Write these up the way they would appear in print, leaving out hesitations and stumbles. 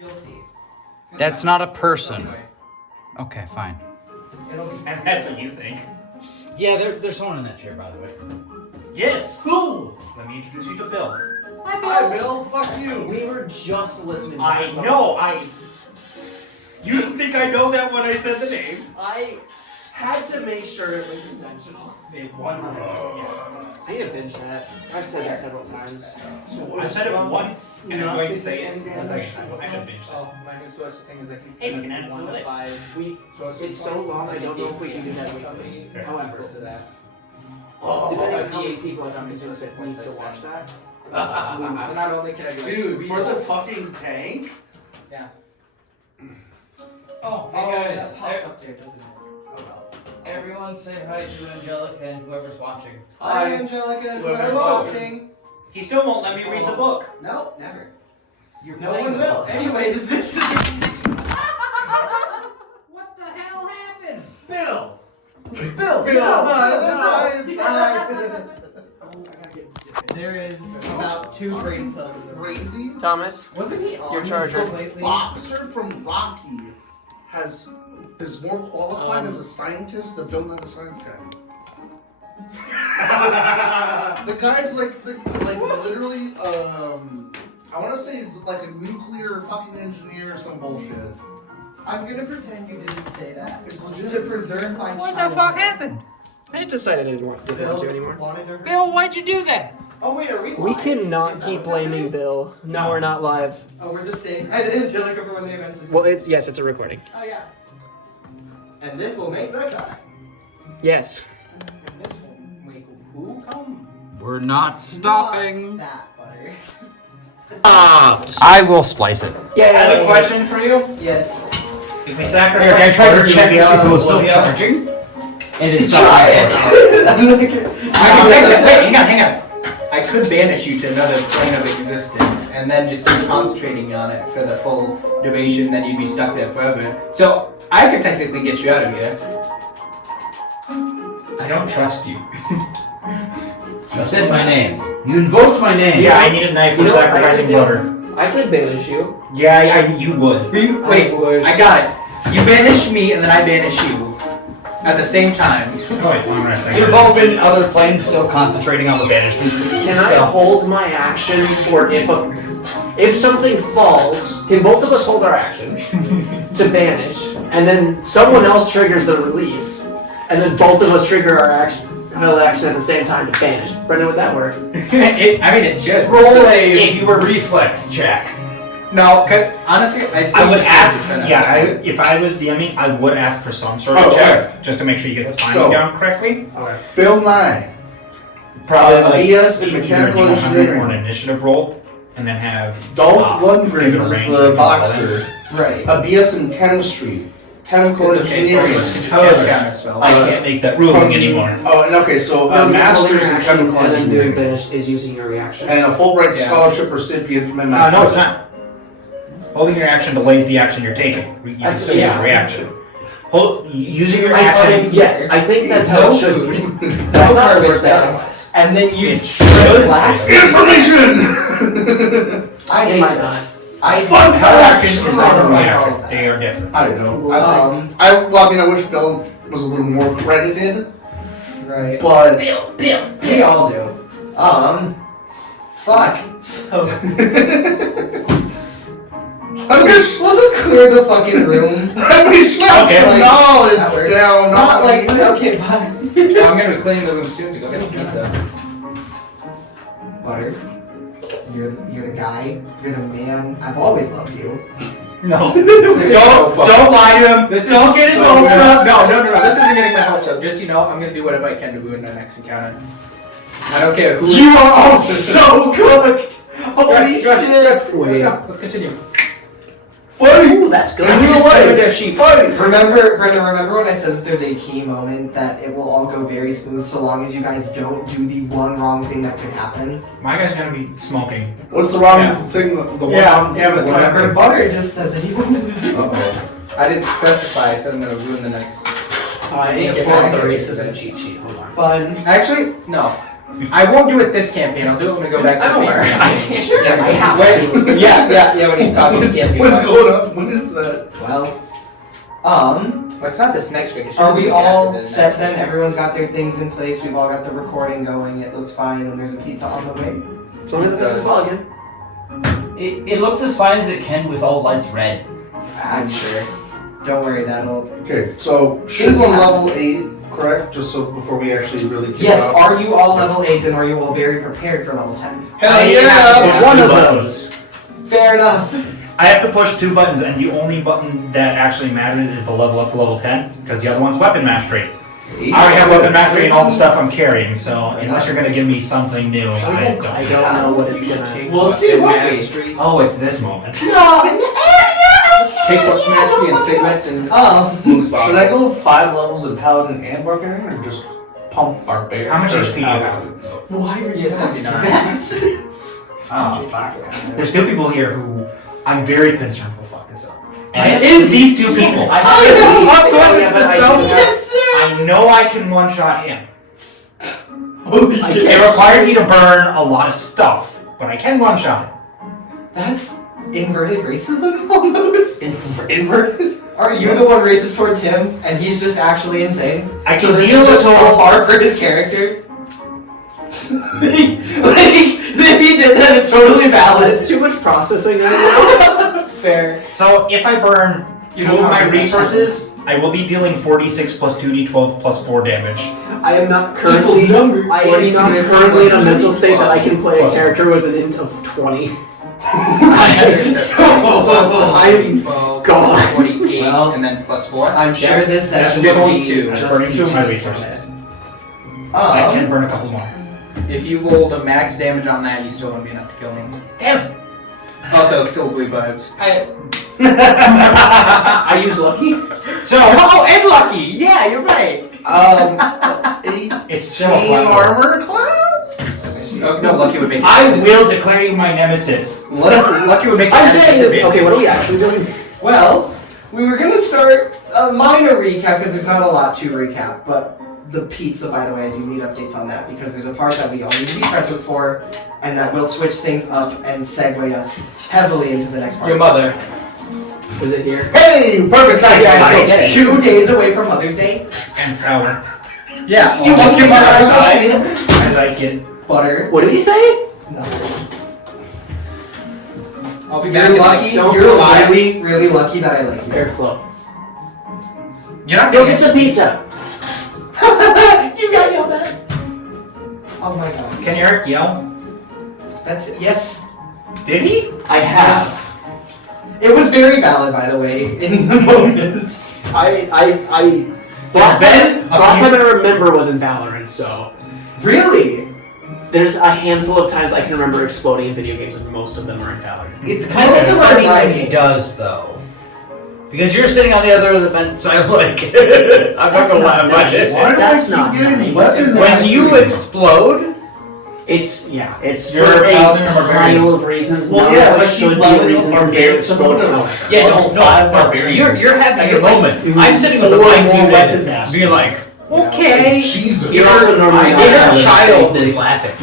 You'll see. That's not a person. Okay, fine. It'll be. And that's what you think. Yeah, there's someone in that chair, by the way. Yes! Who? Let me introduce you to Bill. Hi, Bill. Fuck you. We were just listening. I know, You didn't think I know that when I said the name? I had to make sure it was intentional. It 100%. I need to binge that. I've said that several times. I said it once, and I'm going to say it. I should binge that. Oh, my new source thing is like it's Hey, we can add it to the list. It's so long, I don't know if we can do that weekly. However, to that. depending on how many people come into it needs to watch that. So not only can I do Dude, for the fucking tank? Yeah. Oh, hey guys. That pops up there, doesn't it? Oh well. Everyone say hi to Angelica and whoever's watching. Hi, Angelica. whoever's watching. He still won't let me read the book. No, never. No one will. Anyways, this is. What the hell happened? Bill! Bill. There is about 2 brain cells in the room. Crazy. Thomas, Wasn't he on your charger. The boxer from Rocky is more qualified as a scientist than Bill Nye the Science Guy. The guy's like literally, I want to say it's like a nuclear fucking engineer or some bullshit. I'm gonna pretend you didn't say that. It's legit. To preserve my What the fuck happened? I decided I didn't want to anymore. Bill, why'd you do that? Oh wait, are we? We live? cannot Is that keep what's blaming happening? Bill. No, we're not live. Oh, we're just saying hi to Angelica for when they eventually. Well, it's a recording. Oh yeah. And this will make the cut. Yes. And this will make who come? We're not stopping. Not that butter. I will splice it. I have a question for you. Yes. If we sacrifice I tried to check if it was still Olivia- charging. And it's Try it. Hang on. I could banish you to another plane of existence and then just keep concentrating on it for the full duration, then you'd be stuck there forever. So I could technically get you out of here. I don't trust you. You said my name. You invoked my name. Yeah, I need a knife for You know what, sacrificing butter. I could banish you. Yeah, you would. Wait, I got it. You banish me and then I banish you. At the same time. Oh wait, long rest. You're both in other planes still concentrating on the banishments. Can I hold my action for if something falls? Can both of us hold our action to banish, and then someone else triggers the release, and then both of us trigger our action at the same time to banish? Brendan, would that work? It should. Roll if you were reflex check. No, honestly, I would ask. Yeah, if I was DMing, I would ask for some sort of check just to make sure you get the timing down correctly. Okay. Bill Nye. Probably like BS in either mechanical do 100 engineering. or an initiative roll, and then have Dolph Lundgren give it a was range the that you can boxer. Right. A BS in chemistry, chemical engineering. I can't make that ruling anymore. Oh, and okay, so No, a because holding master's your in action chemical and then doing engineering, banish is using your reaction. and a Fulbright Yeah. scholarship recipient from MIT. No, it's not. Holding your action delays the action you're taking. You can That's- still use yeah. your reaction. Using your I action. yes, I think that's how No it should food. be. No But not garbage works bags. otherwise. And then you It strip should glass. say. Information! I It hate might this. I Fun hate fact! Action is not a all of reaction. that. They are different. I know. I wish Bill was a little more credited, Right. but We all do. Fuck. So we'll just clear the fucking room. I mean, shout Okay. some That knowledge works. down. Not like okay, bye. I'm gonna be cleaning the room soon to go get the pizza. Butter. You're the guy. You're the man. I've always loved you. No. Don't lie to him. Don't get his so hopes good. up. No. This isn't getting my hopes up. Just so you know, I'm gonna do whatever I can to ruin our next encounter. I don't care who. You are all so cooked. Holy shit. Wait. Let's continue. Fight! Ooh, that's good. In real just covered their life, sheep. fight! Remember, Brendan, remember when I said that there's a key moment that it will all go very smooth so long as you guys don't do the one wrong thing that could happen? My guy's gonna be smoking. What's the wrong Yeah. thing? The one Yeah, wrong thing yeah, but that whatever. happened? Butter just said that he wanted to do Uh-oh. I didn't specify. I said I'm gonna ruin the next. I need to pull out the racism cheat sheet. Hold on. fun. Actually, no. I won't do it this campaign. I'll do it when we go back to I'm the main aware. campaign. Sure, I have to. Yeah. When he's talking, he can't do When's it. going up? When is that? Well, Well, it's not this next week. It should are be we after all this set next then? week. Everyone's got their things in place. We've all got the recording going. It looks fine, and there's a pizza on the way. As long as it doesn't fall again. It looks as fine as it can with all lights red. I'm sure. Don't worry, that'll. Okay, so should Things be will happen. level 8, correct? Just so before we actually really kick Yes. off. Are you all level 8, and are you all very prepared for level 10? Hell yeah! One of those. Fair enough. I have to push 2 buttons, and the only button that actually matters is the level up to level 10, because the other one's weapon mastery. I already have weapon mastery and all the stuff I'm carrying, so unless you're gonna give me something new, I don't. I don't know what it's gonna. We'll see, won't we? Mastery. Oh, it's this moment. Take what's mastery and cigarettes and Oh. booze bottles. Should I go 5 levels in Paladin and Barbarian, or just pump Barbarian? How much or HP do you have? Why are you Yes, asking 79. that? Oh, fuck. There's 2 people here who I'm very concerned will fuck this up. I And have it is to- these 2 people. I have Oh, to yeah, of course it's but the I spell. do have- Yes, sir. I know I can one-shot him. Holy I shit. It requires me to burn a lot of stuff, but I can one-shot him. That's inverted racism almost. Inverted? Are you the one racist towards him, and he's just actually insane? I So can this deal is with just so hard for his character. If he did that, it's totally valid. It's too much processing right now. Fair. So if I burn You 2 don't of my have to- resources, I will be dealing 46 plus 2d12 plus 4 damage. I am not currently. Equals number. I am not currently in a mental state that I can play a character with an int of 20. I'm 12, gone. 48, Well, and then plus 4. I'm sure this that's session will be 52. That's just burning 2 of my PG. resources. I can burn a couple more. If you rolled a max damage on that, you still wouldn't be enough to kill me. Damn it. Also, silvery barbs. I use lucky. So, Oh, and lucky! Yeah, you're right! 8 it's still a flat roll. armor class? No, lucky would make it. I will declare you my nemesis. Lucky would make it. I'm saying. Okay, what are we actually doing? Well, we were gonna start a minor recap because there's not a lot to recap, but the pizza, by the way, I do need updates on that because there's a part that we all need to be present for, and that will switch things up and segue us heavily into the next part. Your mother. Was it here? Hey, perfect Nice, time. nice. 2 days away from Mother's Day. And sour. Yeah. You lucky can mother. I like it. butter. What did he say? No. I'll be back You're in lucky. like, don't You're lie. really, really lucky that I like you. Airflow. You're not Go getting get the pizza. You got yelled at. Oh my god. Can Eric yell? That's it. Yes. Did he? I have. Yes. It was very valid, by the way, in the moment. Last Ben, time I remember was in Valorant, so Really? there's a handful of times I can remember exploding in video games, and most of them are in Valorant. It's kind Most of of our funny blind when he games. does, though. Because you're sitting on the other end of the bench, so I'm like, I'm not gonna lie about nice. it. Why do That's I not keep getting nice. weapon When you mastery? explode, It's You're for a a paladin or barbarian? pile of reasons. Well, none yeah, of like which you should be a level reason up for me to barbarian, explode. someone No. else. yeah, Level no, 5 no, barbarian. you're having Like a a moment. Mhm. I'm sitting with the Four mic more weapon muted, masters. being like, okay. Jesus. You're also normally My not inner having a child thing. is laughing.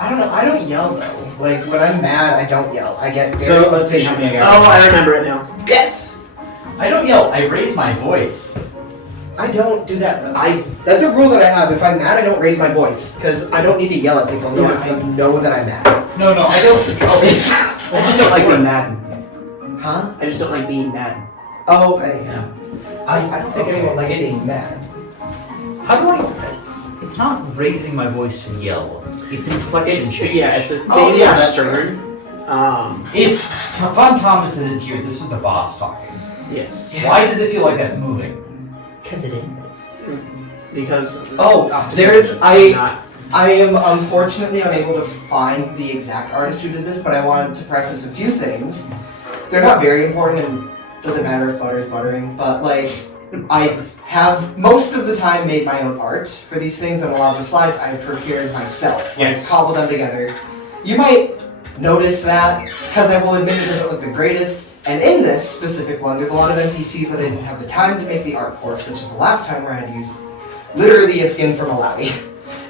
I don't know. I don't yell though. Like when I'm mad, I don't yell. I get very So let's see how efficient. many I got. Oh, I remember it now. Yes. I don't yell, I raise my voice. I don't do that though. That's a rule that I have. If I'm mad, I don't raise my voice because I don't need to yell at people. No, Yeah, I know that I'm mad. No, I don't. It's I just don't like being mad. huh? I just don't like being mad. Oh, yeah. I don't think okay, anyone likes it's- being mad. How do I say? It's not raising my voice to yell. It's inflection It's change. yeah, it's a Oh, baby yeah, on that's stern. It's Von Thomas isn't here. This is the boss talking. Yes. Why does it feel like that's moving? Because it is. Because Oh, there is- it's I- not. I am unfortunately unable to find the exact artist who did this, but I wanted to preface a few things. They're not very important and doesn't matter if butter is buttering, but like I have most of the time made my own art for these things, and a lot of the slides I prepared myself, like Yes. cobbled them together. You might notice that because I will admit it doesn't look the greatest. And in this specific one, there's a lot of NPCs that I didn't have the time to make the art for, such as the last time where I had used literally a skin from Malawi.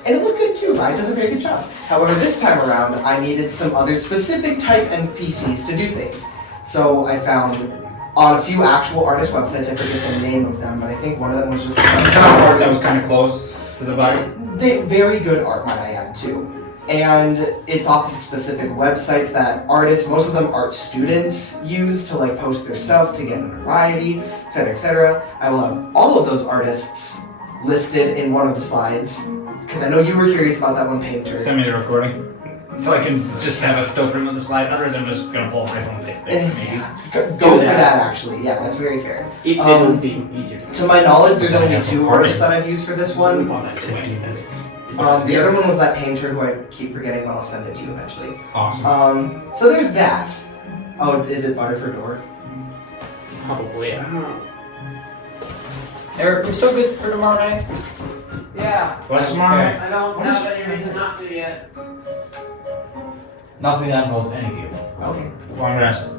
And it looked good too. Ryan does a very good job. However, this time around, I needed some other specific type NPCs to do things. So I found on a few actual artist websites, I forget the name of them, but I think one of them was just Art that was kind of close to the vibe. they very good art, might I add, too. And it's off of specific websites that artists, most of them art students, use to like post their stuff to get notoriety, etc., etc. I will have all of those artists listed in one of the slides because I know you were curious about that one painter. Send me the recording. So I can just have a still frame of the slide. Otherwise, I'm just gonna pull up my phone and take pictures. Maybe. Go for that, actually. Yeah, that's very fair. It would be easier To my knowledge, there's only 2 artists that I've used for this one. The other one was that painter who I keep forgetting, but I'll send it to you eventually. Awesome. So there's that. Oh, is it butter for door? Probably, I don't know. Eric, we're still good for tomorrow night? Yeah. What's tomorrow? I don't have any reason not to yet. Nothing that involves any of you. Okay. Long rest.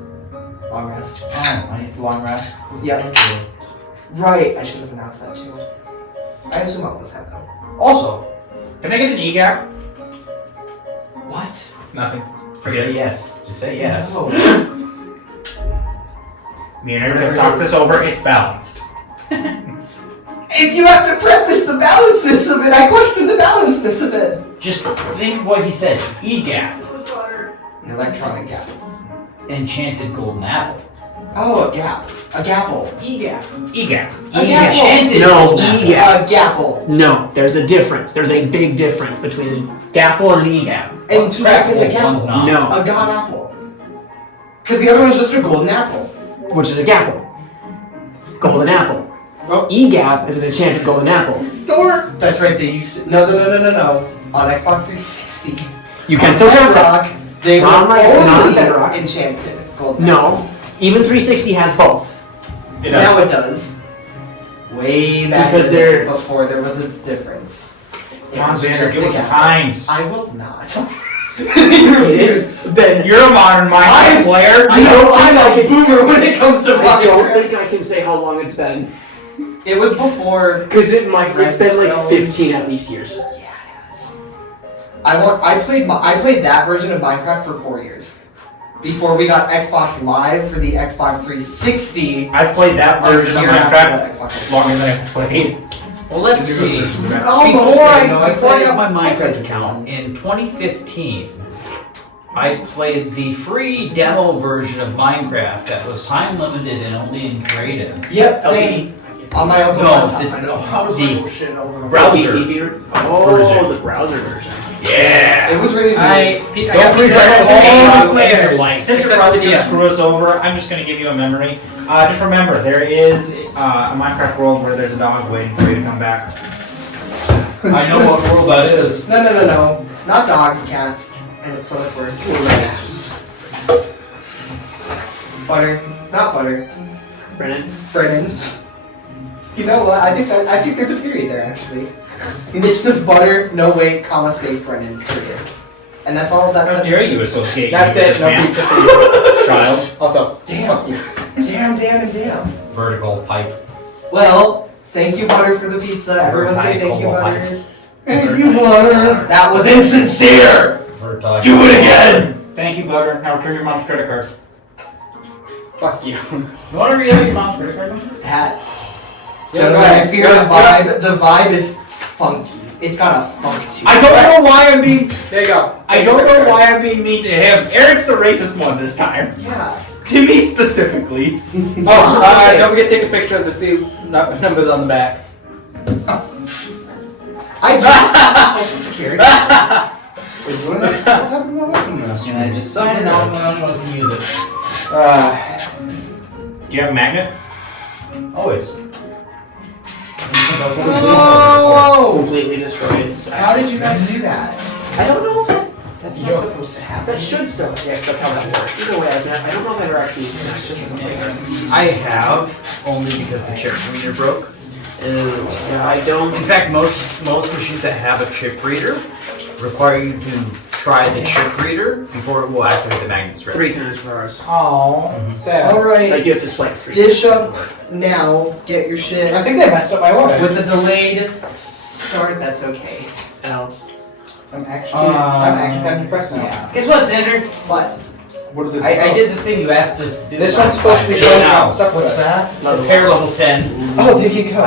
Long rest. Oh, I need to long rest. Yep. Right, I should have announced that too. I assume all of us have that. Also, Can I get an EGAP? What? Nothing. forget it. Yes. Just say yes. No. Me and Eric have talked this over. It's balanced. If you have to preface the balancedness of it, I question the balancedness of it. Just think of what he said. EGAP. An electronic gap. Enchanted golden apple. Oh, a gap. A gapple. EGAP. EGAP. A gapple. Enchanted No, golden apple. EGAP. A gapple. No, there's a difference. There's a big difference between Gapple and an EGAP. And EGAP is a One's gapple. not. No, A god apple. Because the other one's just a golden apple. which is a Gapple. Golden apple. Oh. EGAP is an enchanted golden apple. Door. That's right, they used to. No. On Xbox 360. You can still count that. Bedrock, they were Not on only Bedrock. enchanted golden No. apples. Even 360 has both. It Now does. it does. Way back Because in the they're- day before there was a difference. It Come on, was Xander, just get a with the gap. times. I will not. It is. Ben, You're a modern Minecraft player. I know I'm I a can- boomer when it comes to I don't Minecraft. think I can say how long it's been. It was before. Because it's been like Redstone. 15 at least years. I played that version of Minecraft for 4 years. Before we got Xbox Live for the Xbox 360. I've played that version of a year after Minecraft the Xbox longer than I've played. Well, let's see. Almost Before same, though. I played- got my I played Minecraft account in 2015, I played the free demo version of Minecraft that was time limited and only in creative. Yep, same. On my own No, laptop. I know. I was The like, oh shit, over the browser. PC viewer? Oh, Version. the browser version. Yeah. It was really weird. I Don't got please these let us all all players. Like, since Except you're probably for gonna the screw us over, I'm just gonna give you a memory. Just remember, there is a Minecraft world where there's a dog waiting for you to come back. I know what world that is. No. Not dogs, cats. And it's so much worse. Butter. Not butter. Brennan? Brennan. You know what? I think there's a period there actually. It's just butter, no wait, comma, space, Brennan, period. And that's all that's How dare you associate That's me with it. this No man? pizza for you. Child. Also, Damn. Damn. Vertical pipe. Well, thank you, butter, for the pizza. Everyone say thank you, Vertical butter. pipe. Thank you, butter. That was insincere. Vertical. Do it again. Thank you, Butter. Now return your mom's credit card. fuck you. You want to read out your mom's credit card number? That. Yeah, Gentlemen, go ahead. I fear Go the ahead. vibe. The vibe is funky. It's got a funk to it. I don't know why I'm being. There you go. I don't know why I'm being mean to him. Eric's the racist one this time. Yeah. To me specifically. Oh, don't forget to take a picture of the two numbers on the back. I just Social Security. What happened to my weapon master? And I just signed it on when I'm going to use it. Do you have a magnet? Always. Oh! Completely destroyed. How did you guys do that? I don't know if That's not supposed to happen. that should still. Yeah, that's how that works. Either way, I don't know if I ever actually smashed something. I have, only because the chip reader broke. Yeah, I don't. In fact, most machines that have a chip reader require you to try the chip reader before it will activate the magnet strip. 3 times for ours. Oh, sad. Alright, Like you have to swipe 3 dish times. up now, get your shit. I think they messed up my order. With the delayed start, that's okay. L. I'm actually kind of impressed now. Yeah. Guess what, Zander? What? What are they? I did the thing you asked us to do. This one's supposed to be I did it going now. out stuff. What's that? Prepare level 10. Oh, there you go.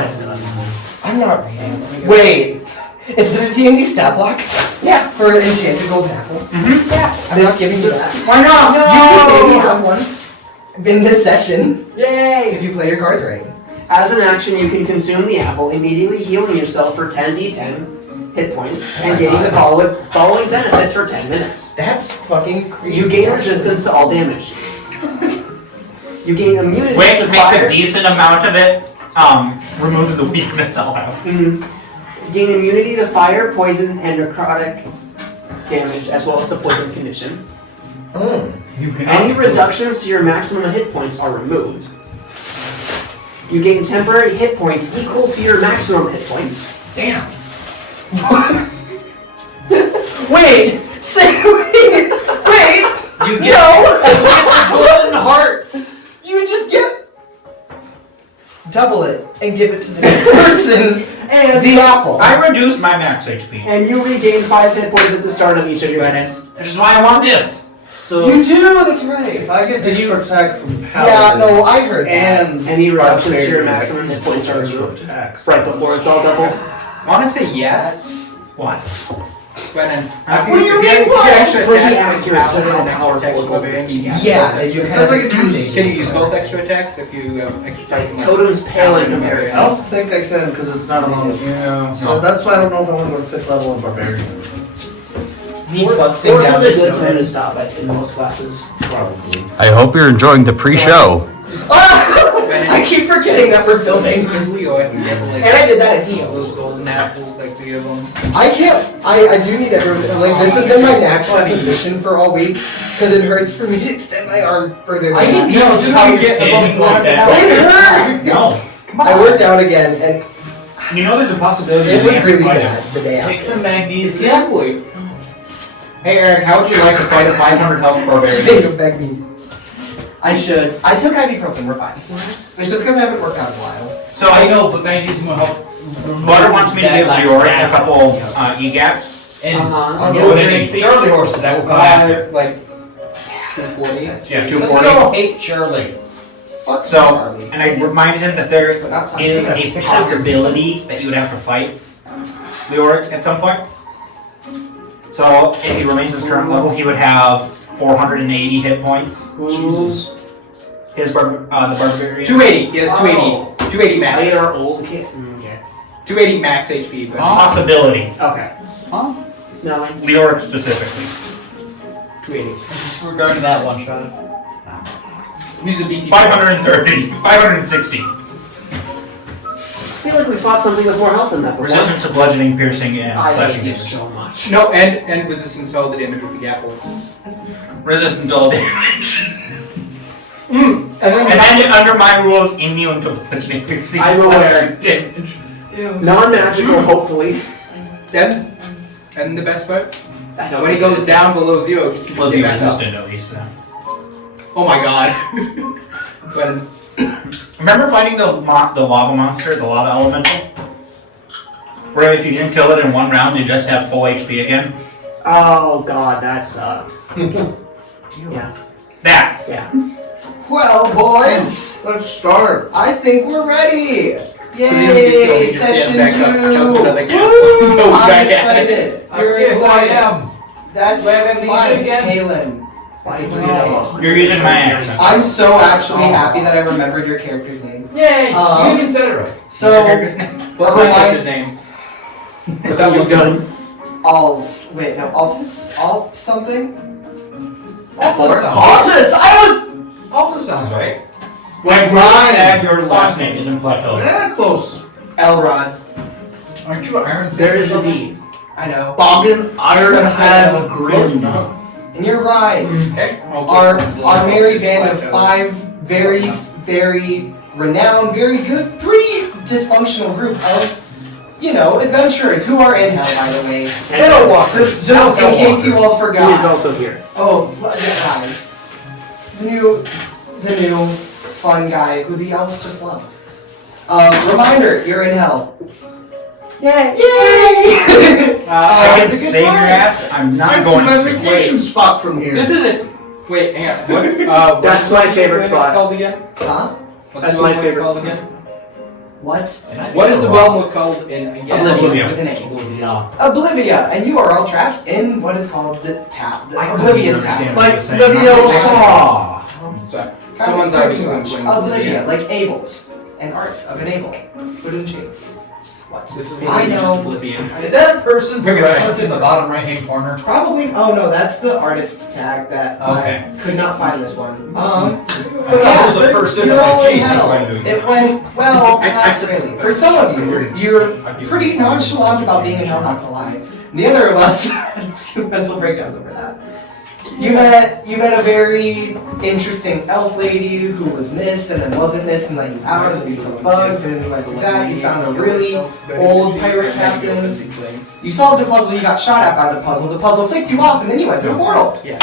I'm not reading. Wait, is that a D&D stat block? Yeah. For an enchanted golden apple? Mm-hmm. Yeah. I'm not giving you that. Why not? You can maybe have one in this session Yay! if you play your cards right. As an action, you can consume the apple, immediately healing yourself for 10d10 hit points, and gaining the following benefits for 10 minutes. That's fucking crazy. You gain resistance to all damage. You gain immunity Which to makes fire. a decent amount of it, removes the weakness I'll have. Gain immunity to fire, poison, and necrotic damage, as well as the poison condition. You can Any reductions to your maximum hit points are removed. You gain temporary hit points equal to your maximum hit points. Damn. Wait! Wait! You get the golden hearts. You just get double it and give it to the next person and the apple. I reduced my max HP. And you regain 5 hit points at the start of each of your minutes. Which is why I want this. So You do, that's right. if I get extra attack from Yeah, Paladin no, I heard that. and Any reductions to your Barbarian, maximum hit points are extra removed. attacks. Right before it's all doubled. I want to say yes, What? Brennan. What do you mean, what? It's pretty accurate to how powerful barbarian. Yeah, they do It kind sounds of like it's Can you use both extra attacks if you have extra Like, attack? totems pale in I comparison. don't think I can because it's not on. Yeah. So that's why I don't know if I want to go to 5th level of Barbarian. Me busting Fourth down is the a good time to snow. stop in most classes. Probably. I hope you're enjoying the pre-show. I keep forgetting that we're filming. Leo, I can get like And I did that at those heels. golden apples, like 3 of them. I can't, I do need everyone, like, this has been my natural position for all week, because it hurts for me to extend my arm further than I that. can tell just how you're standing like that. It No. hurt! I worked out again, and You know there's a possibility it we was can't really fight bad the day Take after. some magnesium. Exactly. Hey Eric, how would you like to fight a 500 health barbarian? They go beg me. I should. I took ibuprofen, we're fine. It's just because I haven't worked out in a while. So I know, but magnesium will help. Butter wants me to give That, Leoric a acid. couple EGAPs. And Uh-huh. Yeah, with with an an HP. Charlie horses, that will come after. Like 240. Yeah, Let's 240. go hate Charlie. Fuck So, Charlie. and I reminded him that there But that's not is fair. a possibility that you would have to fight Leoric at some point. So, if he remains his current level, he would have 480 hit points. Jesus. The barbarian. 280. He has 280. Oh. 280 max. They are old kids. Okay. 280 max HP. But Possibility. Okay. Huh? No, Leoric specifically. 280. Regarding that one shot. He's a beefy. 530. 560. I feel like we fought something with more health than that before. Resistant to bludgeoning, piercing, and I slashing hate you damage. so much. No, and resistance to all the damage with the apple. Resistant to all damage. And then And under my rules, immune to bludgeoning, piercing, I'm and aware. slashing damage. Non-magical, hopefully. then, and the best part, I don't when he know. goes down below 0, he can Will just be get back up. resistant at least. Oh my god. But Remember fighting the lava monster, the lava elemental? Where if you didn't kill it in one round, you just have full HP again? Oh god, that sucked. Yeah. That! Yeah. Well, boys, Let's start. I think we're ready. he doesn't get killed, he Yay! just stands Session back up, 2. jumps another gap, Woo! goes I'm back at it. excited. I You're forget who I excited. am. That's Where am I fine, again? Halen. You're using my accent. I'm so actually happy that I remembered your character's name. Yay! You even said it right. So, What's my character's name? Without you've done. Alls. Wait, no, Altus? Alt something? Altus sounds right. Altus! I Altus sounds right. Like mine. said, your last name isn't Plateau. Yeah, close. was Elrod. Aren't you Iron? There is a D. I know. Bobbin, Ironhead, Grim. And you're right. Okay. Our merry band of 5 very, very renowned, very good, pretty dysfunctional group of, you know, adventurers who are in hell, by the way. Just in case you all He is forgot. also here. Oh, well, yeah, guys. The new fun guy who the elves just loved. Reminder, you're in hell. Yay! I can It's a good save your plan. ass. I'm not I see going my to. vacation spot from here. This is it. Wait, hang on. What? That's my favorite spot. Called again? Huh? What's That's the my one favorite. called again? What? What is the realm called in again? Oblivion. With an A. Oblivion. Oblivia, and you are all trapped in what is called the tap. The Oblivious tap. Like Saying Leviosa. Sorry. Someone's obviously going Oblivia, like Abel's and arts of an Able. Wouldn't you? What? This is I literally just know. Oblivion. Is that a person Figure it out. in the bottom right hand corner? Probably. Oh no, that's the artist's tag that Okay. I could not find this one. I But thought it was a person you in all my in jeans. hell. It went well. I Not said really. something. For some of you, you're pretty nonchalant about being in hell. Not gonna lie. The other of us had a few mental breakdowns over that. You met a very interesting elf lady who was missed and then wasn't missed and let you out and then you killed bugs and then you went to that. You found a really old pirate captain. You solved a puzzle. You got shot at by the puzzle. The puzzle flicked you off and then you went through a portal. Yeah.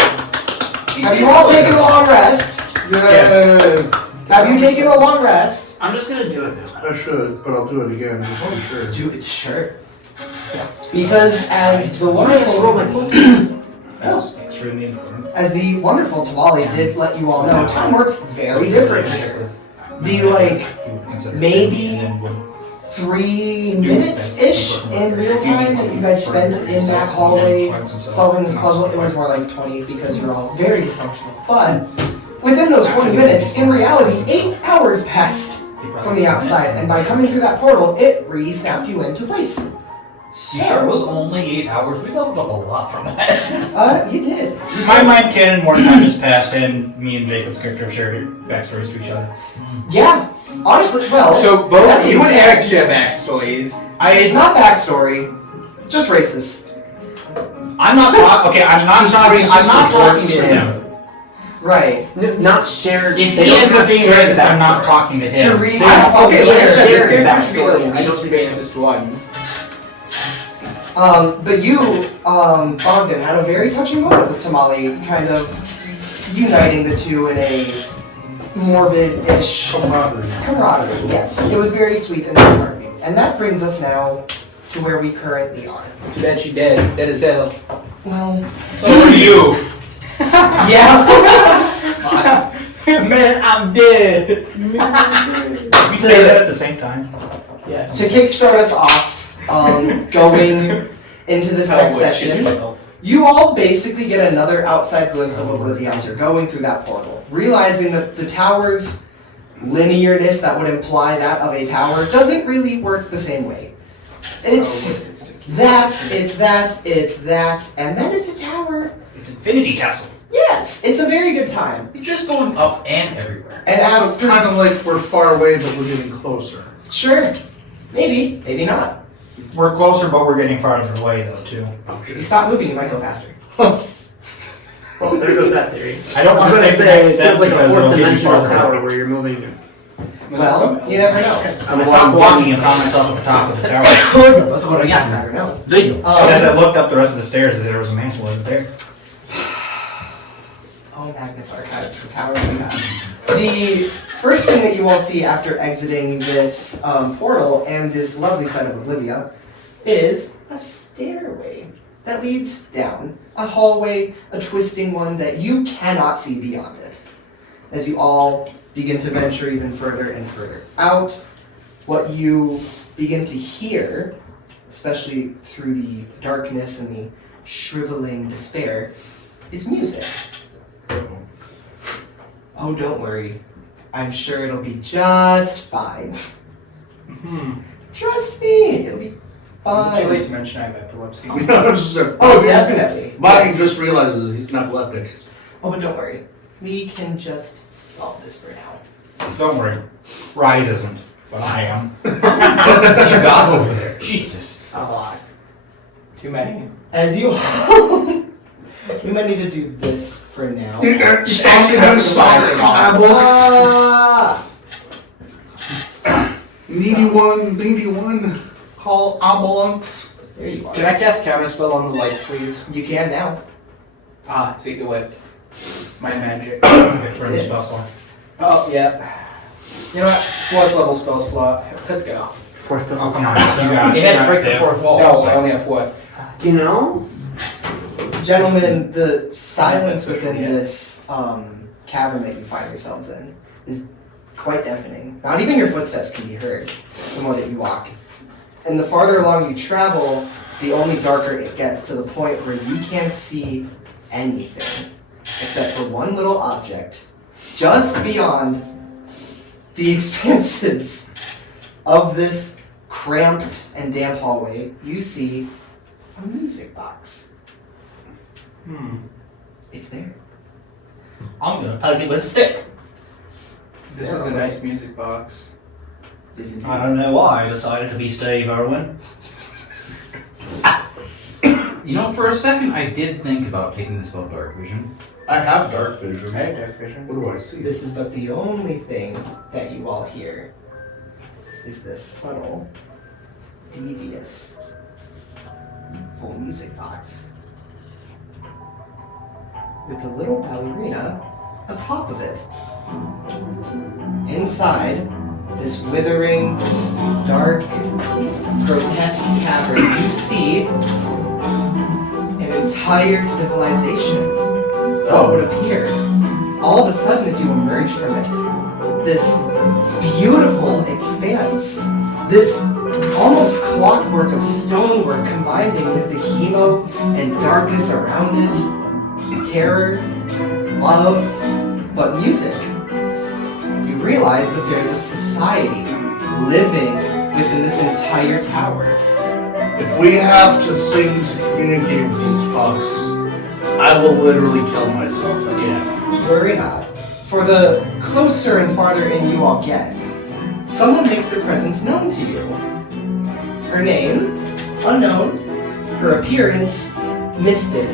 Have you all taken a long rest? Yeah. Have you taken a long rest? I'm just gonna do it now. I should, but I'll do it again just to be sure. Do it, sure. Because as the Why is it rolling? wonderful, That's extremely important. as the wonderful Tamale did let you all know, time works very different here. The maybe 3 minutes-ish in real time that you guys spent in that hallway solving this puzzle, it was more like 20 because you're all very dysfunctional. But within those 20 minutes, in reality, 8 hours passed from the outside, and by coming through that portal, it re-snapped you into place. You sure it was only 8 hours? We leveled up a lot from that. You did. My mind canon, more time has passed, and me and Jacob's character have shared backstories to each other. Yeah, honestly, well, So both that you and being Eric said, share backstories. not backstory, just racist. I'm not talking. Okay, I'm not talking. I'm not talking to him. Right. Not shared. If they he don't ends up have being shared racist, I'm not backstory. talking to To him. read Okay, like I said, this shared character should be backstory. at I least don't think racist one. But you, Bogdan, had a very touching moment with Tamale, kind of uniting the two in a morbid-ish camaraderie. Yes, it was very sweet and heartwarming. And that brings us now to where we currently are. Too bad she dead. Dead as hell. Well, So are you. yeah. Man, I'm dead. We say that at the same time. Yes. To kickstart us off, going into this next session, you all basically get another outside glimpse of Oblivion as you're going through that portal, realizing that the tower's linearness that would imply that of a tower doesn't really work the same way. It's that, and then it's a tower. It's Infinity Castle. Yes, it's a very good time. You're just going up and everywhere. And So after, kind of like we're far away, but we're getting closer. sure, maybe, maybe not. We're closer, but we're getting farther away, though, too. If you stop moving, you might go faster. Well, there goes that theory. I don't I was want to gonna take the say next it step feels like a because fourth it'll get you dimensional farther tower away. where you're moving. Well, you never know. I stopped walking and found myself at the top of the tower. That's what I You got. never know. There you And as I looked up the rest of the stairs, there was a man who wasn't there. Oh, Magnus Archives, the power we have. The first thing that you all see after exiting this portal and this lovely side of Oblivia is a stairway that leads down, a hallway, a twisting one that you cannot see beyond it. As you all begin to venture even further and further out, what you begin to hear, especially through the darkness and the shriveling despair, is music. Oh, don't worry. I'm sure it'll be just fine. Trust me, it'll be Is it too late fine. to mention I have epilepsy? Oh, definitely. Bobby just realizes he's not epileptic. Oh, but don't worry. We can just solve this for now. Don't worry. Rise isn't, but I am. you got over there. Jesus. A lot. Too many. As you we might need to do this for now. Stand and soft Ah! Needy one. Call ambulance. There you are. Can I cast counterspell on the light, please? You can now. Take away my magic. Turn the spell slot. Oh, yeah. You know what? 4th level spell slot. Let's go. Fourth Oh, come on. You got It had to break the fifth. fourth wall. No, so- I only have fourth. You know? Gentlemen, the silence That's within yeah. this cavern that you find yourselves in is quite deafening. Not even your footsteps can be heard the more that you walk. And the farther along you travel, the only darker it gets, to the point where you can't see anything except for one little object just beyond the expanses of this cramped and damp hallway. You see a music box. It's there. I'm gonna poke it with a stick. This is a nice music box. Is it I don't know why I decided to be Steve Irwin. You know, for a second I did think about taking this about dark vision. I have dark vision. I have dark vision. What do I see? This is but the only thing that you all hear is this subtle, devious, full music box with a little ballerina atop of it. Inside this withering, dark, grotesque cavern, you see an entire civilization. What would appear all of a sudden as you emerge from it, this beautiful expanse, this almost clockwork of stonework combining with the hemo and darkness around it, terror, love, but music. You realize that there's a society living within this entire tower. If we have to sing to communicate with these fucks, I will literally kill myself again. Worry not. For the closer and farther in you all get, someone makes their presence known to you. Her name, unknown. Her appearance, misted.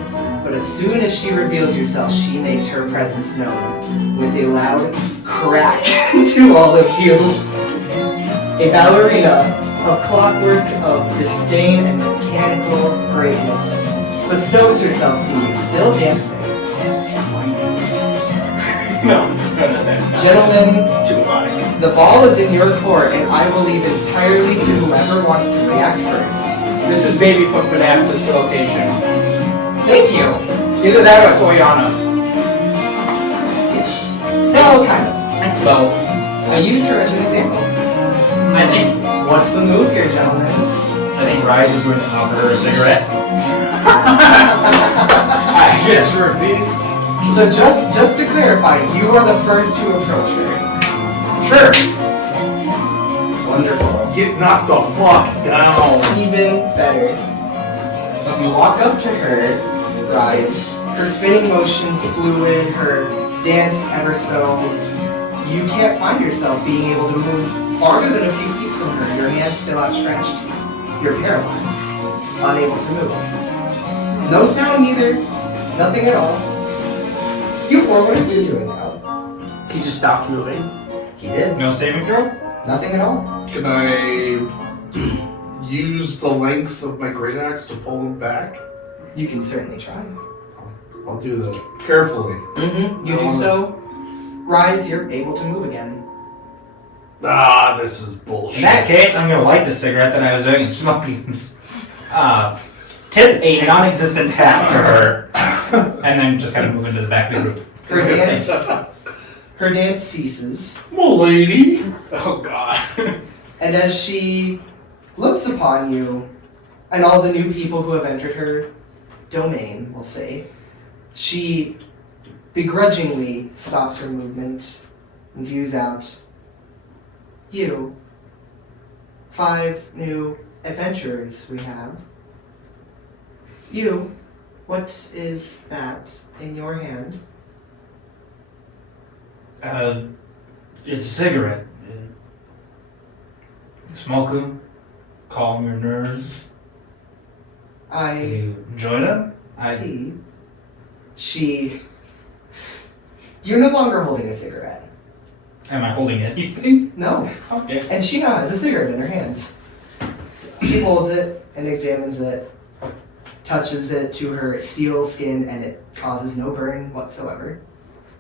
But as soon as she reveals herself, she makes her presence known with a loud crack to all of you. A ballerina of clockwork, of disdain and mechanical greatness bestows herself to you, still dancing. No. Gentlemen, Too high. the ball is in your court, and I will leave entirely to whoever wants to react first. This is Babyfoot for the access to location. Thank you. Either that or Toyana. Yes. No, kind of. That's low. I used her as an example. I think What's the move here, gentlemen? Rise is going to offer her a cigarette. I just for a piece. So just to clarify, you are the first to approach her. Sure. Wonderful. Get knocked the fuck down. Even better. As you walk up to her, Rise, her spinning motions fluid, her dance ever so, you can't find yourself being able to move farther than a few feet from her, your hands still outstretched. You're paralyzed, unable to move. No sound neither, nothing at all. You four, what are you doing now? He just stopped moving. He did. No saving throw? Nothing at all. Can I use the length of my great axe to pull him back? You can certainly try. I'll do that carefully. Mm-hmm. You do so. Rise, you're able to move again. Ah, this is bullshit. In that case, I'm going to light the cigarette that I was doing and smoking. Tip a non-existent hat to her, and then just kind of move into the back of the group. Her dance ceases, M'lady. Oh god. and as she looks upon you and all the new people who have entered her domain, we'll say, she begrudgingly stops her movement and views out you. 5 new adventurers we have. You, what is that in your hand? It's a cigarette. Smoke them, calm your nerves. Do I you enjoy them? see. You're no longer holding a cigarette. Am I holding anything? No. Okay. And she now has a cigarette in her hands. She holds it and examines it, touches it to her steel skin, and it causes no burn whatsoever.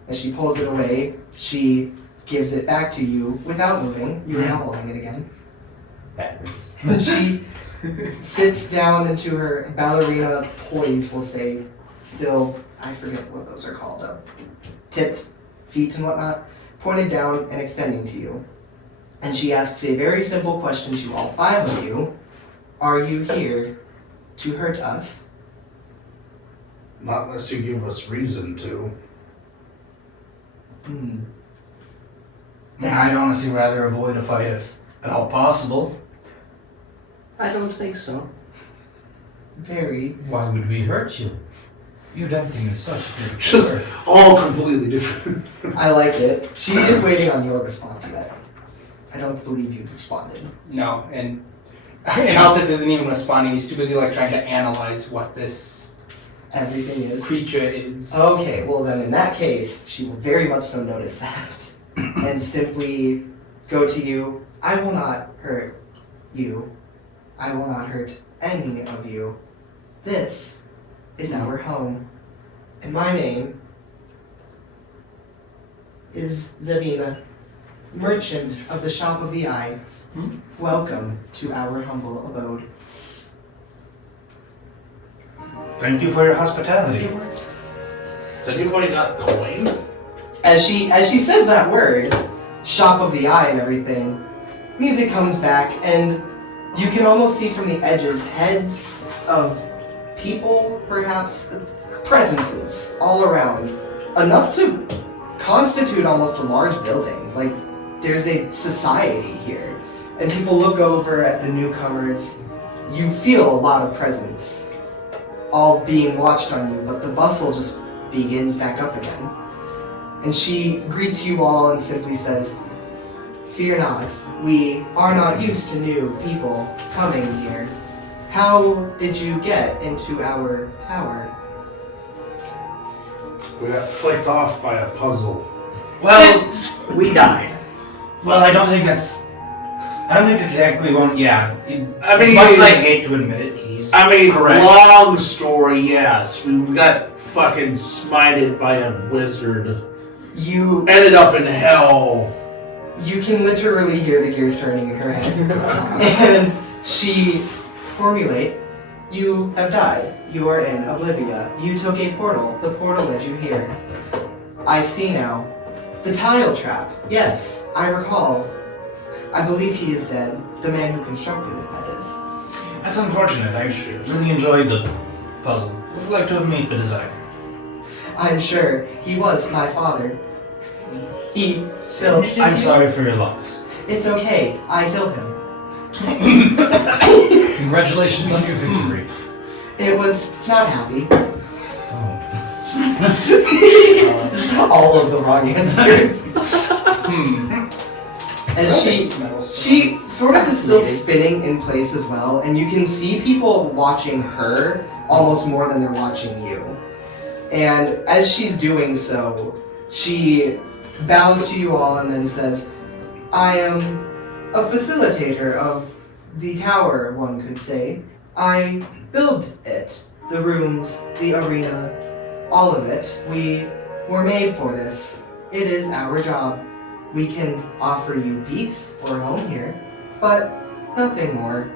As she pulls it away, she gives it back to you without moving. You are now holding it again. Backwards. When she sits down into her ballerina poise, we'll say, still, I forget what those are called, tipped feet and whatnot, pointed down and extending to you. And she asks a very simple question to all 5 of you. Are you here to hurt us? Not unless you give us reason to. I'd honestly rather avoid a fight if at all possible. I don't think so. Very. Why would we hurt you? You dancing is such a beautiful Just word. all completely different. I like it. She is waiting on your response yet. I don't believe you've responded. No, and Altus isn't even responding. He's too busy like trying to analyze what this Everything is. creature is. Okay, well then in that case, she will very much so notice that. And simply go to you. I will not hurt you. I will not hurt any of you. This is our home. And my name is Zavina, merchant of the Shop of the Eye. Welcome to our humble abode. Thank you for your hospitality. Has anybody got coin? As she says that word, Shop of the Eye and everything, music comes back and you can almost see from the edges heads of people, perhaps presences all around, enough to constitute almost a large building. Like there's a society here, and people look over at the newcomers. You feel a lot of presence, all being watched on you, but the bustle just begins back up again. And she greets you all and simply says, "Fear not, we are not used to new people coming here. How did you get into our tower?" We got flicked off by a puzzle. Well, We died. I don't think it's exactly one. Yeah. I mean- as much as I hate to admit it, he's correct. Long story, yes. We got fucking smited by a wizard. You Ended up in hell. can literally hear the gears turning in her head. And she formulate, "You have died. You are in Oblivia. You took a portal. The portal led you here. I see now. The tile trap. Yes, I recall. I believe he is dead. The man who constructed it, that is." That's unfortunate. I really enjoyed the puzzle. Would like to have met the designer. I'm sure he was my father. He built his I'm sorry for your loss. It's okay. I killed him. Congratulations on your victory. It was not happy. Oh. All of the wrong answers. And she sort of is still spinning in place as well, and you can see people watching her almost more than they're watching you. And as she's doing so, she bows to you all and then says, "I am a facilitator of the tower, one could say. I build it. The rooms, the arena, all of it. We were made for this. It is our job. We can offer you peace or home here, but nothing more."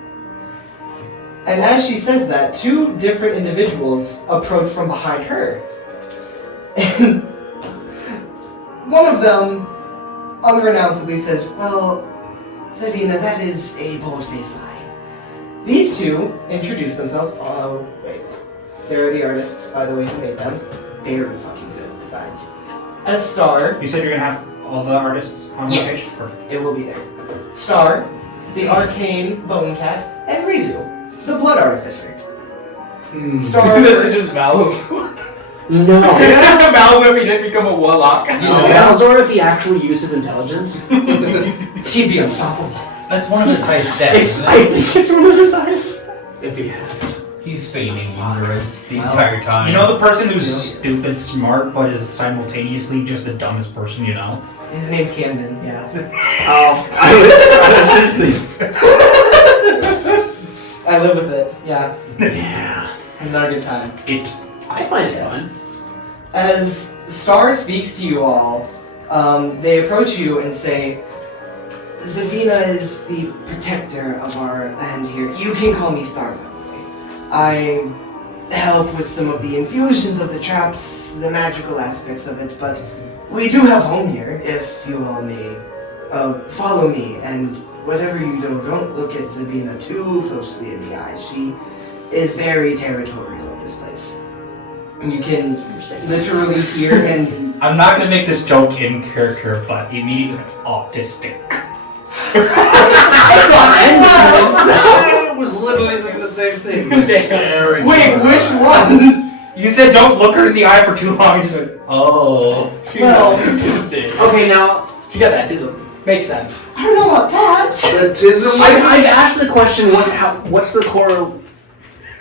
And as she says that, 2 different individuals approach from behind her. And one of them unrenouncedly says, "Well, Zavina, that is a bold-faced lie." These 2 introduce themselves. Oh, wait. They're the artists, by the way, who made them. Very fucking good designs. As Star, You said you're gonna have all the artists on Yes. location? Perfect. it will be there. Star, the arcane bone cat, and Rizu, the blood artificer. Star This is first. just Val's. No. Val's if he didn't become a warlock. Balzor, if he actually used his intelligence, He'd be unstoppable. That's one of his high stats. it's, I think it's one of his eyes. If he had it. He's feigning ignorance the entire time. You know the person who's Yes. stupid smart but is simultaneously just the dumbest person you know? His name's Camden, yeah. Oh, I was just thinking. I live with it, yeah. Yeah. Not a good time. I find it Yes. fun. As Star speaks to you all, they approach you and say, Zavina is the protector of our land here. You can call me Star, by the way. I help with some of the infusions of the traps, the magical aspects of it, but we do have home here, if you all may. Follow me, and whatever you do, don't look at Zavina too closely in the eye. She is very territorial of this place. And you can literally hear and... I'm not gonna make this joke in character, but immediately autistic. I I was literally thinking the same thing. Scary. Wait, which one? You said don't look her in the eye for too long. You just went, oh. Well, Okay, now She got that tism. Makes sense. I don't know about that. The tism. I've asked the question. What's the core?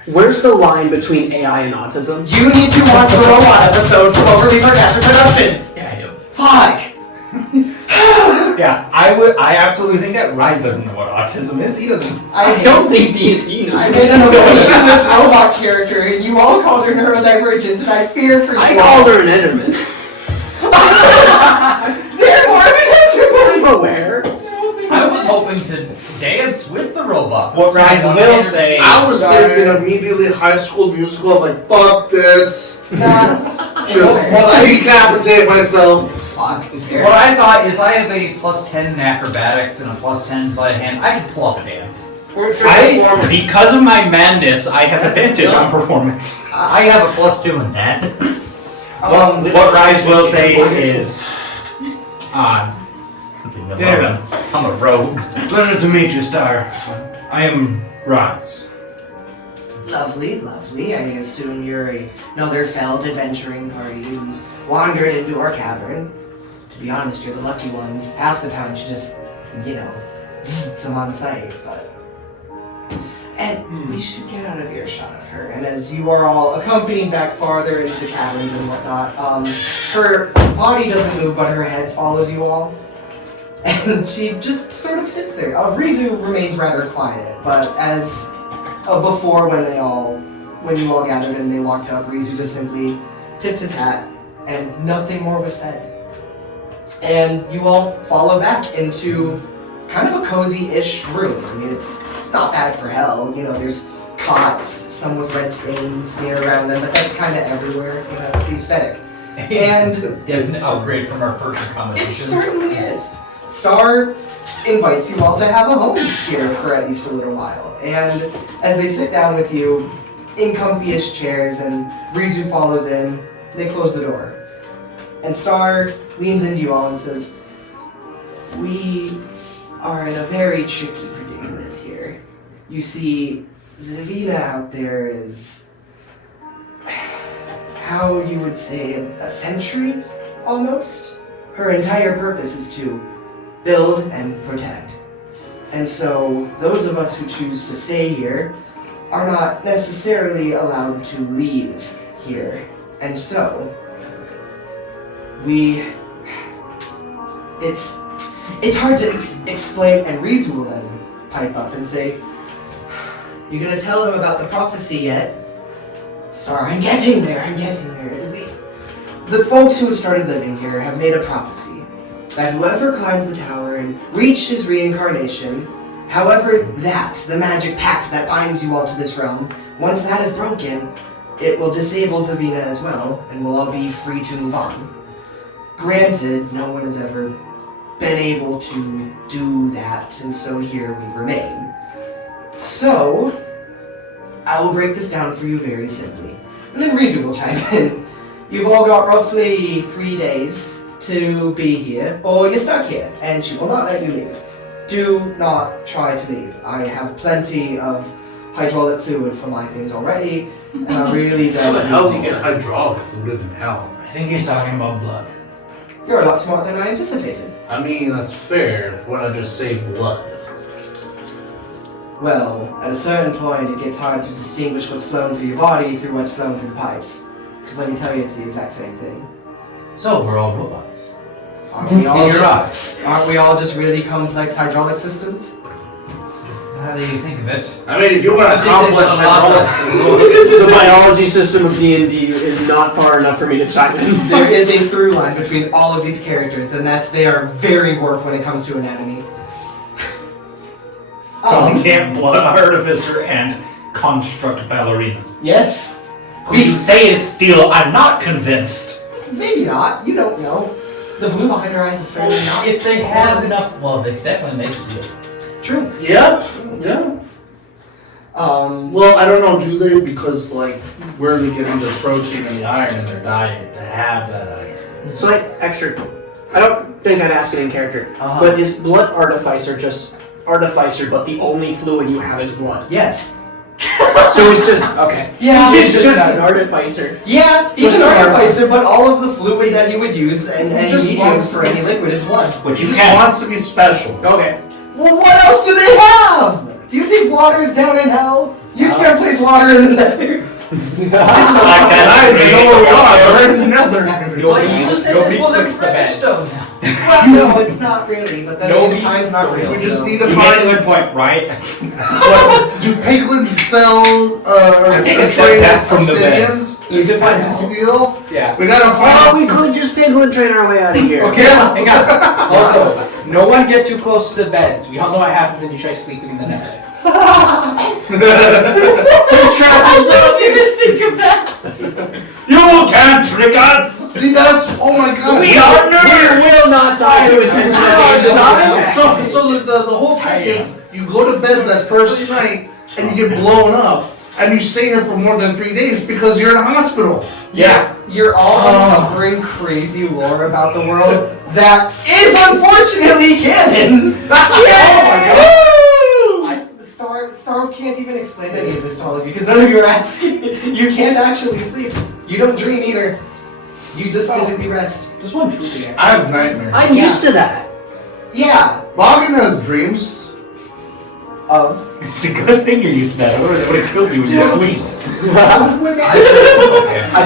Where's the line between AI and autism? You need to watch the robot episode from Overly Sarcastic Productions. Yeah, I do. Fuck. Yeah, I absolutely think that Rise doesn't know what autism is. He doesn't. I don't think D&D knows. I made an emotionless robot character, and you all called her neurodivergent, and I fear for you. I called her an Enderman. They're more of an Enderman. I'm aware. I was hoping to dance with the robot. What Rise will say. I was thinking immediately High School Musical. I'm like, fuck this. Nah. Just decapitate myself. Fuck. What I thought is I have a +10 in acrobatics and a +10 sleight of hand. I could pull off a dance. Because of my madness, I have advantage on performance. I have a +2 in that. What Rise will say is, Yeah, I'm a rogue. pleasure to meet you, Star. I am Rise. Lovely, lovely. I assume you're another failed adventuring party who's wandered into our cavern. To be honest, you're the lucky ones. Half the time she just, zzzts them on sight, but... And we should get out of earshot of her. And as you are all accompanied back farther into the caverns and whatnot, her body doesn't move, but her head follows you all. And she just sort of sits there. Rizu remains rather quiet, but as before when you all gathered and they walked up, Rizu just simply tipped his hat and nothing more was said. And you all follow back into kind of a cozy-ish room. I mean, it's not bad for hell. There's cots, some with red stains near around them, but that's kind of everywhere. It's the aesthetic. And It's definitely an upgrade from our first it accommodations. certainly is. Star invites you all to have a home here for at least a little while. And as they sit down with you in comfy-ish chairs and Rizu follows in, they close the door. And Star leans into you all and says, "We are in a very tricky predicament here. You see, Zavina out there is, how you would say, a sentry, almost? Her entire purpose is to build and protect. And so, those of us who choose to stay here are not necessarily allowed to leave here. And so, it's hard to explain, and Rizu will then pipe up and say, "You gonna tell them about the prophecy yet?" Star, I'm getting there. The folks who started living here have made a prophecy that whoever climbs the tower and reaches reincarnation, however the magic pact that binds you all to this realm, once that is broken, it will disable Zavina as well, and we'll all be free to move on. Granted, no one has ever been able to do that, and so here we remain. So, I will break this down for you very simply. And then Rizu will chime in. You've all got roughly 3 days to be here, or you're stuck here, and she will not let you leave. Do not try to leave. I have plenty of hydraulic fluid for my things already, and I really don't... How the hell do you get hydraulic fluid in hell? I think he's talking about blood. You're a lot smarter than I anticipated. I mean, that's fair. Why not just say blood? Well, at a certain point, it gets hard to distinguish what's flown through your body through what's flown through the pipes. Because let me tell you, it's the exact same thing. So we're all robots. Aren't we all In your just really complex hydraulic systems? How do you think of it? I mean, if you want a This is complex a hydraulic lot. The biology system of D&D is not far enough for me to chime in. There is a through line between all of these characters, and that's they are very warped when it comes to anatomy. You can't blood artificer and construct ballerina. Yes. Who you say is steel, I'm not convinced. Maybe not. You don't know. The blue behind her eyes is certainly not. If they have enough, well, they could definitely make steel. True. Yeah. Well, I don't know. Do they? Because like, where are they getting the protein and the iron in their diet to have that iron? Slight extra. I don't think I'd ask it in character, but is blood artificer just artificer, but the only fluid you have is blood? Yes. So it's just okay. Yeah. He's just an artificer. Yeah, he's an artificer, but all of the fluid that he would use and just he wants used for to any be- liquid is blood. But He you just can. wants to be special. Okay. Well, what else do they have? Do you think water's down in hell? You can't place water in the nether. Like that. Guys, I know where we are. We're in the nether. Well, you just said this was a fix the beds. gravestone. Well, no, it's not really, but then again, time's not real. We just so- need to You made a find. good point, right? What, do piglins sell or Take a step trade back from the obsidian? You can find And out. steel? Yeah. We gotta Oh, find. we could just piglin train our way out of here. Okay, hang on. Also, no one get too close to the beds. We all know what happens when you try sleeping in the nether. Don't even think of that. You can't trick us! See, that's. Oh my god. We are nerds! We will not die to intentional design. So the whole trick is you go to bed that first night and you get blown up and you stay here for more than 3 days because you're in a hospital. Yeah. You're all uncovering crazy lore about the world that is unfortunately canon. Star can't even explain any of this to all of you because none of you are asking. You can't actually sleep. You don't dream either. You just physically rest. Just one truth here. I have nightmares. I'm used to that. Yeah. Logging has dreams. Of. It's a good thing you're used to that, otherwise it would have killed you when you were asleep. I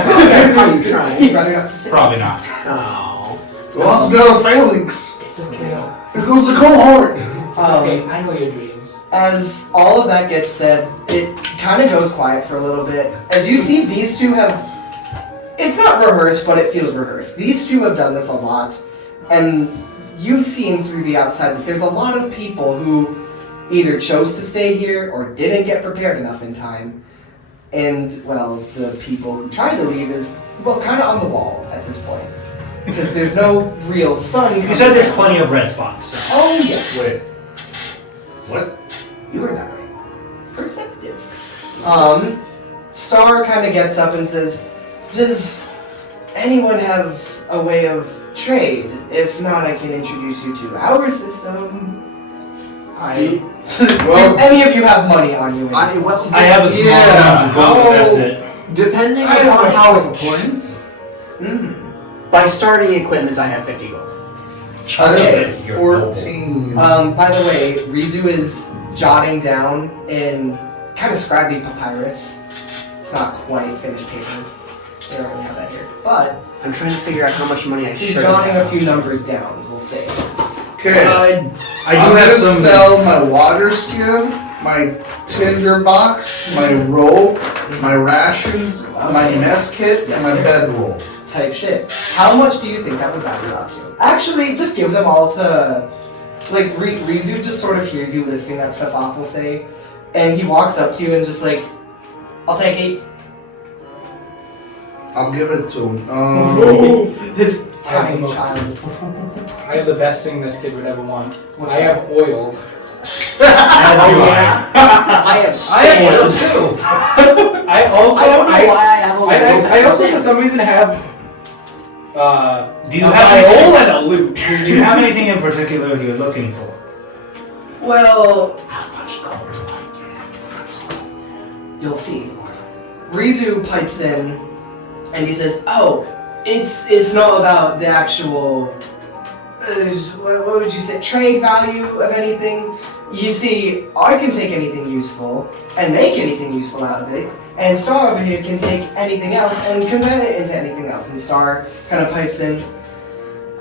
feel bad for you trying. He'd rather not to sit. Probably not. Oh. Lots of other failings. It's okay. There goes the cohort. Okay, I know your dreams. As all of that gets said, it kind of goes quiet for a little bit. As you see, these two have. It's not rehearsed, but it feels rehearsed. These two have done this a lot, and you've seen through the outside that there's a lot of people who either chose to stay here or didn't get prepared enough in time. And, well, the people who tried to leave is, well, kind of on the wall at this point. Because there's no real sun coming You said there's down. plenty of red spots. So. Oh, yes. Wait. What? You heard that right. Perceptive. Star kind of gets up and says, does anyone have a way of trade? If not, I can introduce you to our system. Well, Any of you have money on you? I I have a small amount of gold, but that's it. Depending on how it points. by starting equipment, I have 50 gold. Okay. You're gold. 14. By the way, Rizu is jotting down in kind of scraggly papyrus. It's not quite finished paper. They don't really have that here. But I'm trying to figure out how much money I he's should jotting have. a few numbers down, we'll say. Okay. I I'm do have gonna some. sell my water skin, my tinder box, my rope, my rations, my mess kit, Yes, and my sir. bedroll. Type shit. How much do you think that would value out to? Actually, just give them all to. Like, Rizu just sort of hears you listing that stuff off, we'll say. And he walks up to you and just like, I'll take it. I'll give it to him. This I have the tiny most- child. I have the best thing this kid would ever want. What's I that? have oil. As you are. I have sand. oil too. I also I don't know why I have a little I also sand. for some reason have Do you a have viol anything, and a lute. do you have anything in particular you're looking for? Well, How much gold? you'll see. Rizu pipes in and he says, "Oh, it's not about the actual what would you say, trade value of anything. You see, I can take anything useful and make anything useful out of it, and Star over here can take anything else and convert it into anything else." And Star kind of pipes in,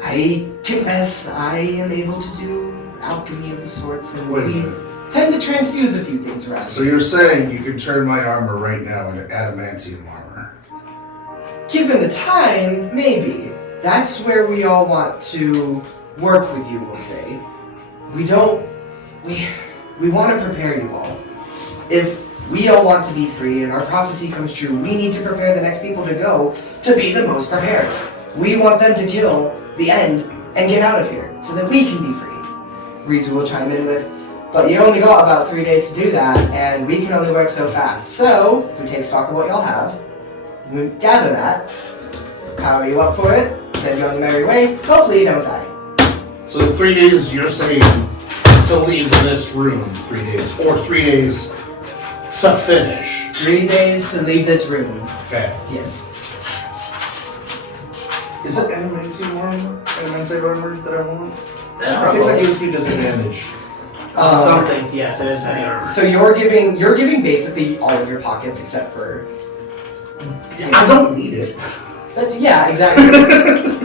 "I confess I am able to do alchemy of the sorts, and Wait a we minute. tend to transfuse a few things around. So you're saying you could turn my armor right now into adamantium armor? Given the time, maybe. That's where we all want to work with you, we'll say. We we want to prepare you all. If we all want to be free and our prophecy comes true, we need to prepare the next people to go to be the most prepared. We want them to kill the end and get out of here so that we can be free. Rizu will chime in with, but you only got about 3 days to do that, and we can only work so fast. So, if we take stock of what y'all have, we gather that, power you up for it, send you on the merry way, hopefully you don't die. So in 3 days, you're saying to leave this room 3 days, or 3 days to finish. 3 days to leave this room. Okay. Yes. Is it animating armor? Animating armor that I want? Yeah, I think that gives me disadvantage. some things, yes, it is heavy armor. So you're giving basically all of your pockets except for. I don't need it. Yeah, exactly.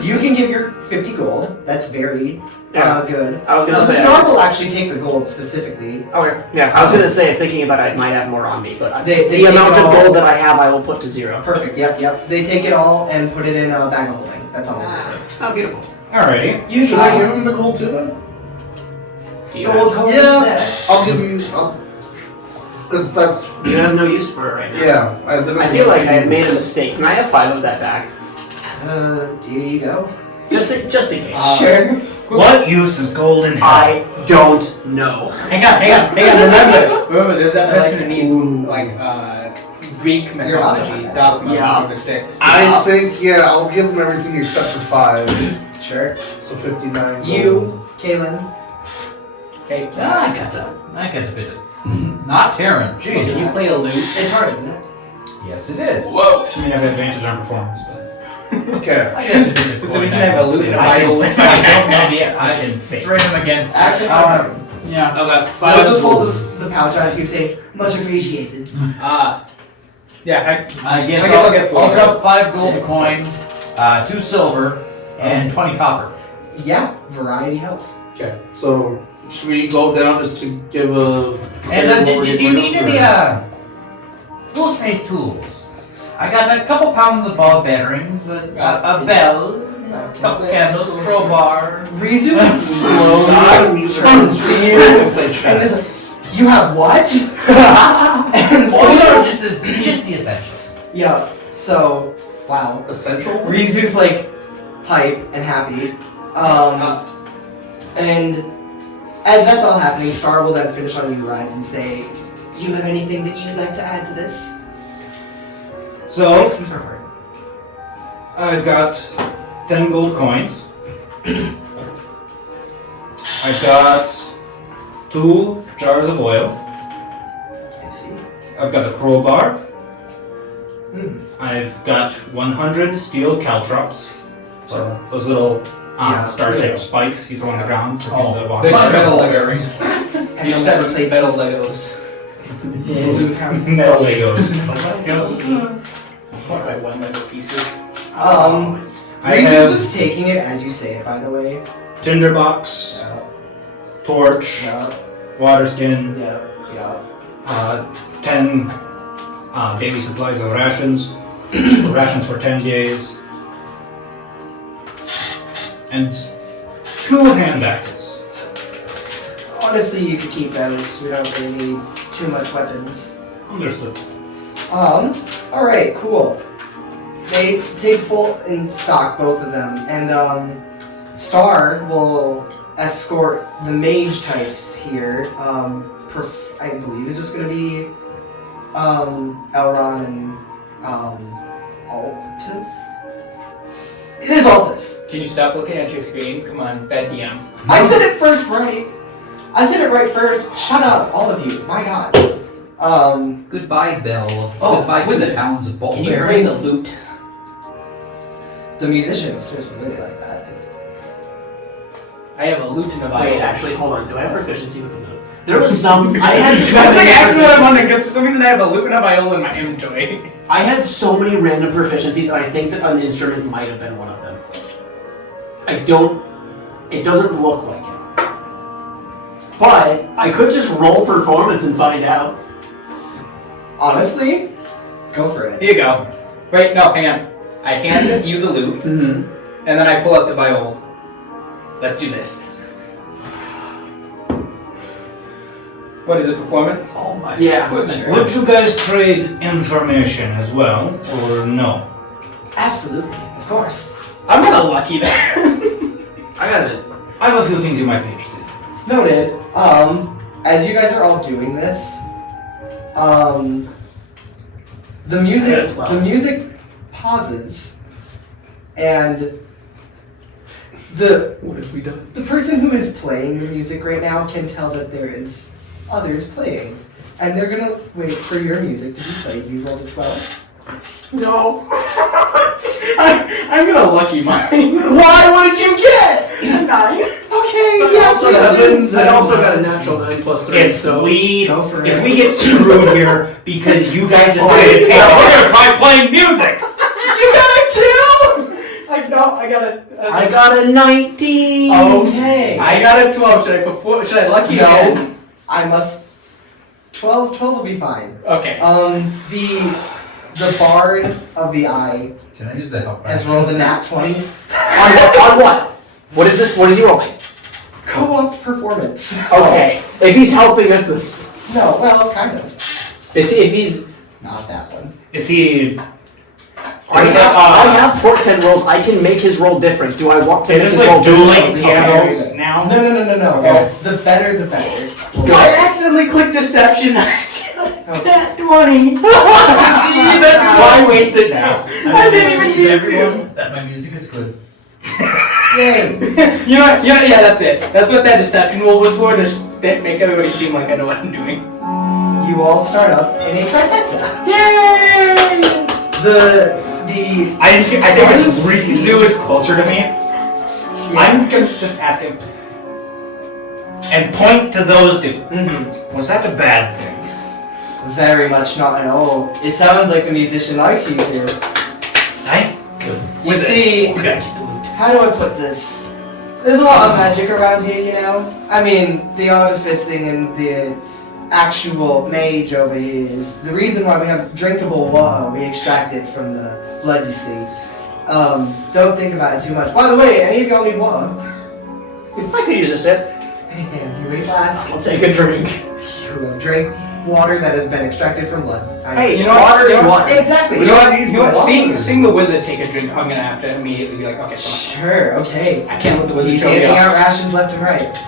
You can give your 50 gold. That's very good. I was gonna The say. star will actually take the gold specifically. Okay. Yeah, I was gonna say, thinking about it, I might have more on me, but They the take amount it of all- gold that I have, I will put to 0. Perfect. Yep. They take it all and put it in a bag of holding. That's all I'm gonna say. Oh, beautiful. Alrighty. Should I give him the gold too then? Gold coin Yeah. set. I'll give you. Because that's. You have no use for it right now. Yeah. I feel like I had made a mistake. Can I have 5 of that back? Here you go. Just in case. Sure. What use is gold in hell? I don't know. Hang on. Remember, there's that person who needs Greek You're about to mythology, find dogma, Yeah. over sticks. I think, I'll give him everything except for 5. Sure. So 59. You, Kaylin. Okay. I got the bit of. Not Terran. Can you Jesus. play a lute? It's hard, isn't it? Yes, it is. Whoa! You may have advantage on performance, but Okay. I got the bit of There's a reason I have a lute and a I can- violin. I don't know the. I can fake. trade him again. Access Yeah. I got I'll just hold the pouch out to you and say, much appreciated. Yeah, I guess I'll get 4. I'll drop 5 gold 6. coin, 2 silver, and 20 copper. Yeah, variety helps. Okay. So, should we go down just to give a. And did you need any, we'll say tools? I got a couple pounds of ball bearings, a bell, a couple candles, crowbar. Rizu Not slowly music. turns to you and play and chess. is, you have what? and Oh no, just the essentials. Yeah, so, wow. Essential? Rizu's like hype and happy. And as that's all happening, Star will then finish on you, Rise, and say, you have anything that you'd like to add to this? So, Seems hard. I've got 10 gold coins. I've got 2 jars of oil. I see. I've got a crowbar. Hmm. I've got 100 steel caltrops. So those little Yeah. star-shaped spikes you throw on the ground for people to walk Good on. metal Legos. And You you'll said never play metal Legos. Blue Count. Metal Legos. One by one Lego pieces. I Rizu's have just taking it as you say it, by the way. tinderbox, torch, water skin, Yeah. 10 daily supplies of rations, rations for 10 days, and 2 hand axes. Honestly, you could keep those. We don't really need too much weapons. Understood. Alright, cool. They take full in stock, both of them, and, Star will escort the mage types here. I believe it's just gonna be, Elron and, Altus? It is Altus! Can you stop looking at your screen? Come on, bad DM. I said it first right! I said it right first! Shut up, all of you, my god. Goodbye, Bell. Oh, Goodbye, wizard. 2 pounds of ball Can you play the bearings. lute? The musician was supposed to really like that. I have a lute and a violin. Wait, actually, hold on. Do I have proficiency with the lute? There was some. I had. That's like actually what I'm wondering, because for some reason I have a lute and a violin in my inventory. I had so many random proficiencies, and I think that an instrument might have been one of them. I don't. It doesn't look like it. But I could just roll performance and find out. Honestly, go for it. Here you go. Wait, no, hang on. I hand you the lute, Mm-hmm. and then I pull out the viol. Let's do this. What is it, performance? Oh my Yeah. goodness. Would you guys trade information as well, or no? Absolutely, of course. I'm gonna lucky that. I got it. I have a few things you might be interested in. Noted. As you guys are all doing this, the music pauses, and What have we done? the person who is playing the music right now can tell that there is others playing, and they're gonna wait for your music to be played. You rolled a 12. No. I'm gonna lucky mine. Why? What did you get? 9. Okay, yes. Seven. I also got a natural 9 plus 3, If so... we Go for if it. we get screwed here because you guys decided, hey, we're gonna try playing music. You got it too. I got a. I got a 19! Okay. I got a 12. Should I lucky again? No. I must. 12 will be fine. Okay. The Bard of the Eye Can I use the help? has rolled a nat 20. On what? What is this? What is he rolling? Co-op performance. Okay. If he's helping us this... No, well, kind of. Is he... If he's... Not that one. Is he? I have portent rolls. I can make his roll different. Do I want to Is make this his roll like dueling different? pianos now? No. Okay. The better, the better. I accidentally clicked deception. That 20. Why waste it now? I didn't even need everyone that my music is good. Yay! You know what? Yeah, that's it. That's what that deception roll was for, to make everybody seem like I know what I'm doing. You all start up in a trifecta. Yay! I think it's Rizu is closer to me. I'm gonna just ask him and point to those two. Was that a bad thing? Very much not at all. It sounds like the musician likes you two. Thank goodness. You see, We gotta keep the loot. how do I put this? There's a lot of magic around here, you know? I mean, the artificing and the actual mage over here is the reason why we have drinkable water. We extract it from the blood, you see. Don't think about it too much. By the way, any of y'all need water? I could use a sip. You may ask. I'll take a drink. You have drank water that has been extracted from blood. Hey, You know what? water is You know what? water. Exactly. You know what? Water. Seeing the wizard take a drink, I'm gonna have to immediately be like, okay, come Sure, okay. on. I can't let the wizard He's show me handing off. out rations left and right.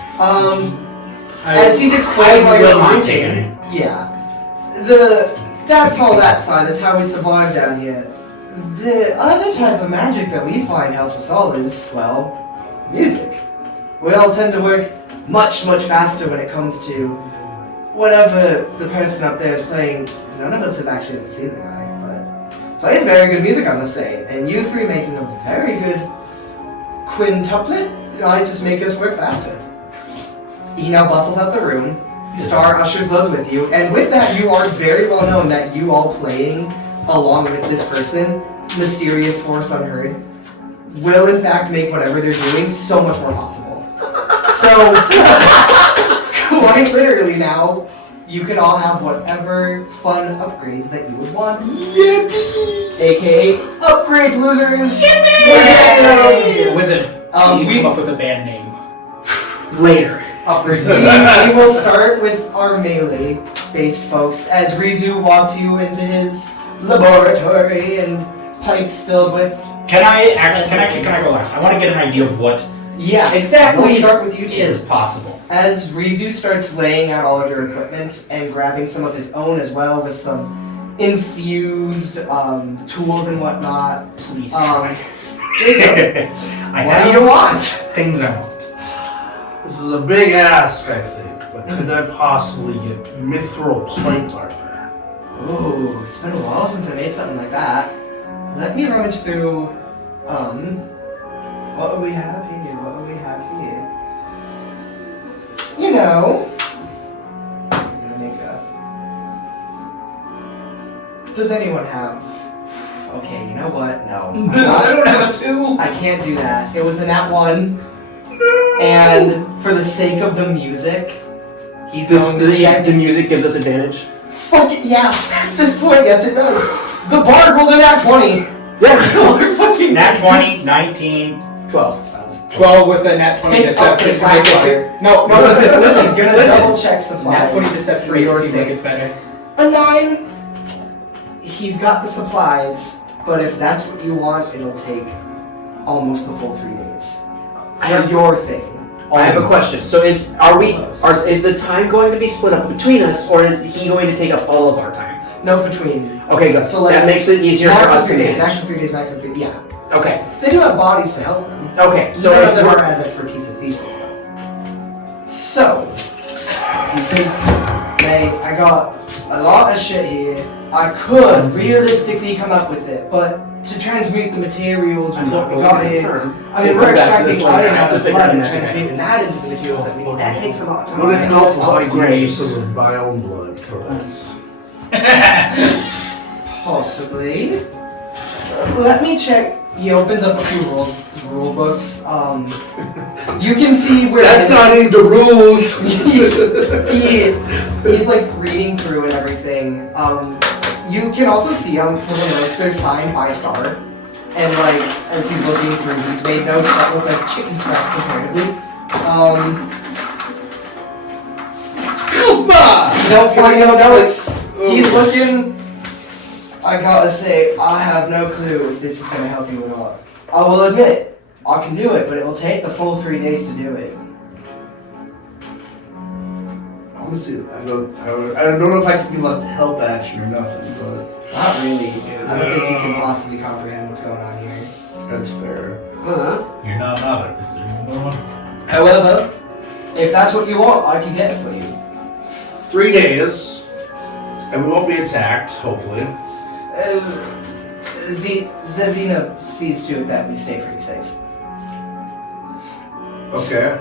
As he's explaining I while will you're not drinking, take yeah. That's all that side. That's how we survive down here. The other type of magic that we find helps us all is, well, music. We all tend to work much, much faster when it comes to whatever the person up there is playing. None of us have actually ever seen the guy, but plays very good music, I must say. And you three making a very good quintuplet might just make us work faster. He now bustles out the room. Star ushers those with you, and with that, you are very well known that you all playing along with this person, mysterious force unheard, will in fact make whatever they're doing so much more possible. So, quite literally now, you can all have whatever fun upgrades that you would want. Yippee! AKA upgrades, losers! Yippee! Wizard, We we come up with a band name. Later. we will start with our melee-based folks as Rizu walks you into his laboratory and pipes filled with. Can I go last? I want to get an idea of what Yeah, exactly we'll start with you two. is possible. As Rizu starts laying out all of your equipment and grabbing some of his own as well with some infused tools and whatnot. Please Jacob, I what have do you want? things I want. This is a big ask, I think, but could I possibly get mithril plate armor? Ooh, it's been a while since I made something like that. Let me rummage through, what would we have here? What would we have here? You know, I was gonna make a. Does anyone have? Okay, you know what? No. I don't have a 2. I can't do that. It was a nat 1. And for the sake of the music, he's going to check. The music gives us advantage. Fuck it, yeah. At this point, yes, it does. The bard rolled a nat 20. Yeah. You're fucking Nat 20, 19, 12. 12 with a nat 20 Pick up the deception. slack water. No, listen. He's gonna listen. double check Nat 20 supplies deception for make your it seem like sake. it's better. A 9. He's got the supplies, but if that's what you want, it'll take almost the full 3 days. For your thing. I have a question. So is the time going to be split up between us, or is he going to take up all of our time? No, between. Okay, good. So, like, that makes it easier for Max us of to 3 days, manage. max of 3 days, max of 3. Yeah. Okay. They do have bodies to help them. Okay. So None of if them we're- are as expertise as these ones, though. So, he says, mate, I got a lot of shit here. I could realistically come up with it, but to transmute the materials with what we got here, I mean, We'll we're come back to this extracting later. iron I have out to of figure blood out and that today. transmuting that into the materials that we need. That takes a lot of time. Would it help if I great. gave some of my own blood for this? Possibly. Let me check. He opens up a few rule books. You can see where That's not in the rules. he's like reading through and everything. You can also see on some of the notes they're signed by Star, and like as he's looking through, he's made notes that look like chicken scratch comparatively. Come on! You don't find no notes. Oh. He's looking. I gotta say, I have no clue if this is gonna help you or not. I will admit, I can do it, but it will take the full 3 days to do it. Honestly, I don't know if I can give up the help action or nothing, but Not really. I don't think you can possibly comprehend what's going on here. that's fair. You're not an artificer. However, if that's what you want, I can get it for you. 3 days, and we won't be attacked, hopefully. Zavina sees to it that we stay pretty safe. Okay.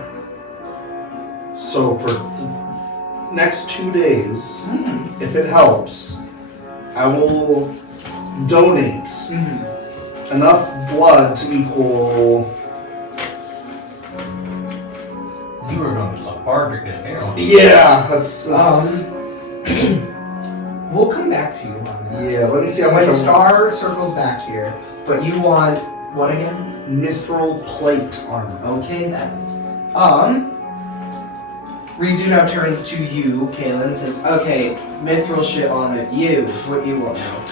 So for the next 2 days, if it helps, I will donate enough blood to equal. You were going to lethargic and heroin. Yeah, that's We'll come back to you on that. yeah. Let me see how much. When Star circles back here, but you want what again? Mithril plate armor. Okay then. Rizu now turns to you, Kaylin, and says, okay, mithril shit on it. You, what you want now?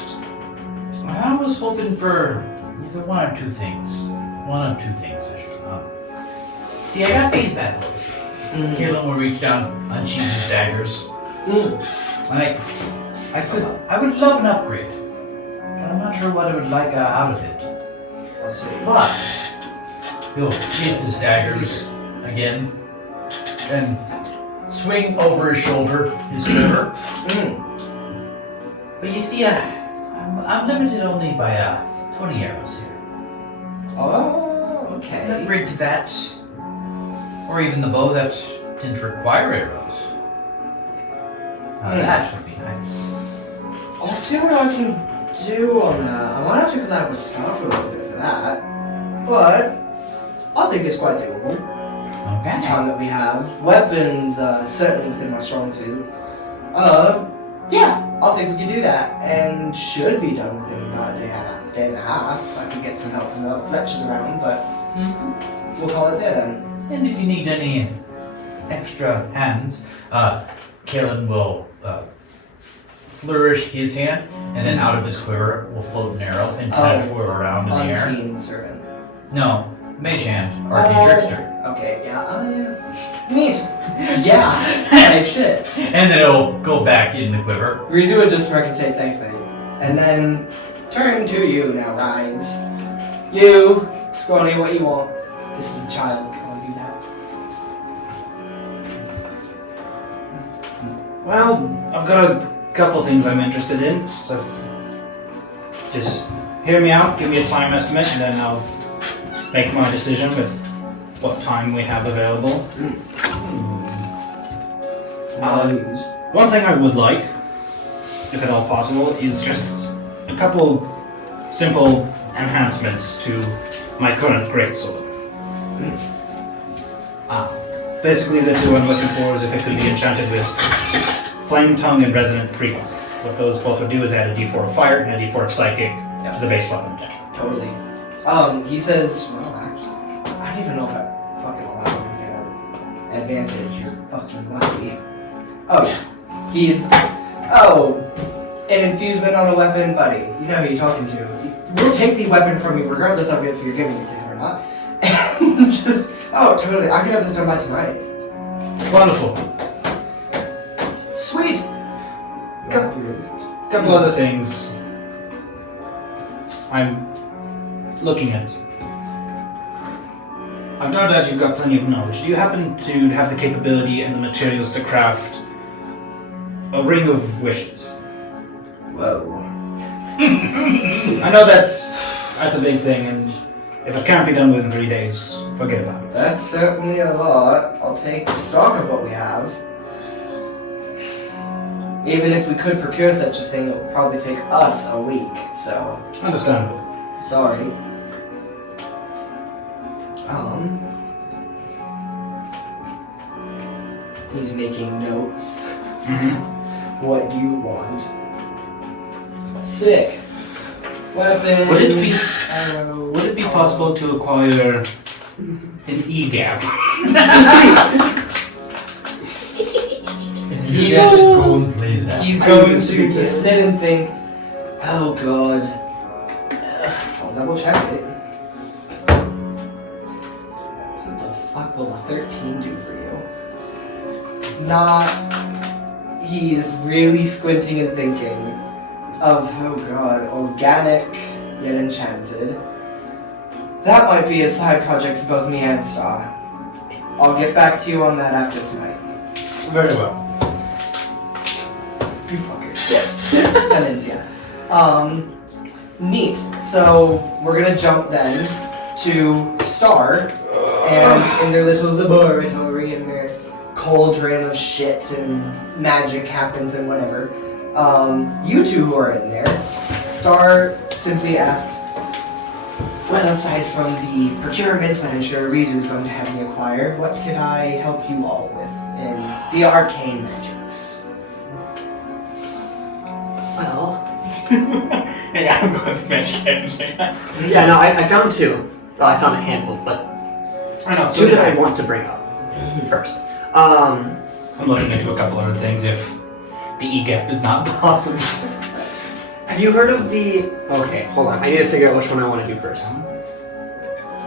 I was hoping for either one or two things. One of two things, I should. See, I got these bad boys. Kalen will reach down, unsheath his daggers. I would love an upgrade, but I'm not sure what I would like out of it. I'll see. But he'll sheath his daggers again and swing over his shoulder his quiver. But you see, I'm limited only by 20 arrows here. Oh, An okay. upgrade to that, or even the bow that didn't require arrows. That would be nice. I'll see what I can do on that. I might have to collab with Star for a little bit for that. But I think it's quite doable. The Okay. time that we have. Weapons, certainly within my strong suit. Yeah, I think we can do that. And should be done within about a day and a half. I could get some help from the other Fletchers around, but we'll call it there then. And if you need any extra hands, Kalen will flourish his hand, and then out of his quiver will float an arrow and kind of twirl around in the air. Unseen servant. No, mage hand, arcane trickster. Okay, yeah. Neat. Yeah, type shit. And then it'll go back in the quiver. Rizu would just smirk and say, thanks, mate. And then turn to you now, Rise. You, Scrawny, what you want? This is a child calling you now. Well, I've got a couple things I'm interested in, so just hear me out, give me a time estimate, and then I'll make my decision with what time we have available. One thing I would like, if at all possible, is just a couple simple enhancements to my current greatsword. Basically, the two I'm looking for is if it could be enchanted with Flame Tongue and Resonant Frequency. What those both would do is add a d4 of fire and a d4 of psychic to the base weapon. Totally. He says, well, actually, I don't even know if I advantage. You're fucking lucky. Oh yeah. He's an infusement on a weapon, buddy. You know who you're talking to. We'll take the weapon from you regardless of if you're giving it to him or not. And just totally. I can have this done by tonight. Wonderful. Sweet. Couple other things I'm looking at. I've no doubt you've got plenty of knowledge. Do you happen to have the capability and the materials to craft a ring of wishes? Whoa. I know that's a big thing, and if it can't be done within 3 days, forget about it. That's certainly a lot. I'll take stock of what we have. Even if we could procure such a thing, it would probably take us a week, so... Understandable. Sorry. He's making notes. What you want. Sick. Weapon. Would it be arrow, possible to acquire an e-gap? Just go and play that. He's going to sit and think, oh god. I'll double check it. What the fuck will a 13 do for you? He's really squinting and thinking of, oh god, organic yet enchanted. That might be a side project for both me and Star. I'll get back to you on that after tonight. Very well. You fuckers. Yes. Sentence, yeah. Neat. So we're gonna jump then to Star, and in their little laboratory, in their cauldron of shit and magic happens and whatever. You two who are in there, Star simply asks, well, aside from the procurements that I'm sure Rizu is going to have me acquire, what could I help you all with in the arcane magics? Well... Hey, I'm going with magic items. Yeah, no, I found two. Well, I found a handful, but I know. two that I want to bring up first. I'm looking into a couple other things if the e-gap is not possible. Have you heard of the... Okay, hold on. I need to figure out which one I want to do first.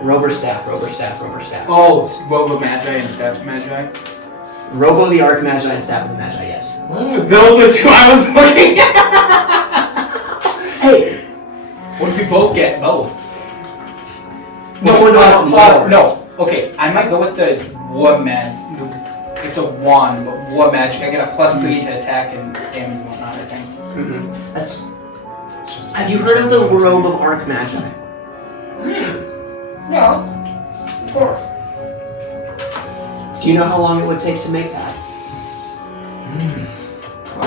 Robo staff. Oh, Robo Magi and Staff Magi. Robo the Arc Magi and Staff of the Magi, yes. Those are two I was looking at. Hey! What if we both get both? Which one do I want more? No. Okay, I might go with the War Man. It's a wand, but War Magic. I get a +3 to attack and damage and whatnot, I think. Mm-hmm. Have you heard of the Robe of Arc Magi? Yeah, of course. Do you know how long it would take to make that?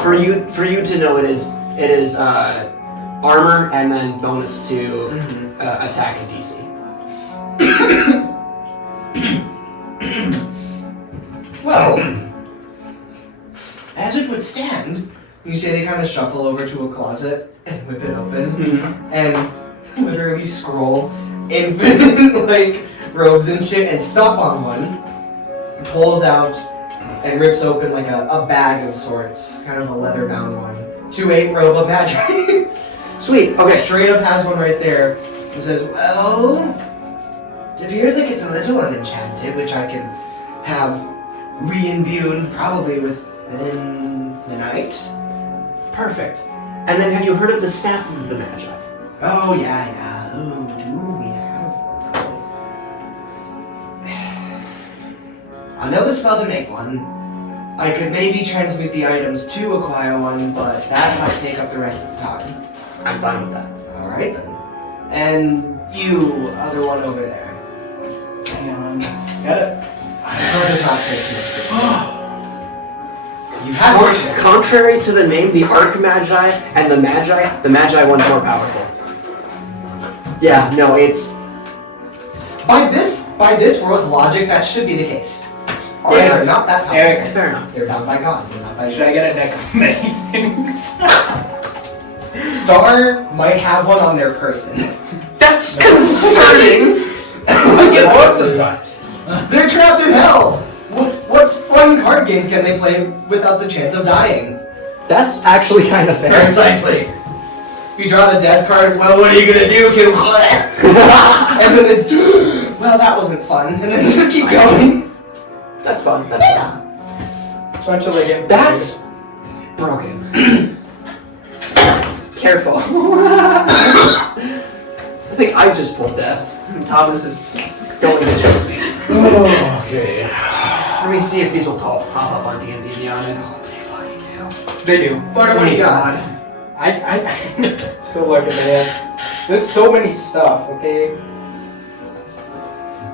For you to know, it is armor and then bonus to attack and DC. Well, as it would stand, you say they kind of shuffle over to a closet and whip it open and literally scroll infinite like robes and shit and stop on one, pulls out and rips open like a bag of sorts, kind of a leather bound one, to a robe of magic. Sweet, okay. Straight up has one right there and says, well, it appears like it's a little unenchanted, which I can have re-imbued probably within the night. Perfect. And then have you heard of the Staff of the Magi? Oh, yeah. Oh, do we have one? I know the spell to make one. I could maybe transmute the items to acquire one, but that might take up the rest of the time. I'm fine with that. Alright then. And you, other one over there. Hang on. Got it. You have your shit. Contrary to the name, the Arc Magi and the Magi one's more powerful. Yeah, no, it's... By this world's logic, that should be the case. Ours Yeah. are not that powerful. Eric. Fair enough. They're bound by gods and not by Should I get a deck of many things? Star might have one on their person. That's concerning! Sometimes. They're trapped in hell! What fun card games can they play without the chance of dying? That's actually kind of fair. Precisely. If you draw the death card, well, what are you gonna do? Kill and then well, that wasn't fun. And then just keep going. That's fun. That's fun. A bunch of like That's broken. Careful. I think I just pulled death. And Thomas is going to choke me. Okay. Let me see if these will pop up on D&D Beyond. And oh, they fucking do. They do. What do you got? I still looking, man. There's so many stuff, okay?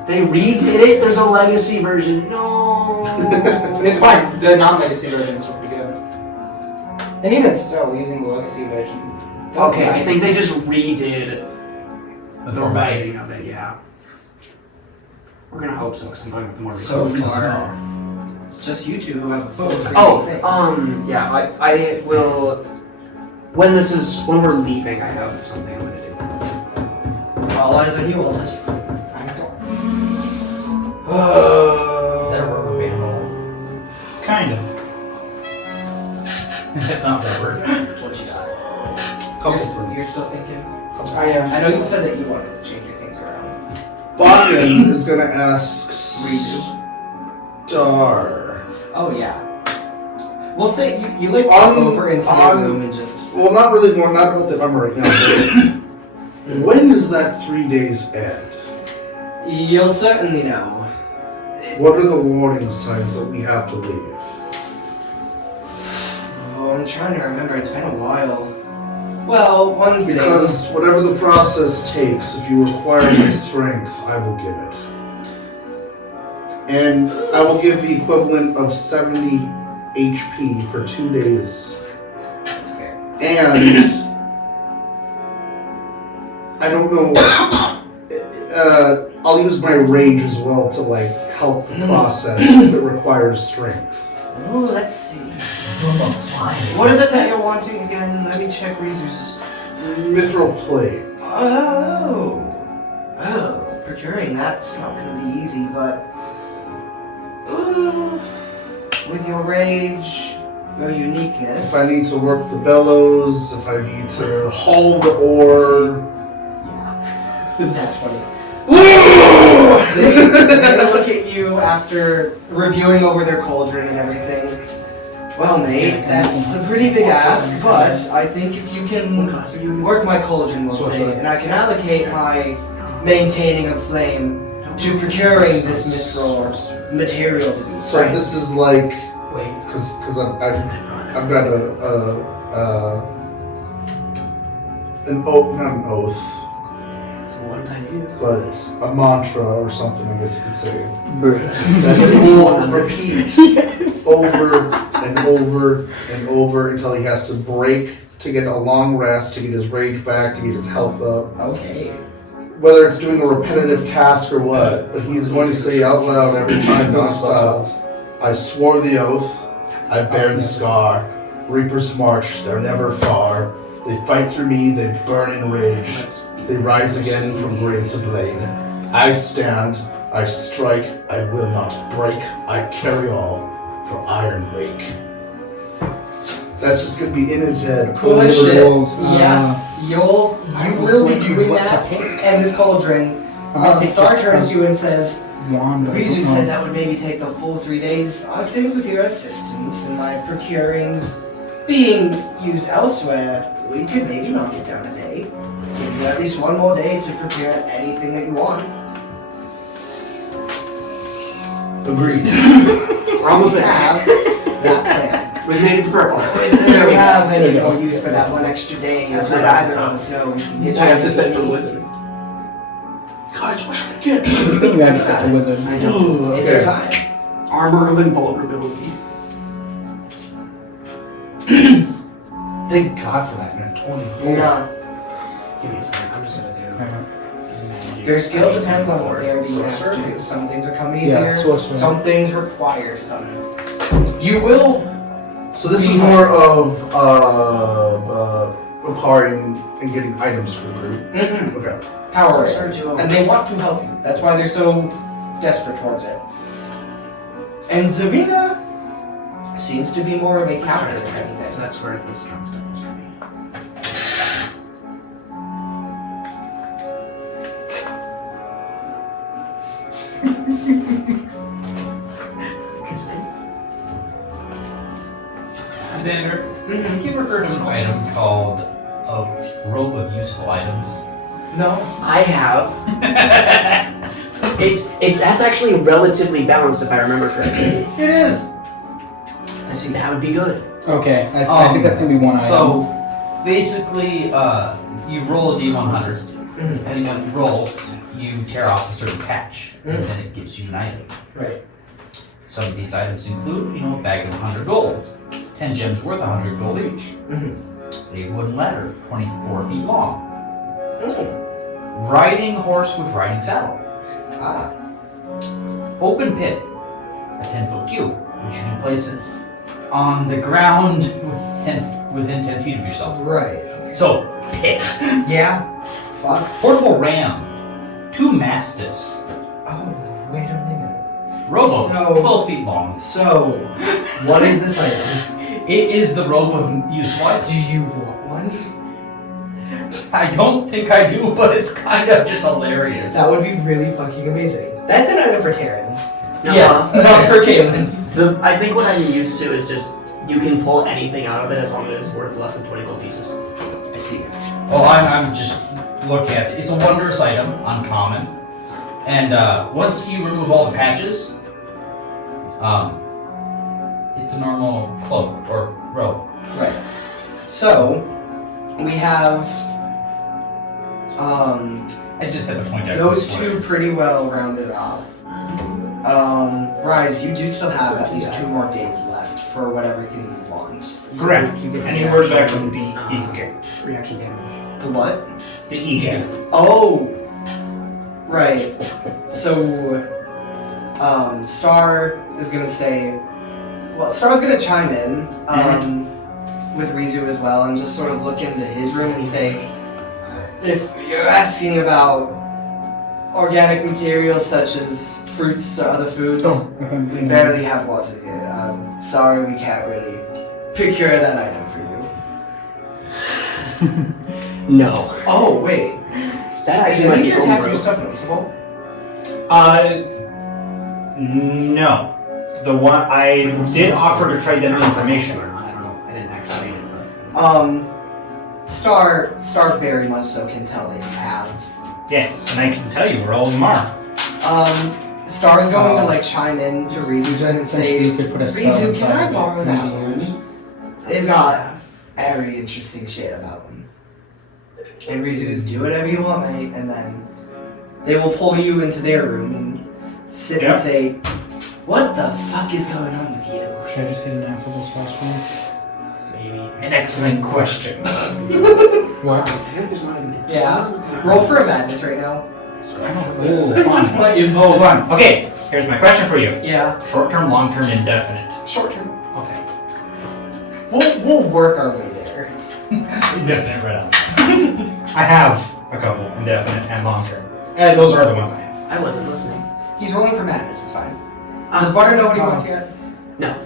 They redid it? There's a legacy version. No. It's fine. The non-legacy version is still pretty good. And even still, using the legacy version. Okay, I think they just redid The the format. writing of it, yeah. We're gonna hope so, because I'm going with more So research. far, it's just you two who have a full 3D Oh, thing. yeah, I will. When we're leaving, I have something I'm gonna do. All eyes on you, Aldous. Is that a rubber band roll? Kind of. That's not rubber. What you got? You're still thinking? I am. I know you said that you wanted to change your things around. Bakken is gonna ask Star. Oh yeah. We'll say you like pop over into your room and just. Well, not really more, not about the armor right now. But when does that 3 days end? You'll certainly know. What are the warning signs that we have to leave? Oh, I'm trying to remember. It's been a while. Well, one thing. Because whatever the process takes, if you require my strength, I will give it. And I will give the equivalent of 70 HP for 2 days. That's fair. And I don't know. I'll use my rage as well to like help the process if it requires strength. Oh, let's see. What is it that you're wanting again? Let me check Rizu's. Mithril plate. Oh, procuring that's not gonna be easy, but with your rage, your uniqueness. If I need to work the bellows, if I need to haul the ore. Yeah, that's funny. They look at you after reviewing over their cauldron and everything. Well, Nate, that's a pretty big ask, but I think if you can work my cauldron, we'll say, and I can allocate my maintaining of flame to procuring this mithril material to do. So this is like, Wait. because I've got an oath, not an oath, It's a one-time use. but a mantra or something, I guess you could say. That he will repeat over and over and over until he has to break to get a long rest, to get his rage back, to get his health up. Okay. Whether it's doing a repetitive task or what, but he's going to say out loud every time, non-stop, I swore the oath, I bear the scar. Reapers march, they're never far. They fight through me, they burn in rage. They rise again from grave to blade. I stand, I strike, I will not break. I carry all for Iron Wake. That's just gonna be in his head. Cool as shit. Yeah. You will be doing that, and this cauldron. Star turns to you and says, Rizu said that would maybe take the full 3 days. I think with your assistance and my procurings being used elsewhere, we could maybe knock it down a day. Give you at least one more day to prepare anything that you want. Agreed. We're almost We there. have that plan. We made it to purple. If you have any more use for that one extra day, let either of us know. We can get you I have to anything set for you need. wizard. Guys, what should I get? I think you have to set the wizard. I know. It's your time. Armor of invulnerability. Thank God for that, man. 20. Yeah. Give me a second. I'm just gonna do. Their skill depends on what they are being asked to do. Some things are coming Yeah, easier. sorcerer. Some things require some. You will. So this is more of acquiring and getting items for the group. Okay. Power and they want to help you. That's why they're so desperate towards it. And Zavina, seems to be more of a counter if anything. So that's where this drumstick was coming. Xander, have you ever heard of an item called a robe of useful items? No. I have. It's that's actually relatively balanced if I remember correctly. It is. I think that would be good. Okay, I think that's gonna be one item. So, basically, you roll a d100. Depending on what you roll, you tear off a certain patch, and then it gives you an item. Right. Some of these items include, a bag of 100 gold, 10 gems worth 100 gold each, a wooden ladder 24 feet long, riding horse with riding saddle, open pit, a 10-foot cube, which you can place it on the ground within 10 feet of yourself. Right. So, pit. Yeah. Fuck. Portable ram, 2 mastiffs, Oh, wait a minute. rowboat, So- 12 feet long. So, what is this item? It is the robe of useful items. Do you want one? I don't think I do, but it's kind of just hilarious. That would be really fucking amazing. That's an item for Taryn. Yeah. Not for Caitlin. I think what I'm used to is just you can pull anything out of it as long as it's worth less than 20 gold pieces. I see. Well, I'm just looking at it. It's a wondrous item, uncommon. And once you remove all the patches, it's a normal cloak or robe. Right. So, we have I just had to point out those this two one. pretty well rounded off. Rise, you do still have at least 2 more days left for whatever thing you want. Correct. You get And you word back from the Ike. reaction damage. The what? The Ike. Oh! Right. So, Star is gonna say, well, Star's gonna chime in, with Rizu as well and just sort of look into his room and say, if you're asking about organic materials such as fruits or other foods, we barely have water here. I'm sorry we can't really procure that item for you. No. Oh, wait. That Is actually might any of be your homebrew. tattoo stuff noticeable? No. The one I did offer to trade them information. I don't know. I didn't actually read it. Star very much so can tell that you have. Yes, and I can tell you where all of them are. Star's going to like chime in to Rizu's room and say, you could put a spell Rizu, inside can I of it borrow for that me to use. one? They've got very interesting shit about them. And Rizu's do whatever you want, mate, and then they will pull you into their room and sit Yep. and say, what the fuck is going on with you? Should I just get an affable fast one? Maybe. An excellent question. What? Yeah. Roll for a madness right now. Oh, Just fun. let you Oh, fun. Okay, here's my question for you. Yeah. Short term, long term, indefinite. Short term. Okay. We'll work our way there. Indefinite, right on. I have a couple, indefinite and long term. Those are the ones I have. I wasn't listening. He's rolling for madness, it's fine. Does Butter know what he wants yet? No.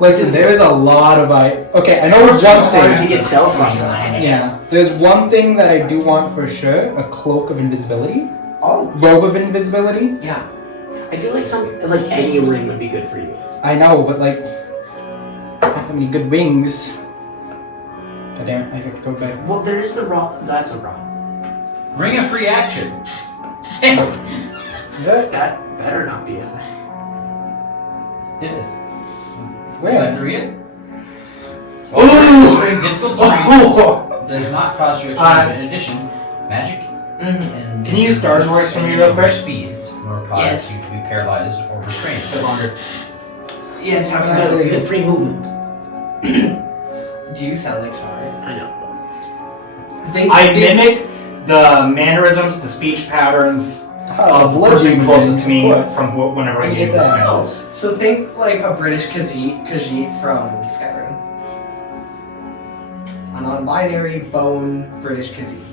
Listen, there is a lot of Okay, I know It's one hard to thing. get spell slots. Yeah, there's one thing that I do want for sure: a cloak of invisibility, Oh. robe of invisibility. Yeah. I feel like any ring would be good for you. I know, but like, not that many good rings. God damn it! I have to go back. Well, there is the raw. That's a raw. Ring of free action. Is that That better not be a thing. It is. where? Would you like to read it? It's very difficult to read. Does not cost you extra. In addition, magic and Can you use Star's voice for me real quick? Speeds, nor cause Yes. you to be paralyzed or restrained. The longer. Yes, how So you get free movement. Do you sound like Star? I know. I mimic the mannerisms, the speech patterns of the person closest to me from whenever I gave the spells. So think like a British Khajiit from Skyrim. A non-binary bone British Khajiit.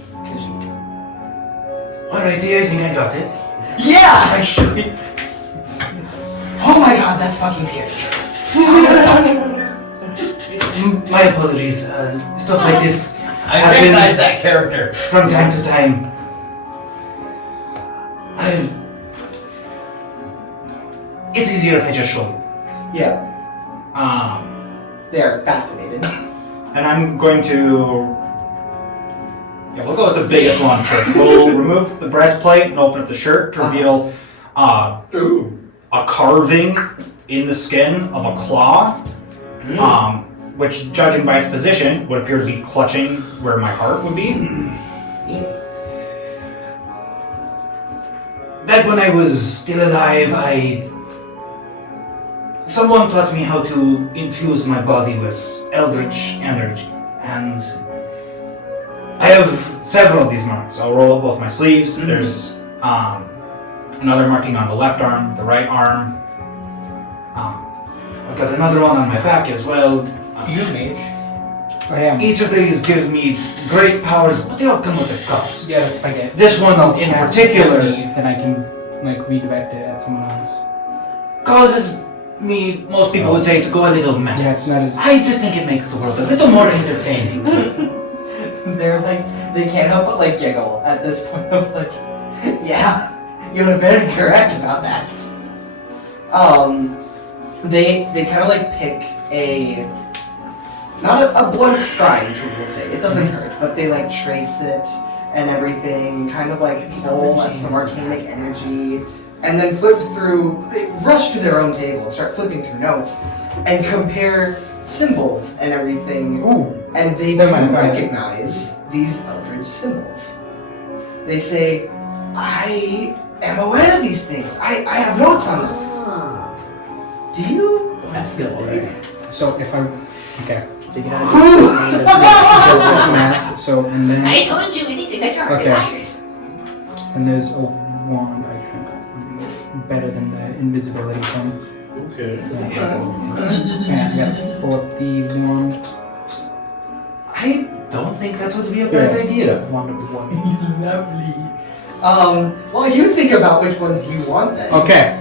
Alrighty, I think I got it. Yeah, actually. Oh my god, that's fucking scary. My apologies. Stuff like this I recognize that character. from time to time. It's easier if I just show you. Yeah, they're fascinated. And I'm going to. Yeah, we'll go with the biggest one first. We'll remove the breastplate and open up the shirt to reveal a carving in the skin of a claw, which, judging by its position, would appear to be clutching where my heart would be. Back when I was still alive, someone taught me how to infuse my body with eldritch energy, and I have several of these marks. I'll roll up both my sleeves. There's another marking on the left arm, the right arm. I've got another one on my back as well. You mage. I am. Each of these give me great powers, but they all come with a cost. Yeah, if I get This one spells in cast particular on me, then I can like redirect it at someone else. causes me, most people would say, to go a little mad. Yeah, it's not as I just think it makes the world a little more entertaining. They're like, they can't help but like giggle at this point of like, yeah, you're very correct about that. They kind of like pick not a blunt scrying tool, we'll say, it doesn't hurt, but they like trace it and everything, kind of like pull at some arcanic energy, and then flip through, they rush to their own table and start flipping through notes, and compare symbols and everything. ooh. And they do Never mind, recognize these eldritch symbols. They say, I am aware of these things. I have notes on them. Do you? That's good, dude. So if I okay. So you Just this mask, so and then I told you anything that your heart Okay. desires. and there's a wand I think better than the invisibility thing. Okay. Yeah, I gotta pull up the wand. I don't think that would be a bad idea. Wand of the wand. Lovely. Well, you think about which ones you want then. Okay.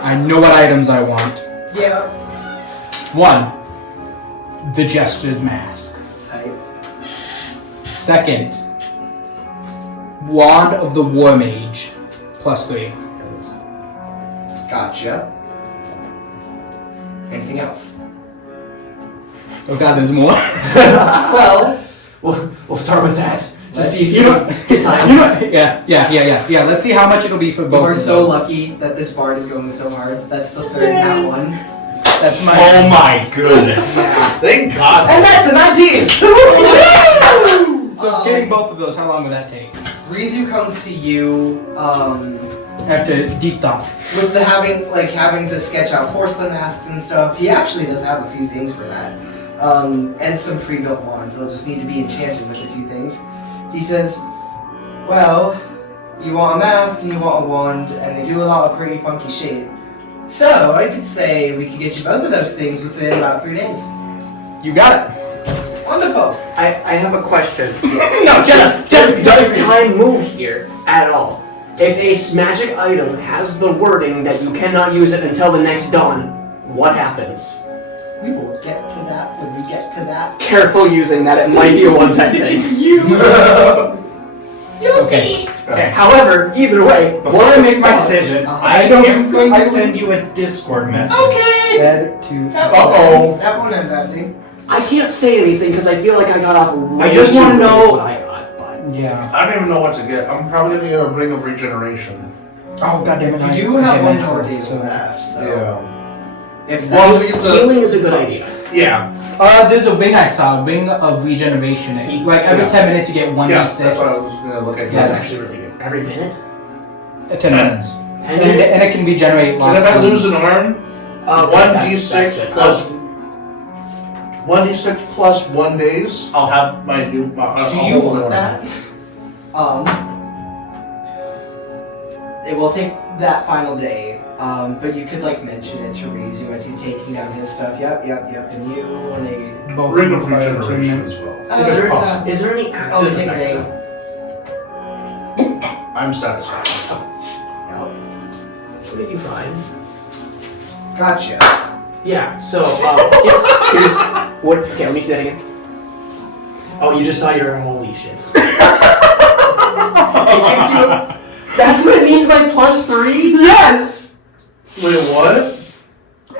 I know what items I want. Yeah. One, the Jester's mask. Type. Second, Wand of the War Mage, +3. Gotcha. Anything else? Oh god, there's more. Well, We'll start with that. Just see if You know, good time. you know, yeah. Let's see how much it'll be for both. you are of so those. lucky that this bard is going so hard. That's the third nat one. That's my. Oh my goodness. Yeah. Thank God. And that's a 19! So getting both of those, how long would that take? Rizu comes to you, After deep thought. with the having to sketch out porcelain masks and stuff. He actually does have a few things for that. And some pre-built wands. They'll just need to be enchanted with a few things. He says, well, you want a mask and you want a wand, and they do a lot of pretty funky shit. So, I could say we could get you both of those things within about 3 days. You got it. Wonderful. I have a question. Yes. No, does time move here at all? If a magic item has the wording that you cannot use it until the next dawn, what happens? We will get to that when we get to that. Careful using that, it might be a one-time thing. You'll Okay. see. Okay. However, either way, Before I make my decision, I don't- am going I to don't- send you a Discord message. Okay. Add to. Uh-oh. That won't end badly. I can't say anything because I feel like I got off. I just way wanna too know- early what I got, but Yeah. I don't even know what to get. I'm probably gonna get a ring of regeneration. Oh god damn it. You do have one more day left, so if Well, that's we get the healing is a good idea. yeah. There's a ring I saw, ring of regeneration. Like every Yeah. 10 minutes you get 1d6. Yeah, that's what I was gonna look at. That's Yeah. actually really good. Every minute? 10 minutes. 10 And minutes? it can regenerate And lots if I of lose an arm, Okay, one that's d6 good. plus 1d6 plus 1 days, I'll have my new. Do you want that? It will take that final day, but you could like mention it to Rizu as he's taking down his stuff. Yep. And you want a both Ring of require regeneration attunement. as well. Oh, If sure. possible. Is there any active Oh, they take a day. I'm satisfied. Yep. What did you find? Gotcha. Yeah. So here's what. Okay, let me see that again. Oh, you just saw your holy shit. It gives you. That's what it means by +3. Yes! Wait, what?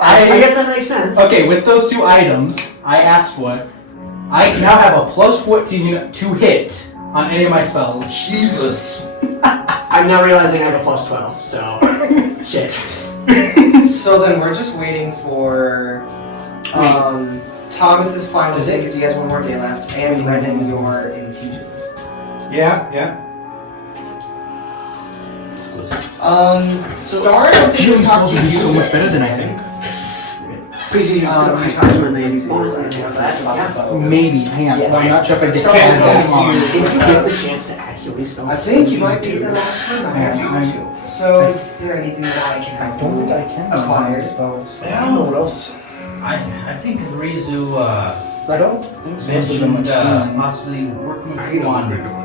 I guess that makes sense. Okay, with those two items, I asked what. I now have a +14 to hit on any of my spells. Jesus. I'm now realizing I have a +12. So shit. So then we're just waiting for Thomas's final thing because he has one more day left, and Brendan your infusions. Yeah. Star, I don't think Healing he's spells talked would to be you. so much better than I think. times when they Maybe. Hang on. Yes. I'm not sure if I did Star, If you get the chance to add healing spells, I think you might be the last one. I have Yeah, you too. So is there anything that I can I help don't you think I can. acquire? Spells. I don't know what else. I think Rizu I don't think so. Most of them mentioned are healing. possibly working with you on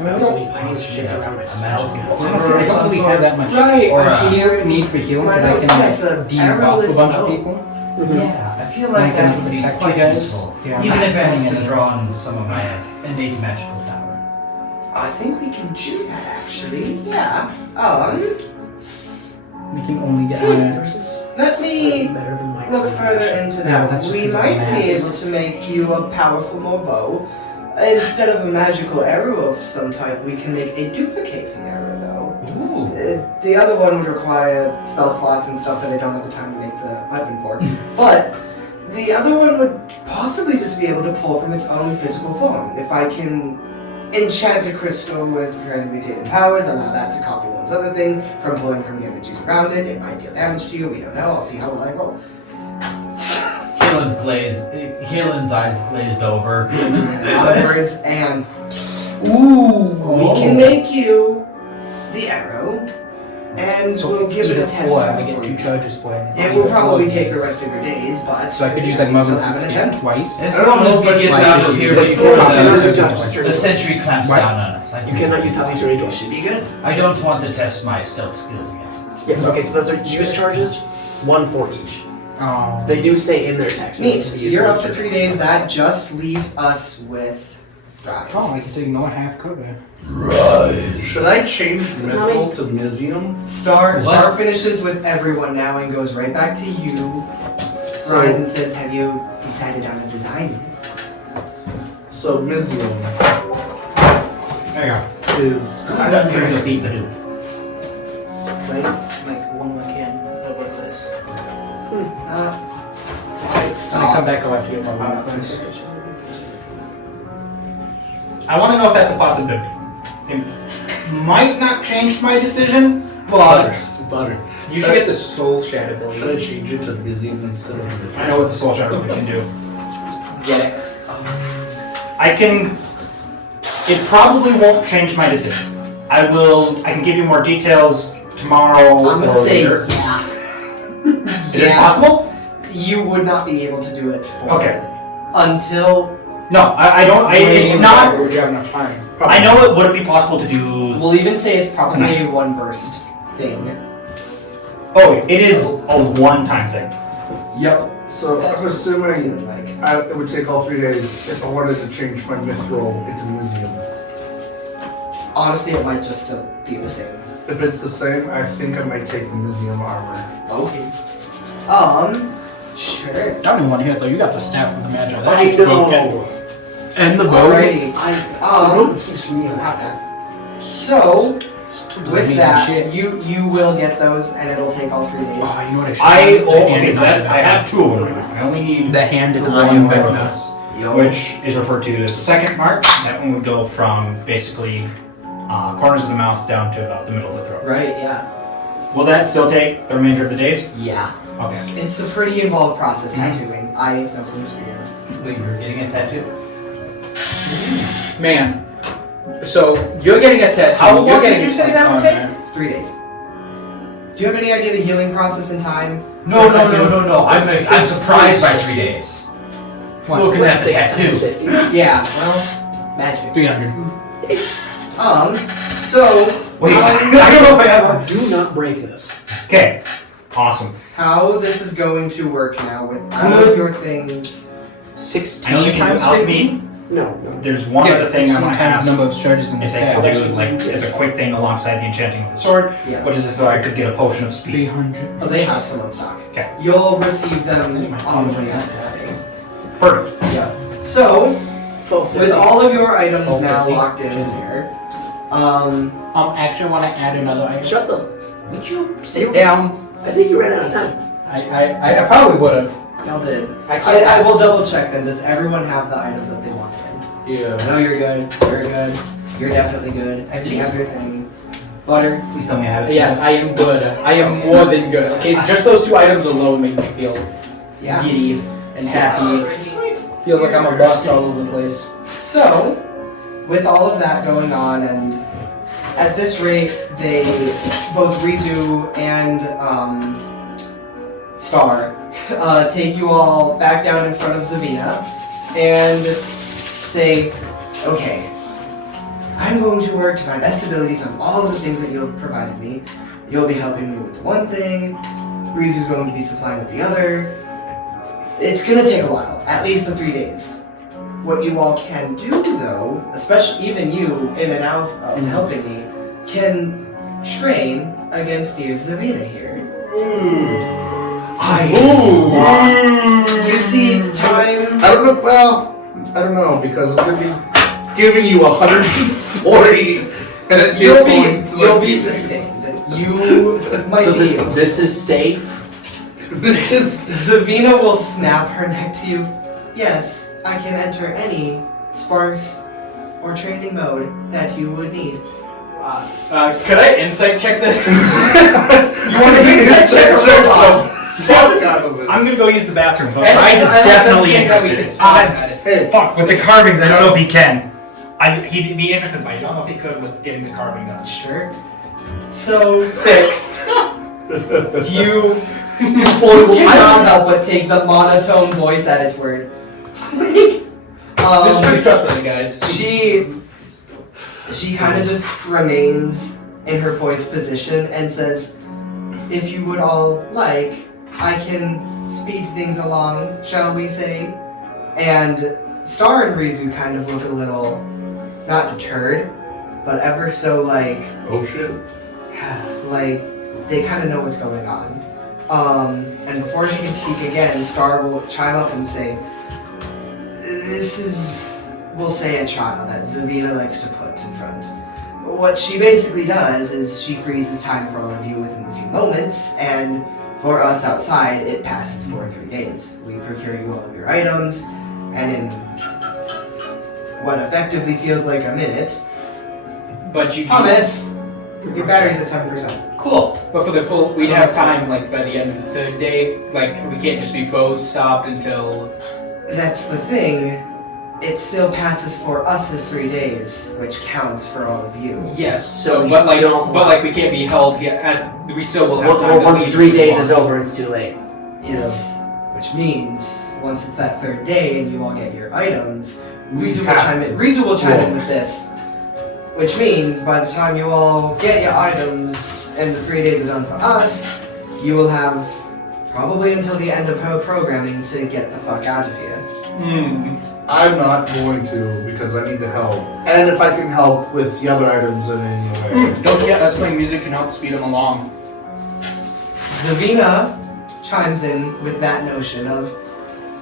I mean, I need to shift around my spells. honestly, I don't really have that much. Right. Or, I see your need for healing because I can Yes, debuff a bunch of people. Yeah, I feel I like can that would be protect quite you guys. useful. Yeah. Even if I need to draw on some of my innate magical power. I think we can do that actually. Yeah. We can only get higher. Let me look further into Yeah, that. that's just We 'cause of might mass. be able to make you a powerful more bow. Instead of a magical arrow of some type, we can make a duplicating arrow though. Ooh. The other one would require spell slots and stuff that I don't have the time to make the weapon for. But the other one would possibly just be able to pull from its own physical form. If I can enchant a crystal with transmutated powers, allow that to copy one's other thing from pulling from the energies around it, it might deal damage to you, we don't know, I'll see how well I roll. Keelan's eyes glazed over. Onwards and we can make you the arrow and we'll give it a test. I get 2 charges for it. It will probably take the rest of your days, but So I could use that we Marvel's still have an 16 attempt. twice. As long as we get out of here before the sentry clamps Right. down on us. You cannot use Tally to it should be good. I don't want to test my stealth skills against them. Yes, okay, so those are use charges, 1 for each. Oh. They do say in their text. Neat. You're up to 3 days. That just leaves us with Rise. Oh, I can ignore half cover. Should I change Mithril to Mizium? Star finishes with everyone now and goes right back to you. Rise and says, have you decided on a design yet? So Mizium There you go. is I'm not going to beat the dude. Like one more can like this. Right, When I stop. come back, I'll have to get my weapons. I want to know if that's a possibility. It might not change my decision, but butter. You should get the soul shadow Should I ability. change it to Mizium instead of Mithril? I know what the soul shadow can do. Get it. I can. It probably won't change my decision. I can give you more details tomorrow I'm or gonna say later. yeah. It is possible? You would not be able to do it for Okay. until. No, I don't. It's not. Would you have enough time? I know it wouldn't be possible to do. We'll even say it's probably a one burst thing. Oh, it is a one-time thing. Yep. So That's I'm what assuming feeling like. it would take all 3 days if I wanted to change my Mithril into Mizium. Honestly, it might just still be the same. If it's the same, I think I might take Mizium armor. Okay. Sure. I don't even want to hear it though. You got the staff of the Magi. That I shit's broken. know. And the bow. Alrighty. The rope keeps me Have alive. that. So, with Amazing that, shit. you will get those, and it'll take all 3 days. Oh, you know what I should Okay, so that's, I have 2 of them right now. I only need the hand and one iron more, weapons. Yo. which is referred to as the second mark. That one would go from basically corners of the mouth down to about the middle of the throat. Right. Yeah. Will that still take the remainder of the days? Yeah. Okay. It's a pretty involved process tattooing. I know from experience. Wait, you're getting a tattoo? Man. So you're getting a tattoo. How long you're did getting you say that would on take? there. 3 days. Do you have any idea the healing process in time? No. I'm surprised by 3 days. What? Looking at the 6 tattoo. times 50. Yeah. Well, magic. 300. So. Wait, I don't know if I have. Do not break this. Okay. Awesome. How this is going to work now with all of your things. 16 I only can do times alchemy. No. There's one Yeah, other that's thing I 16 want to times ask. the number of charges in the If they staff. could do like as a quick thing alongside the enchanting of the sword, Yeah. which is if I could get a potion of speed. 300. Oh, they have some on stock. Okay. You'll receive them on the way out this day. Perfect. Yeah. So, 12, with all of your items 12, now 15. locked in there, Actually, I want to add another item. Shut the. Would you sit down? I think you ran out of time. I probably would have. y'all did. I can't I ask. will double check then. Does everyone have the items that they want in? Yeah. I know you're good. You're good. You're definitely good. At You least. have your thing. Butter. Please tell me I have it. Yes, I am good. I am more than good. Okay, just those 2 items alone make me feel Yeah. giddy and happy. Feels like I'm a bust all over the place. So, with all of that going on, and at this rate, they both Rizu and Star take you all back down in front of Zavina and say, "Okay, I'm going to work to my best abilities on all of the things that you have provided me. You'll be helping me with the one thing. Rizu's going to be supplying with the other. It's gonna take a while, at least the 3 days." What you all can do, though, especially even you, in and out of helping me, can train against dear Zavina here. You see, time. I don't know. Well, I don't know because I'm gonna be giving you 140, and then You'll be sustained. You might So be. this is safe. This is Zavina will snap her neck to you. Yes, I can enter any sparse or training mode that you would need. Could I insight check this? you want to Insight check or robot? Fuck out of this. I'm gonna go use the bathroom, but And Rise is I like definitely that we interested. can spot at it. Hey, Fuck, with the carvings, I don't know if he can. He'd be interested, but I don't know if he could with getting the carving done. Sure. So 6. you Foible cannot help but take the monotone voice at its word. This is pretty trustworthy, guys. She kind of just remains in her poised position and says, "If you would all like, I can speed things along, shall we say?" And Star and Rizu kind of look a little, not deterred, but ever so like Oh shit. they kind of know what's going on. And before she can speak again, Star will chime up and say, "This is, we'll say, a trial that Zavina likes to put in front. What she basically does is she freezes time for all of you within a few moments, and for us outside, it passes for 3 days. We procure you all of your items, and in what effectively feels like a minute, But you Thomas, your battery's at 7%. Cool. But for the full, we'd have time like by the end of the 3rd day. Like we can't just be froze, stopped until. That's the thing. It still passes for us as 3 days, which counts for all of you. Yes. So but you like, don't- but like we can't be held here. We still will have time. Well, to once leave 3 if we days want. is over, it's too late. Yes. Which means once it's that 3rd day and you all get your items, Rizu will have chime in. Rizu will chime in with this. Which means by the time you all get your items and the 3 days are done for us, you will have probably until the end of her programming to get the fuck out of here. I'm not going to because I need to help, and if I can help with the other items in any way. Don't forget, us playing music can help speed them along. Zavina chimes in with that notion of,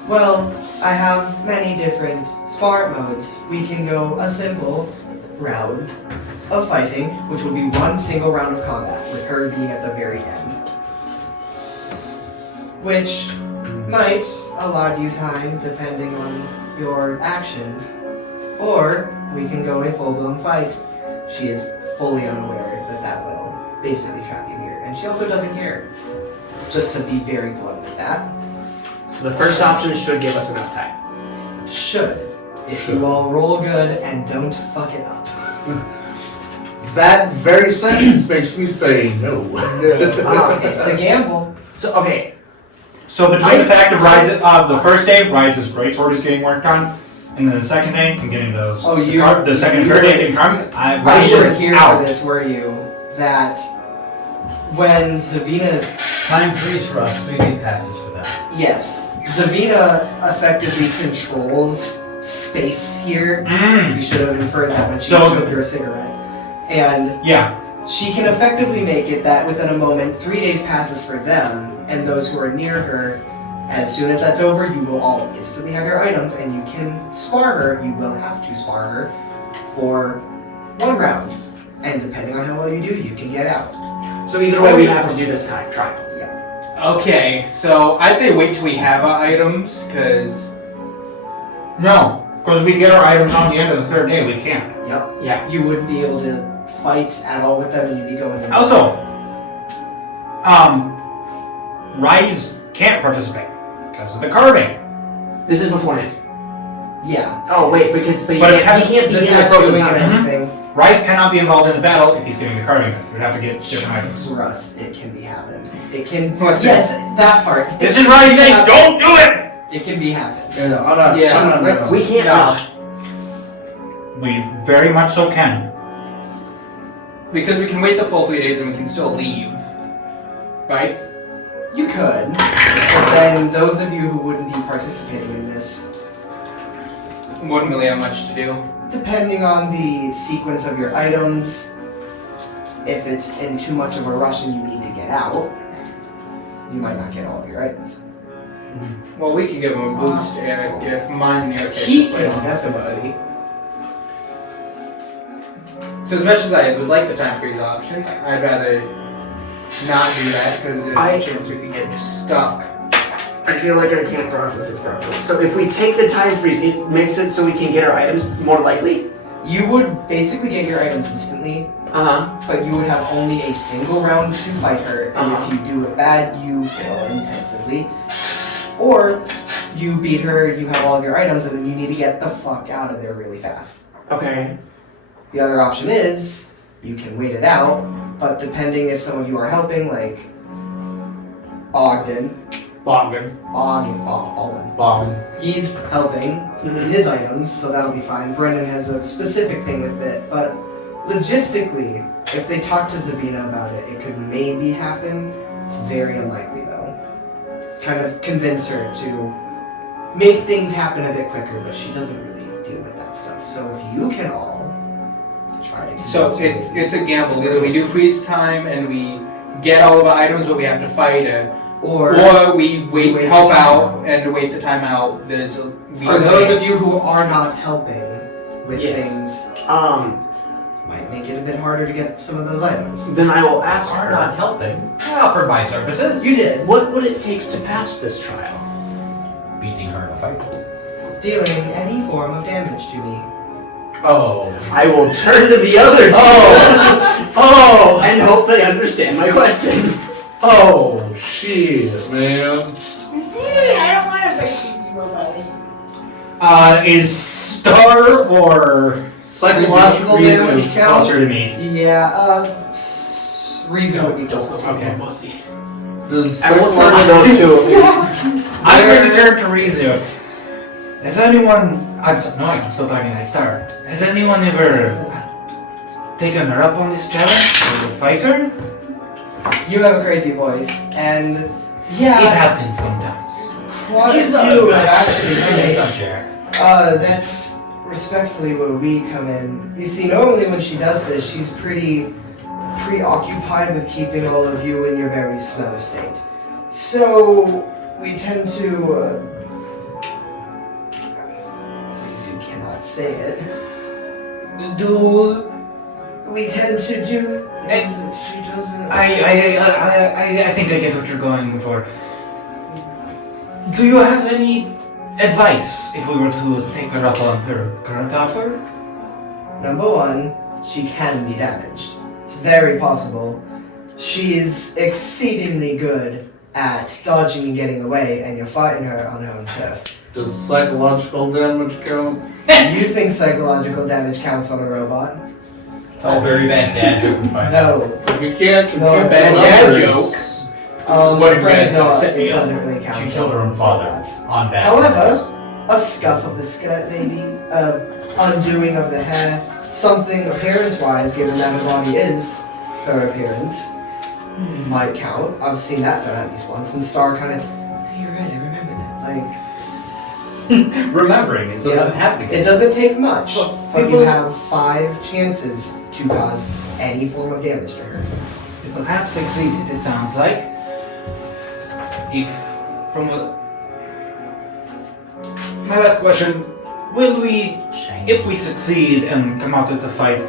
well, I have many different smart modes. We can go a simple round of fighting, which would be one single round of combat, with her being at the very end. Which might allot you time depending on your actions. Or we can go a full-blown fight. She is fully unaware that that will basically trap you here. And she also doesn't care. Just to be very blunt with that. So the first option should give us enough time. Should. If you all roll good and don't fuck it up. That very sentence makes me say no. It's a gamble. So okay, So between the fact of Rise of the first day, Rise's greatsword is getting worked on, and then the second day, I'm getting those. Oh, the second and third day, getting carvings. I Rise was is here out. for this, were you? That when Zavina's Time freeze for us. 3 day passes for that. yes, Zavina effectively controls space here. You should have inferred that when she So- took your cigarette. And Yeah. she can effectively make it that within a moment, 3 days passes for them and those who are near her. As soon as that's over, you will all instantly have your items and you can spar her. You will have to spar her for 1 round. And depending on how well you do, you can get out. So either way, we have to do this time. Try. Okay, so I'd say wait till we have our items, because No, because we get our items on the end of the 3rd day. We can't. Yep. Yeah. You wouldn't be able to fight at all with them and you'd be going in. Also, Rise can't participate because of the carving. This is beforehand. Yeah. Oh wait, because he But it can't be in the frozen tattooing and time. everything. Rise cannot be involved in the battle if he's doing the carving. We'd have to get different items. Trust, it can be happened. It can. What's yes, that part. This It is can Rise be saying, happened. don't do it! It can be happened. Yeah, I'm not. Yeah, I'm not let's- We can't No. not. We very much so can. because we can wait the full 3 days and we can still leave, right? You could, but then those of you who wouldn't be participating in this, Wouldn't really have much to do. depending on the sequence of your items, if it's in too much of a rush and you need to get out, you might not get all of your items. Well, we can give him a boost if mine in your case. He can definitely. So as much as I would like the time freeze option, I'd rather not do that because there's a chance we could get stuck. I feel like I can't process this properly. So if we take the time freeze, it makes it so we can get our items more likely. You would basically get your items instantly, but you would have only a single round to fight her, and if you do it bad, you fail intensively. Or you beat her, you have all of your items, and then you need to get the fuck out of there really fast. Okay. The other option is you can wait it out, but depending if some of you are helping, like Ogden, he's helping with his items, so that'll be fine. Brendan has a specific thing with it, but logistically, if they talk to Zavina about it, it could maybe happen. It's very unlikely though. Kind of convince her to make things happen a bit quicker, but she doesn't really deal with that stuff. So if you can all try to So it's a gamble. Either we do freeze time and we get all of our items, but we have to fight, or we wait, wait help the out time and wait the time out. There's a For those of you who are not helping with Yes. things, might make it a bit harder to get some of those items. Then I will ask Are her. not helping. I offered my services. You did. What would it take to pass this trial? Beating her in a fight. Dealing any form of damage to me. Oh. I will turn to the other two. Oh, And hope they understand my question. oh, shit, man. Is Star or Psychological damage Rizu count? closer to me? Yeah, reason would be close. Okay. Does I will turn to psychological those two. I'm going to turn to Rizu. Has anyone... I'm still talking to Star. Has anyone ever taken her up on this challenge? Or fight her? You have a crazy voice, and It yeah, happens sometimes. quite a few have actually made. Jack. That's respectfully where we come in. You see, normally when she does this, she's pretty preoccupied with keeping all of you in your very slow state. So we tend to. Please, you cannot say it. We tend to do things that she doesn't. I think I get what you're going for. Do you have any advice if we were to take her up on her current offer? Number one, she can be damaged. It's very possible. She is exceedingly good at dodging and getting away, and you're fighting her on her own turf. Does psychological damage count? You think psychological damage counts on a robot? It's all very bad dad joke we find out. No. If you can't compute No, the bad dad numbers- What if you guys no, could say, it doesn't really count. She killed her own father robots. on bad. However, a scuff of the skirt maybe, undoing of the hair, something appearance-wise, given that her body is her appearance, might count. I've seen that done at least once, and Star kind of, you're right, I remember that. Like, Remembering it, so it Yeah. doesn't happen it again. doesn't take much, Well, but you people- have 5 chances to cause any form of damage to her. People have succeeded, it sounds like. If, from what... My last question, will we, if we succeed and come out of the fight,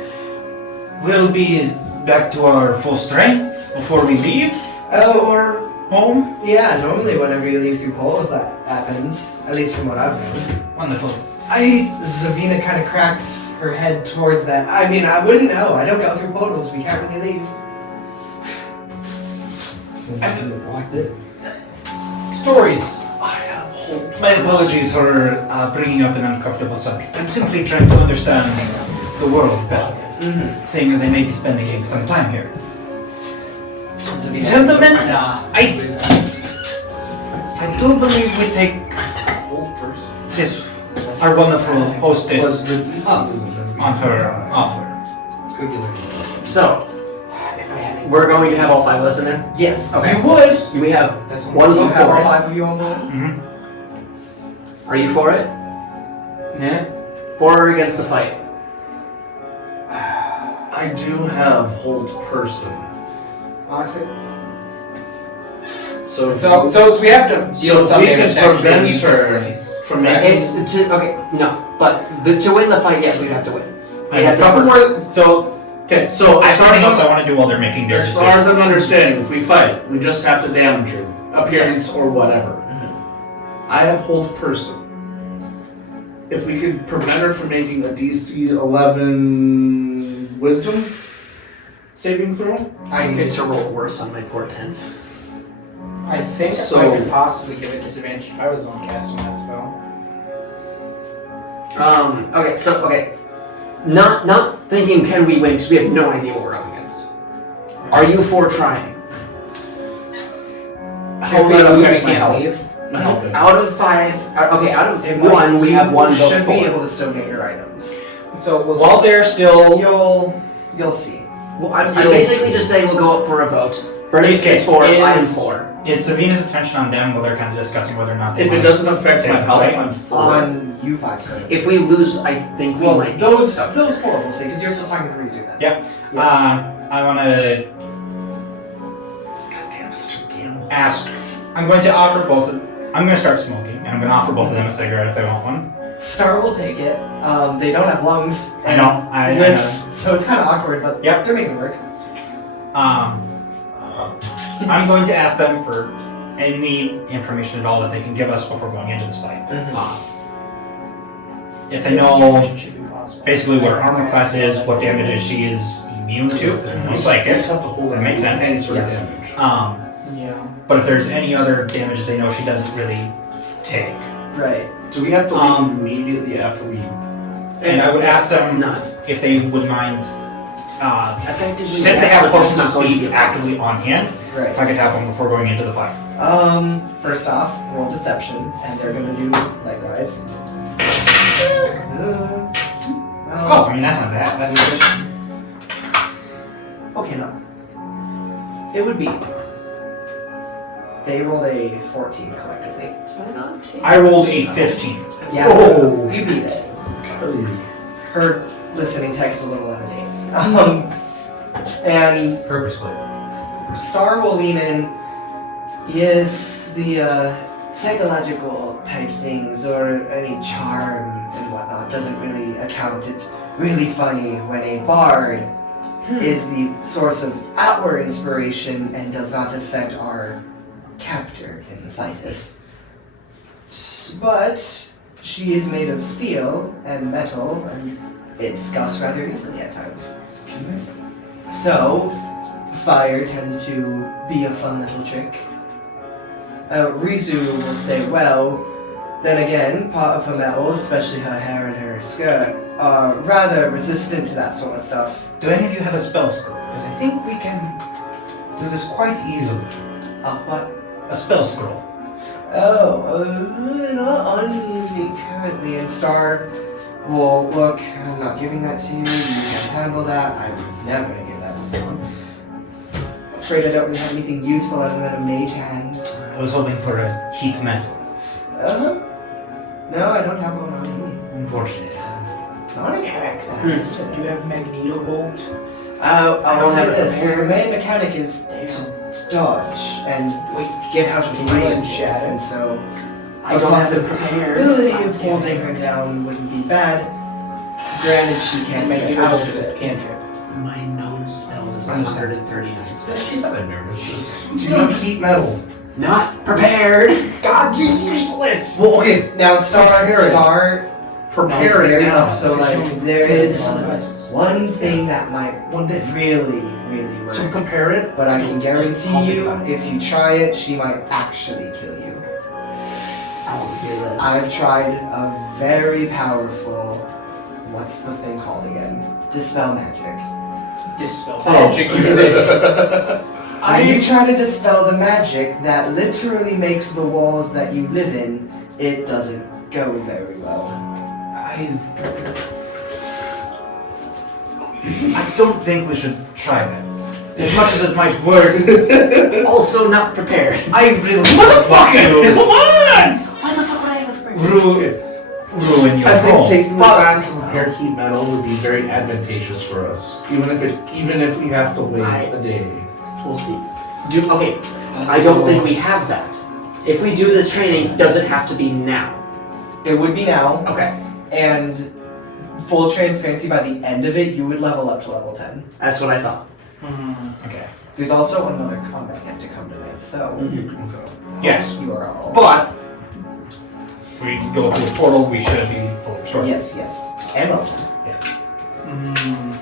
will be back to our full strength before we leave our home? Yeah, normally whenever you leave through portals that happens, at least from what I've known. Wonderful. Zavina kind of cracks her head towards that. I mean, I wouldn't know. I don't go through portals. We can't really leave. Zavina's locked in. Stories. My apologies for bringing up an uncomfortable subject. I'm simply trying to understand the world better, seeing as I may be spending some time here. Zavina. Gentlemen, I do believe we take this, our wonderful hostess, on her offer. So, we're going to have all 5 of us in there? Yes. Okay. You would. We have one Do you vote have all for it. 5 of you on board? Mm-hmm. Are you for it? Yeah. For or against the fight? I do have hold person. Honestly. So So we have to deal so with some we damage can to actually prevent leave this her place. from making. It's to okay, no, but to win the fight, yes, we have to win. We I have to couple hurt. more. So Okay, so I have as far something else as I want to do while they're making their as far as decision. I'm understanding, if we fight, we just have to damage her appearance or whatever. I have hold person. If we could prevent her from making a DC 11 Wisdom saving throw, I get to roll worse on my portents. I think So- I could possibly give it disadvantage if I was the one casting that spell. Okay. Not thinking can we win because we have no idea what we're up against. Are you for trying? If we can't leave. I'm helping. Out of 5, out of It 1, might- we have 1 you vote should for. be able to still get your items. So we'll While they're still. You'll see. Well, I'm You'll basically see. just saying we'll go up for a vote. Brennan Okay, says 4, I'm is- 4. Is Savina's attention on them while they're kind of discussing whether or not they If it want doesn't affect my Yeah, health, right. I'm for it. On you 5 currently. If we lose, I think we Well, might. be those stuck. 4 we'll see, because you're still talking to Rizu then. Yep. Yeah. I want to Goddamn, such a gamble. ask. I'm going to offer both. I'm going to start smoking, and I'm going to offer both of them a cigarette if they want one. Star will take it. They don't have lungs I and know. I lips, so it's kind of awkward, but Yep. they're making it work. I'm going to ask them for any information at all that they can give us before going into this fight. If they know basically what her armor class is, what damages she is immune to, because we're You psychic. just have to hold That it makes to sense. any sort of Yeah. damage. Yeah. But if there's any other damages they know she doesn't really take. Right. Do we have to leave immediately after we? And I would ask them None. if they would mind, Effectively, since they that's have what potions of it's not going to speed be. actively on hand, Right. if I could have one before going into the fight. First off, roll deception, and they're gonna do likewise. Oh, I mean that's not bad. That's good. Okay, no. It would be. They rolled a 14 collectively. I rolled a 15. Yeah, Oh. you beat it. Oh. Her listening tech is a little out of date. And Purposely. Star will lean in. Yes, the psychological type things or any charm and whatnot doesn't really account. It's really funny when a bard is the source of our inspiration and does not affect our captor in the slightest. But she is made of steel and metal, and it scuffs rather easily at times. So, fire tends to be a fun little trick. Rizu will say, well, then again, part of her metal, especially her hair and her skirt, are rather resistant to that sort of stuff. Do any of you have a spell scroll? Because I think we can do this quite easily. What? A spell scroll. Oh, not on me currently, and Star will look, I'm not giving that to you, you can't handle that, I was never gonna give that to someone. afraid I don't really have anything useful other than a mage hand. I was hoping for a heat metal. No, I don't have one on me. Unfortunate. Eric, Do you have Magneto Bolt? I'll don't say have it this. prepared. Your main mechanic is to dodge and get out of the way of things, and so I don't have it prepared. possibility of holding her down wouldn't be bad. Granted, she can't make it out of it. Cantrip. My known spells is 139 spells. She's a bit nervous. Do you have heat metal? Not prepared. God, you're useless. Well, okay, Now, Star prepare very it now. much so like there is one thing that might really work. So prepare it. But I can guarantee you, if you try it, she might actually kill you. I want to hear this. I've tried a very powerful, what's the thing called again? Dispel magic. Dispel Oh. magic, you say. When you try to dispel the magic that literally makes the walls that you live in, it doesn't go very well. I don't think we should try that. As much as it might work, Also not prepared. I really motherfucker. Come on! Why the fuck would I have it prepared? Ruin your I think home. taking the time to prepare heat metal would be very advantageous for us, even if we have to wait a day. We'll see. Okay, I don't think we have that. If we do this training, does it have to be now? It would be now, Okay, and full transparency, by the end of it, you would level up to level 10. that's what I thought. Okay. There's also another combat yet to come tonight, so Yes, you are all. but we can go through the portal. We should be full of story. Yes, and level 10.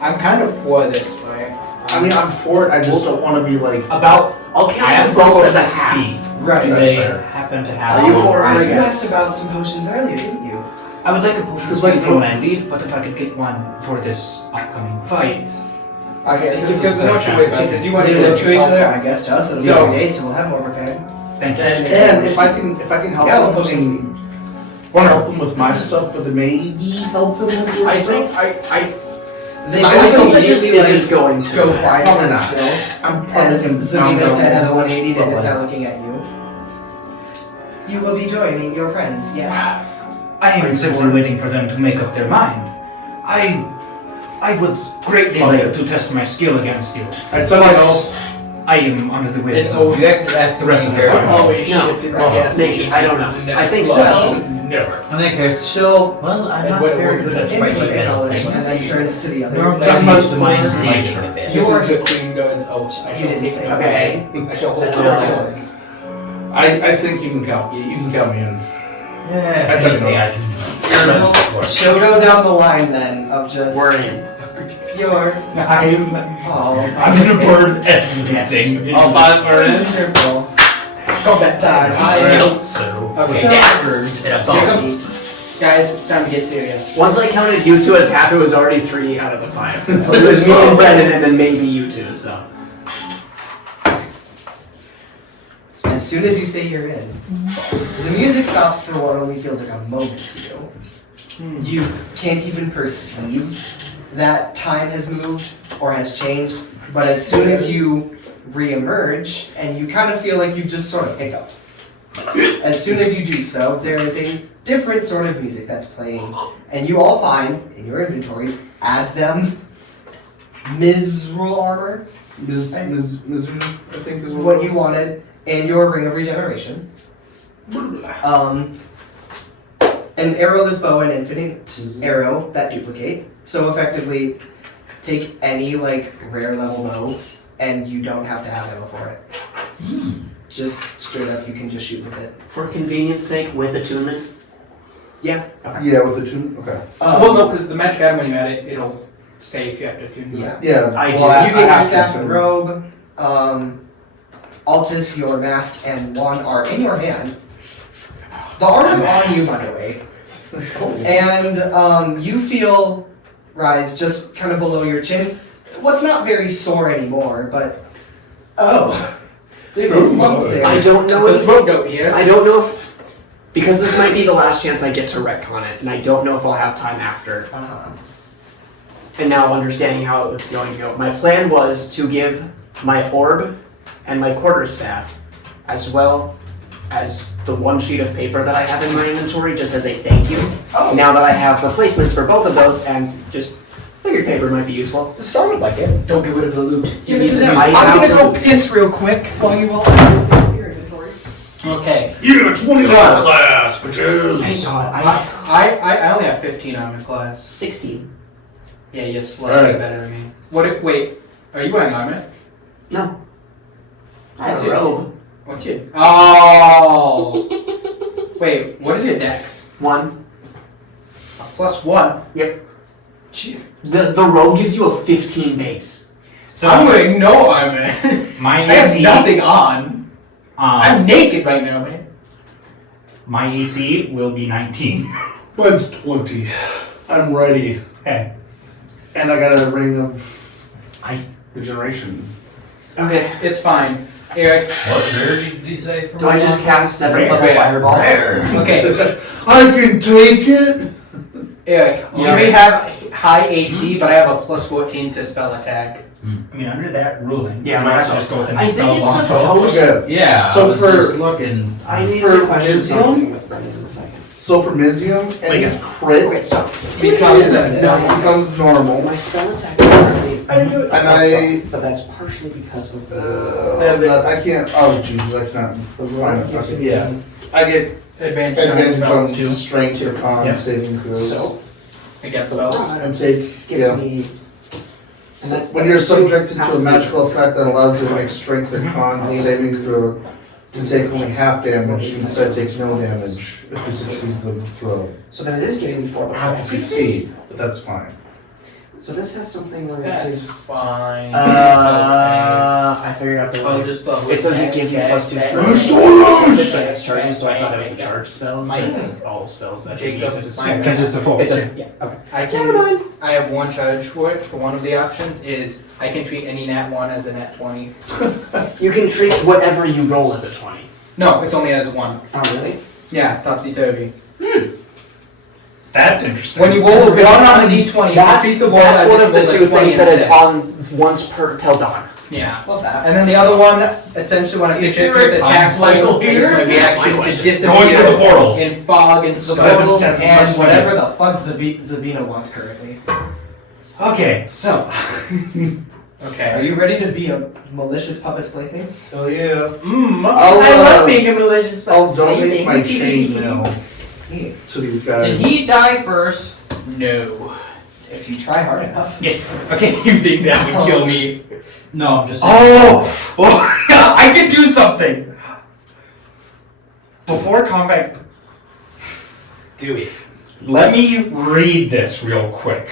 I'm kind of for this, right? I mean, I'm for it. I just don't want to be like. About I'll count as as both both as a as half. speed. Right. Do That's they fair. happen to Are have? you for it, I You guess? asked about some potions earlier, didn't you? I would like a potion of It's like speed no- for my leave, but if I could get one for this upcoming fight. I guess It's it's because better the chance choice, because you want They to look to each other. I guess to us it'll be So- every day, so we'll have more prepared. Thank you. And if I can help Yeah, him, potions. help him with my stuff, but then maybe help him with your I stuff. think They I also think that just immediately isn't going to go happen. quiet Probably and not. still. I'm probably As gonna Sabina's bounce head out. has a 180 and is But, now looking at you. You will be joining your friends, yes. I am simply waiting for them to make up their mind. I would greatly like to test my skill against you. I tell you all. I am under the It's window. objective as The rest of the compared to time. always No, shifted right, against maybe, each I don't other. know. I think so. Never. I think there's. She'll Well, I'm not What- very what- good at instantly fighting metal acknowledge and then things. turns to the other. Normally, That I'm must used to my be sneaking a bit. You are- This is the queen goes, oh, I You shall didn't take say my okay. I shall hold That's my all right. words. I think you can count. You can count me in. Yeah, That's if anything, enough. I can. She'll go down the line then of just We're in. your I'm gonna burn everything. All five are in. wonderful. Combat time. I- So, So- daggers and a bump. Guys, it's time to get serious. Once I counted you two as half, it was already 3 out of the 5. So it was me and Brendan, and then maybe you two. So As soon as you say you're in, the music stops for what only feels like a moment to you. You can't even perceive that time has moved or has changed, but as soon as you re-emerge and you kind of feel like you've just sort of hiccuped. As soon as you do so, there is a different sort of music that's playing, and you all find in your inventories, add them Mizrul armor, Mizu, I think is what you wanted, and your ring of regeneration. An arrowless bow and infinite arrow that duplicate. So effectively, take any like rare level bow, and you don't have to have ammo for it. Just straight up, you can just shoot with it. for convenience sake, with attunement. Yeah. Yeah, with the two. Okay. Well, no, because the magic item, when you add it, it'll say if you have to tune it. Yeah. Yeah. I well, do. You get your have to staff too. and robe. Altus, your mask, and wand are in your hand. The armor's on you, by the way. And you feel rise just kind of below your chin. What's not very sore anymore, but there's a lump there. I don't know The if throat goat here. I don't know if because this might be the last chance I get to retcon it, and I don't know if I'll have time after. Uh-huh. And now understanding how it was going to go, my plan was to give my orb, and my quarterstaff, as well as the one sheet of paper that I have in my inventory, just as a thank you. Oh. Now that I have replacements for both of those, and just figured paper might be useful. It started like it. Don't get rid of the loot. Give it to them. I I'm have gonna go to- piss real quick while you all have your inventory. Okay. Yeah, 20 class, bitches. Thank God, I only have 15 armor class. 16. Yeah, you're slightly Alright. better than me. Wait, are you wearing armor? No. I have What's a your- robe. What's your... Oh! Wait, what is your dex? 1. +1? Yep. Gee, The robe gives you a 15 base. So I'm wearing no armor. my I have AC, nothing on. I'm naked right now, man. my AC will be 19. Mine's 20. I'm ready. Okay. And I got a ring of regeneration. Okay. It's fine. Eric, What rarity did he say? For Do I just cast 7th level Rare. fireball? okay. I can take it! Eric, you Yeah. may have high AC, but I have a +14 to spell attack. I mean, under that ruling, Yeah, you might have to myself. just go with an I think spell it's longbow. supposed to. Yeah, So I was for- just looking. I need For to question Mizium? something with Brendan in a second. So for Mizium, any crit Okay, so Becomes a becomes normal. my spell attack is currently And I, but that's partially because of I can't, oh Jesus, I can't find it. Okay, yeah. I get advantage advantage on on spells strength or con Yeah. saving throws. so against the spells. And take, gives yeah. me. And that's When you're subjected to has a be- magical effect that allows you to make strength or con saving throw to take only half damage, you instead take no damage if you succeed the throw. So then it is giving me 4 You have to before. succeed, but that's fine. So this has something like That's this. fine. I figured out the Oh, way. just the It says it gives you +2. Let's do It's like it's charging, so I thought it was a charge spell. Mine. It's all spells that you Jacob use. is It's fine. Because it's a full. It's a, yeah, okay. Never mind. I have one charge for it. For one of the options is I can treat any nat 1 as a nat 20. You can treat whatever you roll as a 20. No, it's only as a 1. Oh, really? Yeah, topsy turvy. That's interesting. When you roll a 1 on a d20, you That's, treat the ball that's as one if of the it was a 2 20 things that is instead. on once per till dawn. Yeah. Love that. And then the other one, essentially, when it Is gets there a with time attack cycle cycle, here? it's my reaction to Going through the disappear portals. in fog and The smoke. portals that's and much whatever easier. the fuck Zavina wants currently. Okay, so Are Okay. you ready to be a malicious puppet's plaything? Hell yeah. I I'll, love being a malicious I'll plaything. donate my chainmail to these Did guys. he die first? No. If you try hard enough. Okay, you think that would kill me? no, I'm just. Oh, I could do something. Before combat, Do it. let me read this real quick.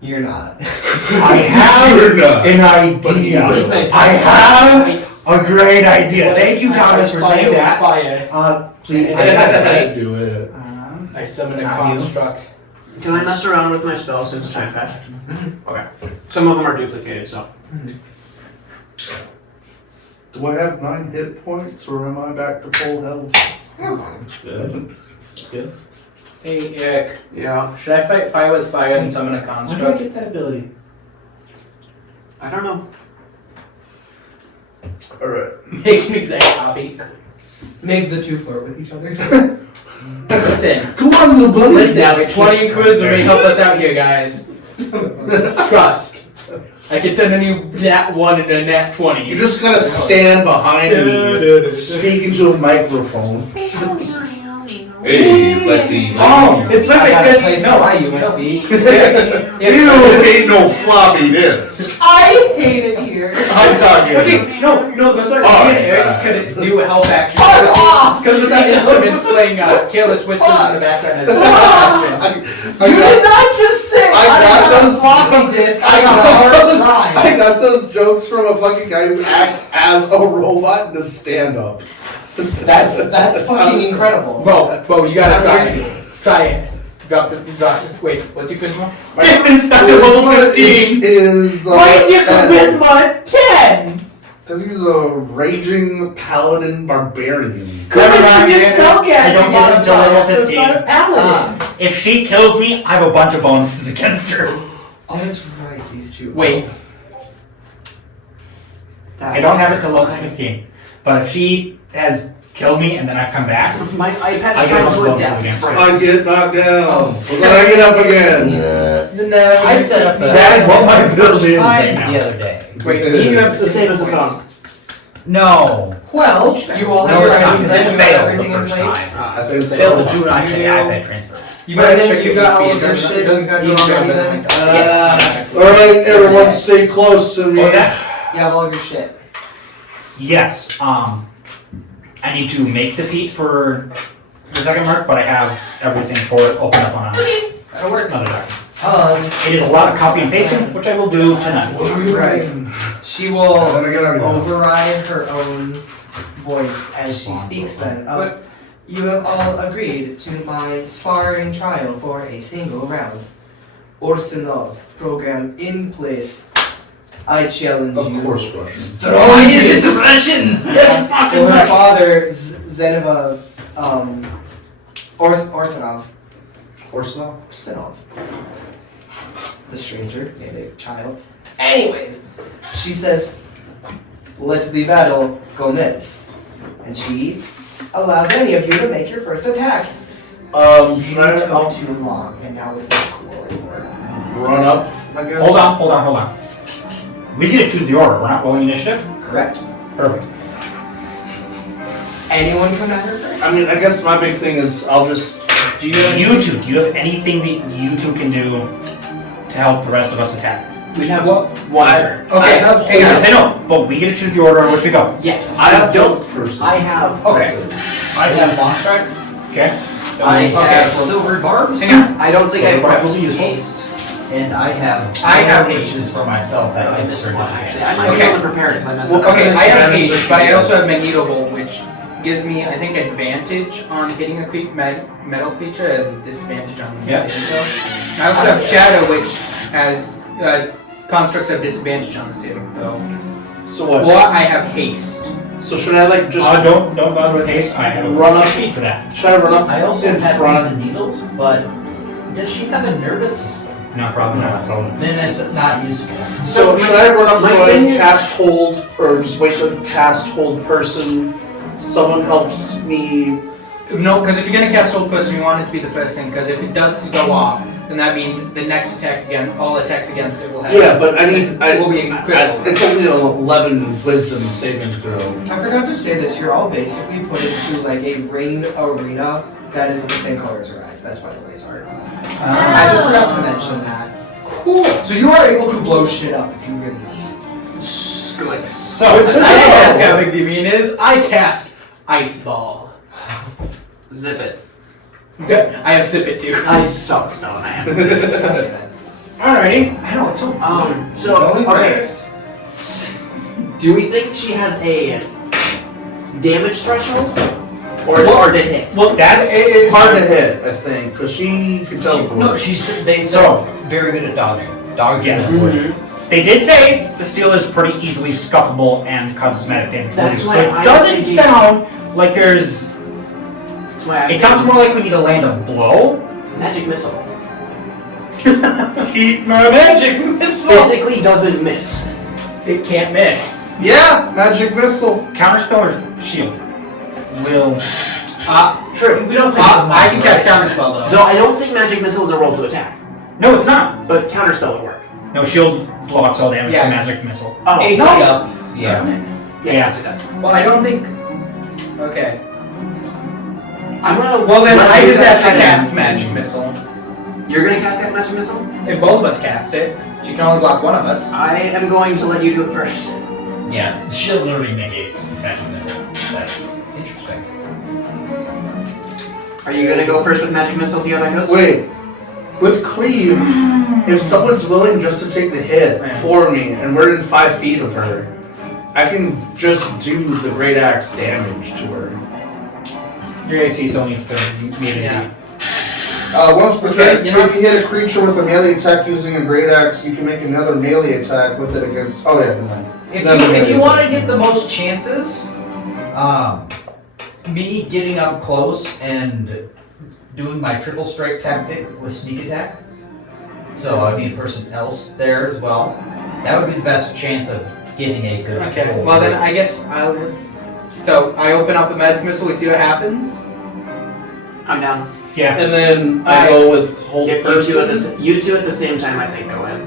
You're not. I have an idea. I have a great idea. Thank you, Thomas, for saying that. Fire. Please. I do it. I summon a Not you. construct. Can I mess around with my spells since time passed? Okay. Some of them are duplicated, so. Do I have 9 hit points or am I back to full health? Good. That's good. Hey, Eric. Yeah. Should I fight fire with fire and summon a How do I construct? get that ability? I don't know. Alright. Make an exact copy. Make the 2 flirt with each other. Listen. Come on, little buddy. Listen, 20 in charisma may help us out here, guys. Trust. I can turn a new nat 1 into a nat 20. You just gotta stand behind me, speak into a microphone. Hey, sexy. Oh, it's I like got a a good place for my USB. You ain't no floppy disk. I hate it here. I'm talking. Okay, no, that's what Oh, me and Eric God. could do a health action. Fuck off! Because with that instrument's playing Careless Whispers in the background as a action. You did not just say I got got a those floppy jokes. disk. I I got a got hard those. drive. I got those jokes from a fucking guy who acts as a robot in a stand-up. That's fucking incredible. Bo, you gotta try it. Try it. Drop it. Wait, what's your charisma? It's not a level Charisma 15. is Why's your 10. charisma 10? Because he's a raging paladin barbarian. Clever Because your Alexander, I don't get it until level modifier, 15. not a paladin. If she kills me, I have a bunch of bonuses against her. Oh, that's right. These two. Wait. I don't have it till level 15. But if she has killed me and then I've come back, My iPad's I get trying most to bonuses adapt. against Right. I get knocked down, but then I get up again. I set up a that is what my ability is time right now. the other day. Wait, you have It's the same as a phone. No. Well, you all have No, your it's not, items 'cause it and you have failed the everything in first place. I think so. Failed to do not take iPad transfer. You better Brendan, check you your got all HP. of your It shit? doesn't- You guys doesn't- are all doesn't- ready then? Yes. Alright, everyone stay close to me. What was that? You have all of your shit. Yes. I need to make the feat for the second mark, but I have everything for it open up on That'll work. another document. Um, It is a lot of copy and pasting, which I will do tonight. What are you Right. writing? she will Then I get out of here. override her own voice as she speaks then. You have all agreed to my sparring trial for a single round. Orsinov, program in place. I challenge Of you. course, Russian. Why is it Russian? Well, her father, Zeneva, Orsinov. Orsinov? Orsinov. The stranger, named a child. Anyways, she says, let the battle commence. And she allows any of you to make your first attack. You Should I took too long, and now it's not cool anymore. run up? Hold on. We get to choose the order. We're not rolling initiative? Correct. Perfect. Anyone come at her first? I mean, I guess my big thing is I'll just. Do you have anything that you two can do to help the rest of us attack? We have What? one turn. I Okay, have hey I guys. say no, but we get to choose the order in which we go. Yes. I have don't. person. I have. Okay. I have long strike. Okay. I have. Silver barbs. Hang on. I don't think So I the barbs prepped will be useful. haste. And I have haste. haste for myself. That I makes missed her one actually. I might Okay. be able to prepare it because I messed Well, up. Okay, I have Advantage haste, but I should be also have Magneto Bolt, which gives me, I think, advantage on hitting a metal creature as a disadvantage on the Yeah. saving throw. I also have Shadow, which has constructs have disadvantage on the saving throw. So what? Or I have haste. So should I like just Don't bother with haste. I have a Run up. speed for that. should I run up I also in have front? pins and needles, but does she have a nervous system? No problem. No problem. Then it's not useful. So So should I run up my for thing a is- cast hold or just wait to cast hold person? Someone helps me. No, because if you're gonna cast Hold Person, you want it to be the first thing. Because if it does go off, then that means the next attack again, all attacks against it will have. Yeah, but I need. It will be critical. It's only an 11 wisdom saving throw. I forgot to say this. You're all basically put into like a ring arena that is the same color as her eyes. That's why the rays are. I just forgot to mention that. Cool. So you are able to blow shit up if you really need. Good. So What's I it? cast how big the immune is. I cast Ice Ball. Zip it. I have Sip It too. I saw the spell and I have zip it. Alrighty. I know it's so. So Going okay. first. Do we think she has a damage threshold, or it's hard to hit? well, that's It's hard to hit, I think, because she can teleport. No, they So- very good at dodging. Dodging Yes. is Mhm. They did say the steel is pretty easily scuffable and causes magic damage. That's so why it I was doesn't thinking- sound like there's. That's why I It sounds more like we need to land a blow. magic missile. Heat my magic missile. Physically doesn't miss. It can't miss. Yeah, magic missile. Counterspell or shield will. True. We don't think I can cast Counterspell though. No, I don't think magic missile is a roll to attack, No, it's not. but counterspell would work. No, shield blocks all damage Yeah. from magic missile. Oh, AC nice. up. Yeah. Doesn't it? Yes, it does. Well, I don't think. Okay. I'm gonna. Well then, let I you just guys have to try cast Magic Missile. You're gonna cast that magic missile? If both of us cast it, she can only block one of us. I am going to let you do it first. Yeah. Shield literally negates magic missile. That's interesting. Are you gonna go first with magic missile? See how that goes. Wait, with cleave, if someone's willing just to take the hit for me, and we're in 5 feet of her, I can just do the great axe damage to her. Your AC still needs to meet a Yeah. beat. Once per Okay, turn, you know- if you hit a creature with a melee attack using a great axe, you can make another melee attack with it against. Oh yeah, never mind. If Never you, if mind. you want to get the most chances, me getting up close and doing my triple strike tactic with sneak attack, so I need a person else there as well. That would be the best chance of getting a good. Okay. hold. Well then, I guess I'll. So I open up the magic missile. We see what happens. I'm down. Yeah. And then I go with hold You person. you two at the same time, I think, go in.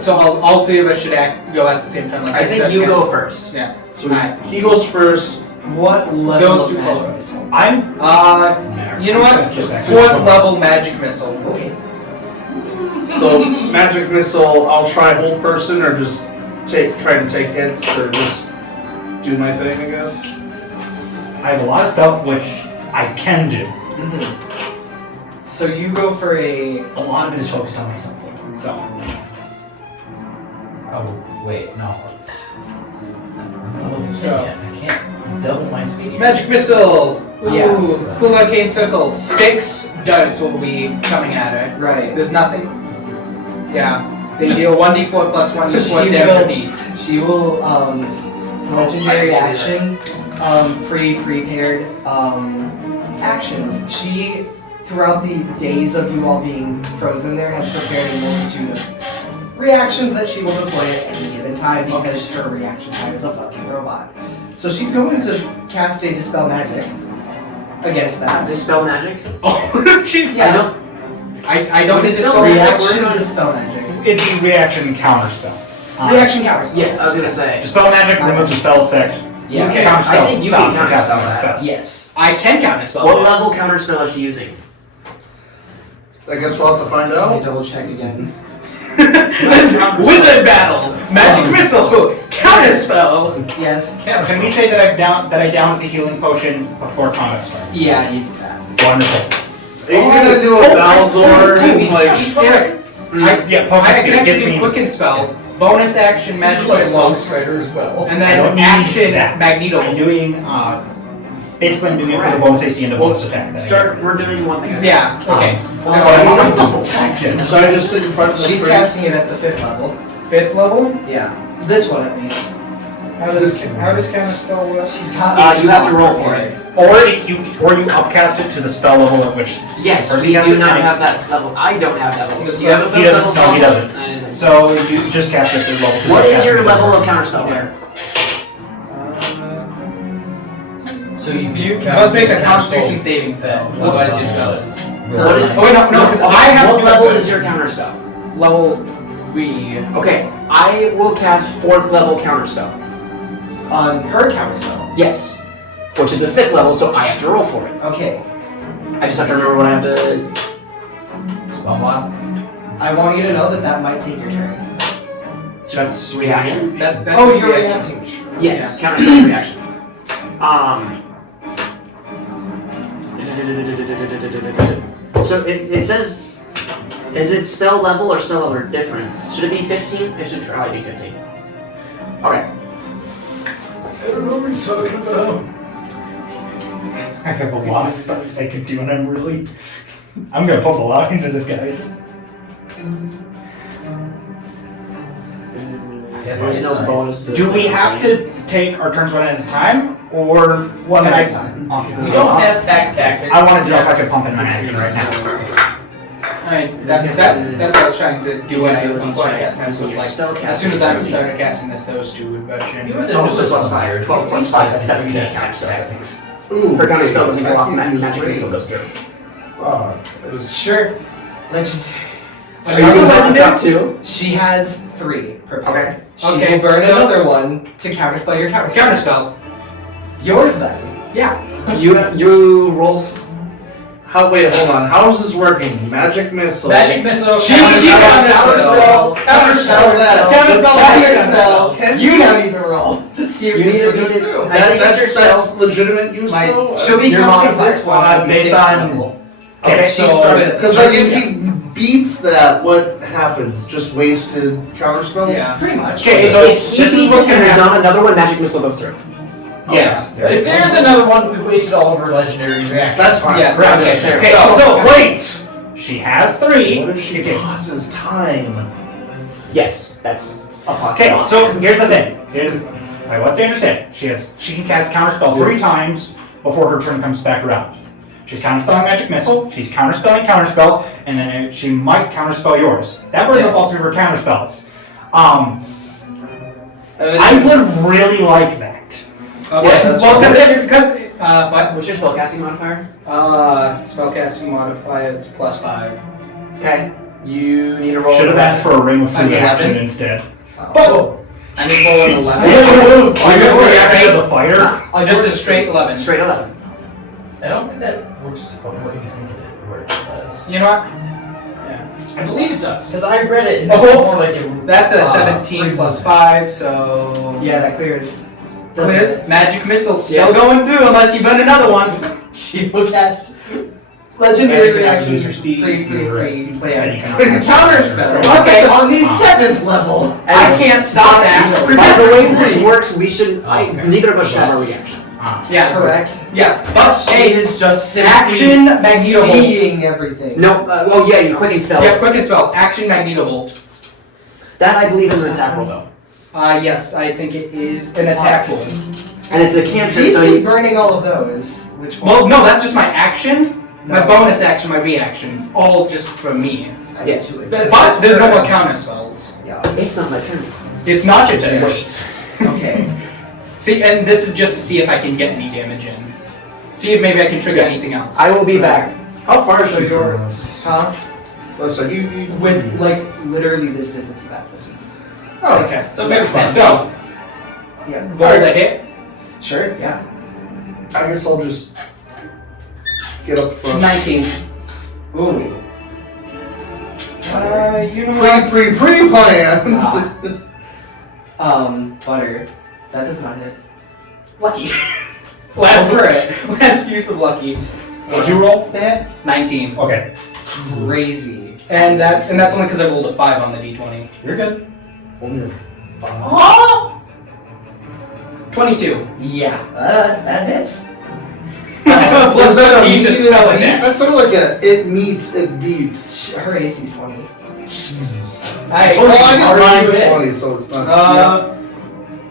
So all three of us should go at the same time. Like I think said, you yeah. go first. Yeah. So Alright. he goes first. What level Those of two magic follow. missile? I'm. You know what? Just 4th level magic missile. Okay. So magic missile. I'll try hold person or just try to take hits or just do my thing. I guess. I have a lot of stuff which I can do. So you go for a. A lot of it is focused on myself. So. Oh wait, no. I'm not level 10 yet. I can't double my speed. Magic missile. Ooh, Yeah. Cool arcane circle. 6 darts will be coming at her. Right. There's nothing. Yeah. They deal 1d4 plus 1d4 She damage will- apiece. She will, legendary action, prepared, actions. She, throughout the days of you all being frozen there, has prepared a multitude of reactions that she will deploy at any given time because her reaction time is a fucking robot. So she's going to cast a Dispel Magic against that. Dispel magic? Oh, she's. Yeah. I don't Dispel dispel magic. Reaction We're Dispel Magic. It'd be reaction counter spell. Reaction counters. Yes, I was gonna say. Dispel magic removes the spell effect. Yeah. Okay, Counter I spell think you stops can from casting counterspell the spell. that. Yes. I can counterspell. What that. level counterspell is she using? I guess we'll have to find Let me out. double check again. Wizard battle. Magic missile. Counterspell. Yes. Can we say that I downed the healing potion before combat started? Yeah, you did that. Wonderful. Are you gonna do a Balzor? Like, Yeah, potion I can speed gives actually me. quicken spell. Bonus action magic missile. strider as well. And I then don't need action that. magneto. I'm doing basically I'm doing it for the Correct. bonus AC and the Well, bonus attack. we're doing one thing at a Yeah. Okay. Section. so I just sit in front of the She's fridge. casting it at the 5th level. 5th level. Yeah. This one at least. How does counterspell work? She's got You have to roll for it. Or you upcast it to the spell level at which Yes, the person we casts do it, not and have that level. I don't have that level. Do you have a He doesn't. level No, he spell? doesn't. So you just cast it at level 2. What is your level of counterspell there? So you Must make a Constitution saving throw. Otherwise, your spell is What is? Oh, wait, no, because I have What to- level is your counterspell? level 3. Okay, I will cast 4th level counterspell. On her counterspell. Yes, which is a 5th level, so I have to roll for it. Okay. I just have to remember what I have to. spell mod. I want you to know that that might take your turn. That's Reaction. That's Oh, the you're reaction. reacting. Yes, counterspell reaction. So it says, is it spell level or spell level difference? Should it be 15? It should probably be 15. Okay. I don't know what you're talking about. I have a lot of stuff I can do, and I'm gonna pump a lot into this, guys. There's no bonus to Do this. we have to take our turns one at a time, or One can at I? a time. Okay. We don't have back tactics. I wanted to know if I could pump in my action right now. Alright, that's what I was trying to do when I before I cast my So your like, spell as soon as I casting started casting this, those two would budge anyway. Oh, so plus 5. 12 plus 5, that's 17 counterspell. Ooh, Her counterspell doesn't I go off, can't use magic range. missile goes through. I just Sure. Legendary. Are you gonna have top 2? She has 3 prepared. Okay. She Okay, will burn so- another one to counterspell your counterspell. Counterspell. Yours then. Yeah. You roll. wait, hold on. How is this working? Magic missile. Magic missile. She Counterspell. Counterspell that. Counterspell. Can You now need to roll to see if You this need to one goes beat it. through. I think it's your That's legitimate use My, though? she'll be Your casting modifier, this one at the based 6th on- level. Okay, She so- started at Because like if he beats that, what happens? Just wasted counterspells? Yeah. Pretty much. Okay, So if he this is beats what's it and gonna there's happen. not another one, magic missile goes through. Yes. If there's another one, we wasted all of our legendary reactions. That's fine. Yes. Right. Okay, Okay. so- So Wait! she has 3. What if she pauses time? Yes, that's a Okay, possibility. so here's the thing. Like what Zander said, she can cast counterspell 3 times before her turn comes back around. She's counterspelling magic missile, she's counterspelling counterspell, and then she might counterspell yours. That burns up all 3 of her counterspells. I would really like that. Okay. Yeah, that's Well, fine. because what? What's your spellcasting modifier? Spellcasting modifier, it's +5. Okay. You need to roll. Should have asked for a ring of free 11. action instead. Oh. I need to roll an 11. I guess free action as a fighter? Just a straight 11. Straight 11. I don't think that works what you think it works. You know what? I believe it does. Because I read it and Oh, it's more like a. That's a 17 plus 5, so. Yeah, that clears. Clears. Magic missile still Yes. going through unless you burn another one. She will cast legendary Magic reaction. use your speed, Free your- play and you a can- counter spell. Okay. On the 7th level. I can't stop that. By the way this works, we should. Okay. Neither of us should have a reaction. Yeah, Correct. Yes, but She hey, is just simply action Magneto Bolt. seeing everything. No. Oh yeah, you quicken spell. Yeah, quick and spell. Action Magneto Bolt. That I believe is an attack roll though, Yes, I think it is an attack roll. and it's a cantrip. She's So you, burning all of those. Which one? Well, no, that's just my action, my No. bonus action, my reaction, all just from me. I yes. get you. But there's no more counter spells. Yeah. it's not my turn. It's not your turn. Wait. Okay. See, and this is just to see if I can get any damage in. See if maybe I can trigger Yes. anything else. I will be back. How far is So she you're- from us? Huh? Oh, so you With like literally this distance of that distance. Oh, okay. So maybe fine. So, Yeah. roll the hit. Sure. Yeah. I guess I'll just get up front. 19. Ooh. You know what? Pre-planned. Butter. That does not hit. Lucky. Go for it. Last use of lucky. What'd you roll? To hit. 19. Okay. Crazy. And that's only because I rolled a 5 on the d20. You're good. Only a 5. Oh! 22. Yeah. That hits. Plus 13 to spell attack. That's sort of like a it meets, it beats. Her AC's 20. Jesus. Alright. Well, I guess Are mine's you hit? 20, so it's not.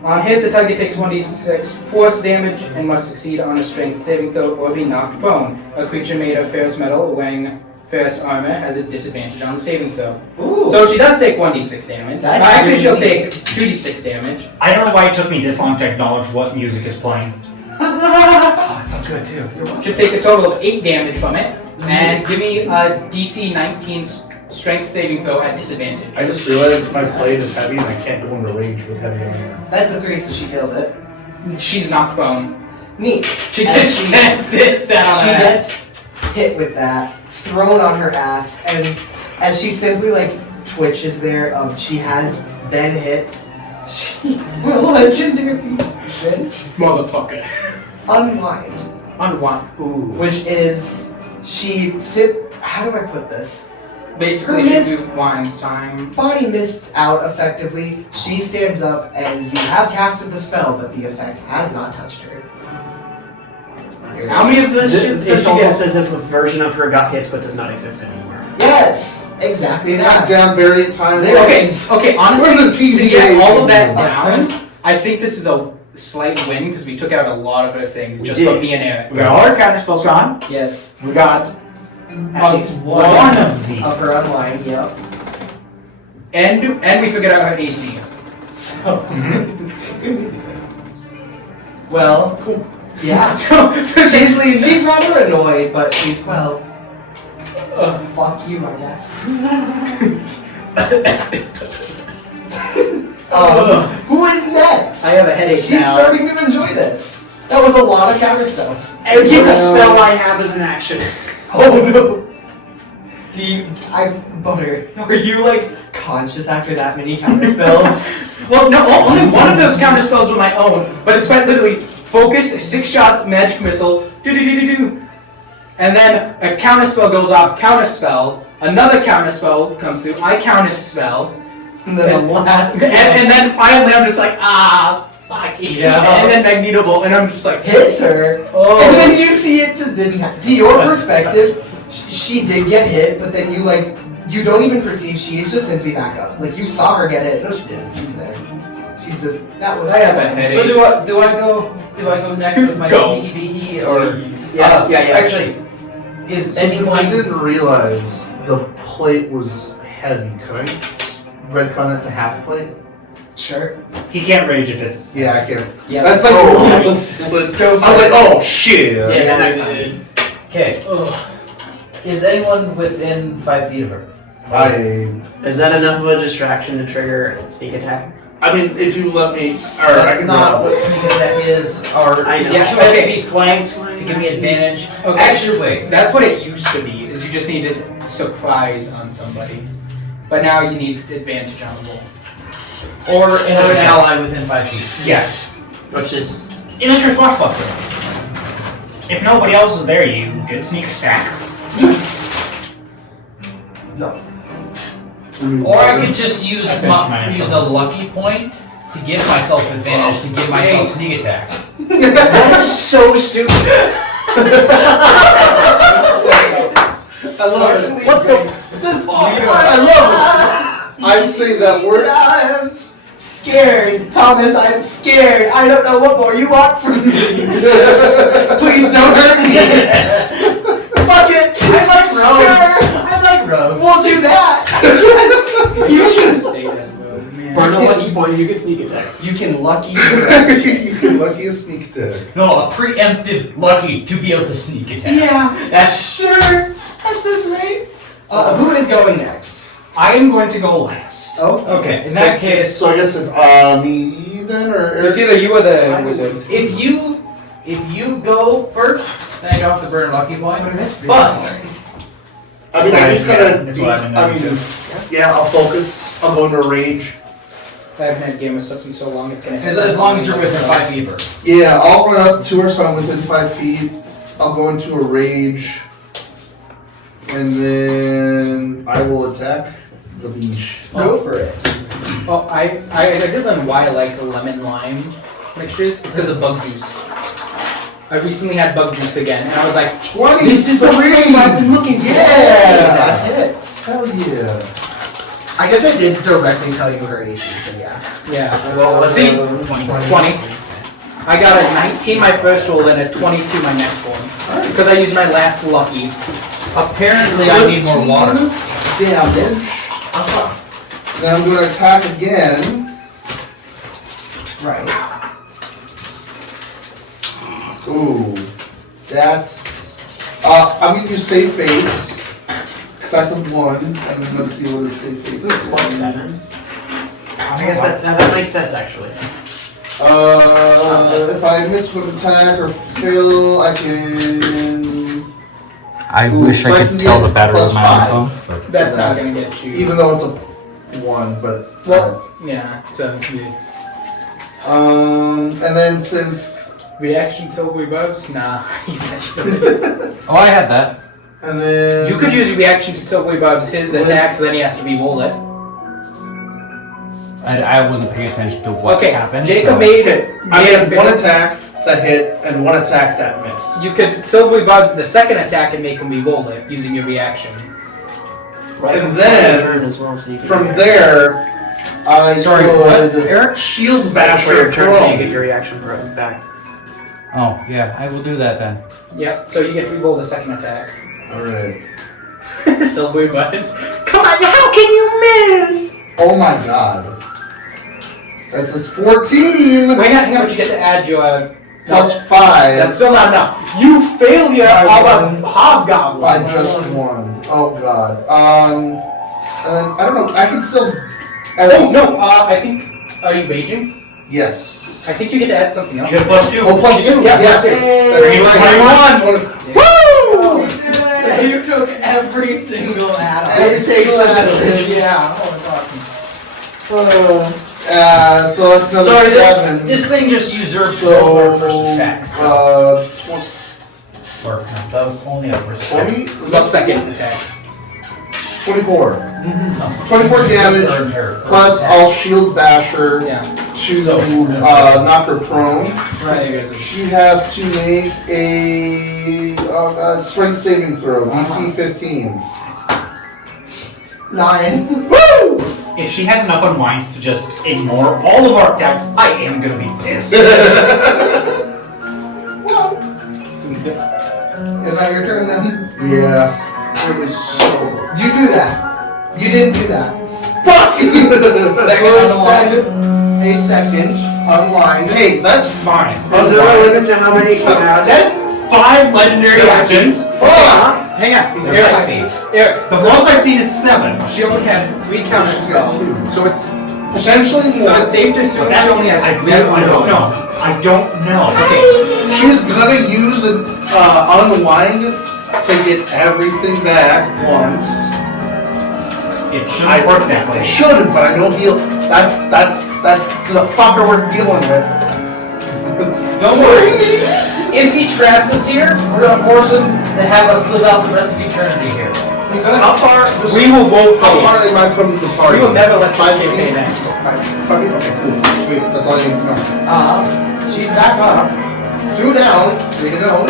On hit, the target takes 1d6 force damage and must succeed on a strength saving throw or be knocked prone. A creature made of ferrous metal wearing ferrous armor has a disadvantage on the saving throw. Ooh. So she does take 1d6 damage. That's Actually, she'll pretty take 2d6 damage. I don't know why it took me this long to acknowledge what music is playing. Oh, it's so good too. She'll take a total of 8 damage from it. And give me a DC 19 strength saving throw at disadvantage. I just realized my blade is heavy and I can't go into rage with heavy armor. That's a 3, so she feels it. She's knocked prone. Neat. She And gets sits out on She her ass. gets hit with that, thrown on her ass, and as she simply like twitches there, she has been hit. She will legendary action Motherfucker. unwind, Unwind. Ooh. which is how do I put this? Basically, Her she do wine's time. Body mists out effectively. She stands up, and you have casted the spell, but the effect has not touched her. Here it How many is. of this shit It's does she almost get? as if a version of her got hit but does not exist anymore. Yes, exactly That that. down variant time. There Okay, is. okay, honestly, Where's the to get TVA? all of that down, I think this is a slight win because we took out a lot of other things We just did. from being Eric. We got all our counter spells gone. Yes. We got At least one of these. of her unwind. Yep. And we figured out her AC. So. Well. Yeah. So basically, She's rather annoyed, but she's fuck you, I guess. Who is next? I have a headache She's now. starting to enjoy this. That was a lot of counter spells. Every spell I have is an action. Oh no. Butter, are you like conscious after that many counter spells? Well, no, only one of those counter spells were my own, but it's quite literally focus, 6 shots, magic missile, do. And then a counter spell goes off, counter spell, another counter spell comes through, I counter spell, And then the last and then finally I'm just like, fuck you. Yeah. And then Magneto Bolt, and I'm just like, hits her, oh. and then you see it just didn't happen. To your perspective, she did get hit, but then you don't even perceive she's just simply back up. Like you saw her get hit. No, she didn't. She's there. She's just that was. I have a headache. So do I go next with my Go. sneaky beaky or Yeah. Actually, is So since I anyone didn't realize the plate was heavy, could I retcon it to half plate? Sure. He can't rage if it's. Yeah, I can't. Yeah. That's like. But I was like, oh shit. Yeah, that I did. Okay. Is anyone within 5 feet of her? Is that enough of a distraction to trigger sneak attack? I mean, if you let me, or I That's can not go. what sneak attack is. Or I know. yeah, should Okay. be flanked to give me advantage. Okay. Actually, wait. That's what it used to be. Is you just needed surprise on somebody, but now you need advantage on the roll. Or an ally within 5 feet. Yes. Which is In a swashbuckler. If nobody else is there, you get sneak attack. No. Or I could just use I finished my initial. use a lucky point to give myself advantage to give myself sneak attack. that is so stupid. I love it. What the? I love it. I say that word. I'm scared, Thomas. I'm scared. I don't know what more you want from me. Please don't hurt me. Fuck it. I like rogues. I like rogues. We'll do that. You should have stayed as well, man. Burn a lucky point, you get sneak attack. You can lucky. You can lucky a sneak attack. No, a preemptive lucky to be able to sneak attack. Yeah. That's Sure. At this rate. Who is going next? I am going to go last. Oh. okay. In that case, So I guess it's me then, or It's either you or the wizard. if you go first, then you don't have to burn a lucky point. But I mean, I just gotta. That's what I've been I doing, mean, too. yeah, I'll focus. I'll go into a rage. I haven't had Game of Subs in so long, it's gonna as long as you're within 5 feet of her. Yeah, I'll run up to her so I'm within 5 feet. I'll go into a rage. And then I will attack the beach. Go for it. Oh, I did learn why I like lemon lime mixtures. It's because of bug juice. I recently had bug juice again, and I was like, 20! this is the thing I've been looking for. Yeah! That hits. Hell yeah. I guess I did directly tell you her AC, so yeah. Yeah. Well, let's See? 20. 20. I got a 19 my first roll and a 22 my next one. Because I used my last lucky. Apparently, I need more water. Damage. Then I'm going to attack again. Right. Ooh. That's. I'm going to use save face. Because that's a 1. And then let's see what his save face is. Plus 7. I guess that makes sense actually. If I miss with attack or fail, I can. I Ooh, wish so I I could can tell get the battery plus of my five. own phone. But That's not gonna get you. Even though it's a 1, but. Well, yeah, so yeah. And then since. Reaction silvery bugs? Nah, he's not sure. oh, I had that. And then. You could use reaction to silvery bugs his attack, so then he has to re-roll it. I wasn't paying attention to what Okay, happened. Jacob so. made Okay, I had one attack that hit and one attack that missed. You could silvery bugs the second attack and make him re-roll it using your reaction. And then, turn as well, so you can from there, I Sorry, what, could Eric? shield back for basher your turn so you prone. get your reaction back. Oh, yeah, I will do that then. Yep, so you get to re-roll the second attack. Alright. Silvery bugs. Come on, how can you miss? Oh my god. That's this 14! Wait, hang on, but you get to add your... Plus That's 5 still not enough. You failure of a hobgoblin. by just 1. Oh god. And then, I don't know, I can still. Oh, no, I think... Are you raging? Yes. I think you get to add something else. You get +2. Oh, plus 2? Yeah, Yes. plus That's right. 21! You took every single add-on. Every single add-on. Yeah. Oh So that's another Sorry, 7. this thing just usurps So, both our first attacks. 20, Or no, only our first attack. 20? Was What's that second attack? 24. 24 damage, plus I'll shield basher Yeah. to knock her prone. Right. She has to make a strength saving throw, DC 15. 9. Woo! If she has enough unwinds to just ignore all of our attacks, I am gonna be pissed. Is that your turn then? Yeah. It was so. You do that. You didn't do that. Fuck you! Second on the line. a second, unwind. Hey, that's fine. Is there a limit to how many can add? That's 5 legendary actions. Fuck! Hang on. They're Eric, the most I've seen is 7. She only had 3 counter she's got spells. So it's Potentially more. so it's safe to assume she only has 3 I don't know. I don't know. Okay. She's gonna use an unwind to get everything back once. It shouldn't work that way. It should, but I don't feel that's the fucker we're dealing with. Don't worry. If he traps us here, we're gonna force him to have us live out the rest of eternity here. How far? We will vote How far am I from the party? We will never let this 5 campaign feet? end. 5 feet? Okay, cool. Sweet. That's all I need to know. She's back up. 2 down. 3 to go.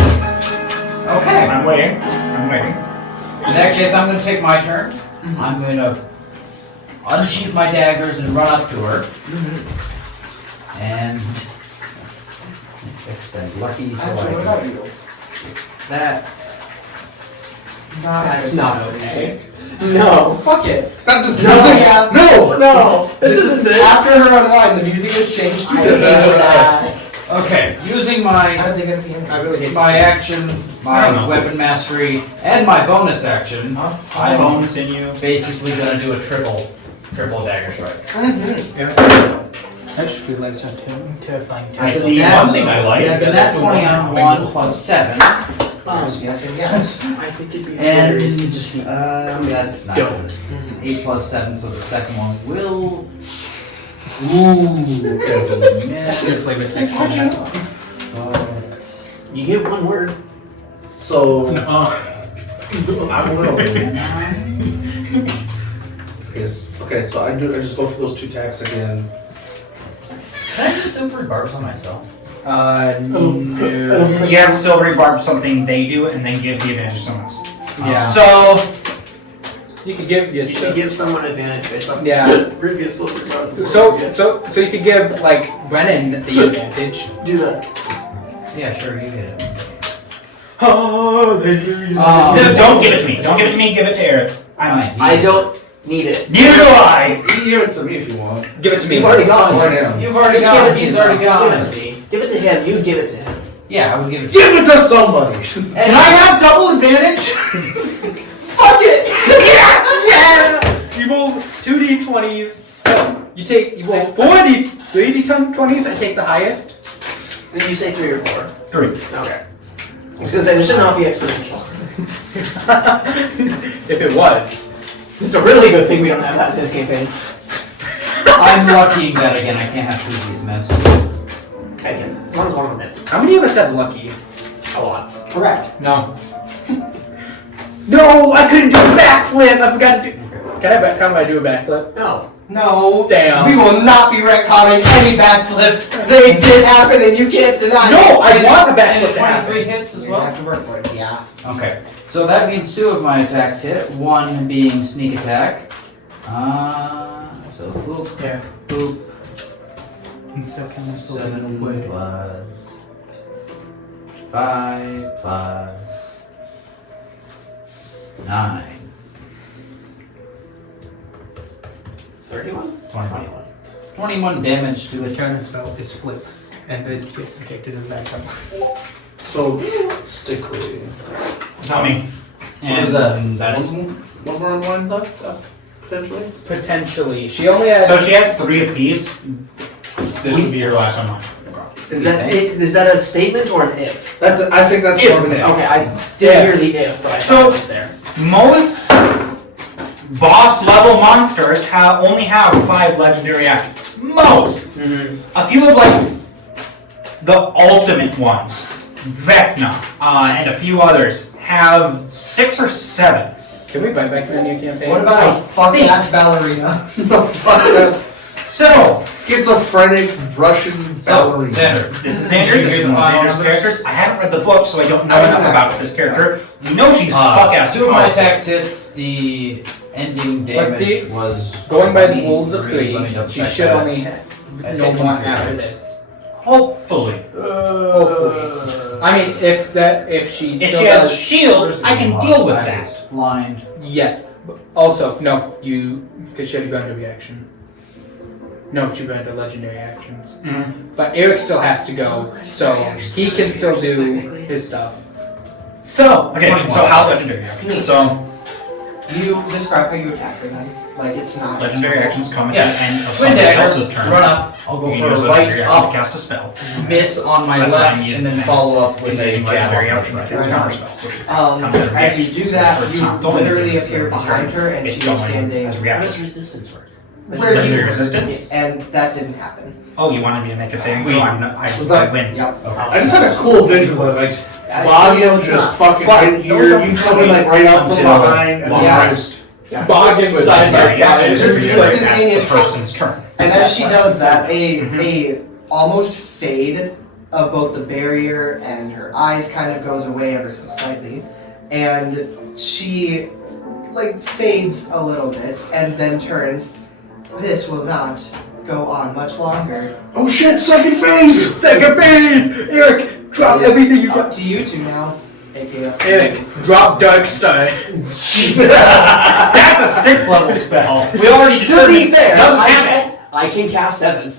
Okay. I'm waiting. I'm waiting. In that case, I'm gonna take my turn. I'm gonna unsheath my daggers and run up to her. And expend lucky so Actually, what I about can you? that. That's not okay. No. Fuck it. Not this No. music. Yeah. No. No. This isn't this. After her unwind, the music has changed to I this. know that. Okay, using How my did they get it? I really hate my action, I don't my know. weapon mastery, and my bonus action, I'm Bones in you. basically gonna do a triple dagger strike. I just realized how terrifying. I see one thing I like. That's a nat 20 on 1 plus 7. Yes, and yes. I think it'd be And hilarious to just be that's not Don't. good. 8 plus 7, so the second one will miss. Should play with next time. But You get one word. So Uh-uh. I will. Okay, so I just go for those 2 attacks again. can I do silvery barbs on myself? No. You have silvery barb something they do, and then give the advantage to someone else. Yeah. So you could give You should give someone advantage based on Yeah. previous silver run. so you could give like Brennan the advantage. do that. Yeah, sure, you get it. Oh, No, don't give it to me. Don't give it to me. Give it to Eric. I don't need it. Neither do I. You can give it to me if you want. Give it to me. You've already gone. Or him. You've already Just gone. give it to He's him. already gone. Give it to me. Give it to him. You give it to him. Yeah, I would give it to Give it to somebody. Can I have double advantage? Fuck it! Yes! You roll 2d20s. No, you roll 3d20s. I take the highest. Did you say 3 or 4? 3. Okay. Because it should not be exponential. If it was. It's a really good thing we don't have that in this campaign. I'm lucky that again I can't have 2 of these miss. I can. As long as one of them hits. How many of us have lucky? A lot. Correct. No. No, I couldn't do a backflip. I forgot to do. Can I do a backflip? No. No. Damn. We will not be retconning any backflips. They did happen and you can't deny it. No, I want a And backflip to happen. 23 hits as You well? have to work for it, yeah. Okay, so that means 2 of my attacks hit, 1 being sneak attack. So boop, Yeah. boop, Instead of counting 7 wood. plus 5 plus 9. 31? 21. 21 damage to The it. counter spell is flip, and then you get kicked in the back up. So stickly. Tommy. And is that? That's One more unwind left, potentially. Potentially. She only had. So she has 3 apiece. This would be her last one. Is that a statement or an if? That's. I think that's If. more of an if. Okay, I didn't Yeah. hear the if, but I So- thought it was there. Most boss level monsters only have 5 legendary actions. Most. A few of like the ultimate ones, Vecna, and a few others have 6 or 7. Can we bring back a new campaign? What about a fuck-ass ballerina? The fuck is So, schizophrenic Russian ballerina. Xander. this is Zander. This is one of Zander's characters. I haven't read the book, so I don't know enough about this character. We know she's fuck ass. 2 of my attacks hits, the ending But damage was Going by the rules of 23. 3, Let me double she check should that. only have I no said more 23, after right? this. Hopefully. Hopefully. I mean, if she If still she has does- shield, I can deal with that. is Blind. Yes. But also, no, because she had a gun reaction. No, she ran to legendary actions. Mhm. But Eric still has to go, so he can still do his stuff. So, okay, 21. so how legendary actions? So, You describe how you attack her then. Like it's not. legendary actions come at Yeah. the end of Twin somebody dagger, else's turn. run up. I'll go You can for use a legendary right action up, to cast a spell. miss on my So that's why left, I'm using and then this follow up with It's a using jab legendary on action to right. cast a counter spell. As you do that, It's you not going literally against appear her. behind her, and It's she is going standing as a How reaction. does resistance work? where Legendary you resistance? and that didn't happen. Oh, you wanted me to make a saving throw? What's I that? win. Yep. Okay. I just had a cool visual of like Boggin just fucking right here, you coming like right up from Until- behind, and then Yeah. I just Boggin side by side. Just Just instantaneous. the person's turn. And as she does that, a almost fade of both the barrier and her eyes kind of goes away ever so slightly, and she like fades a little bit and then turns. This will not go on much longer. oh shit, second phase! Second phase! Eric, drop It is everything you up got. to you two now. AKA. Eric, drop Dark Star. That's a 6th level spell. We already To be determined fair, doesn't have it. I can cast 7.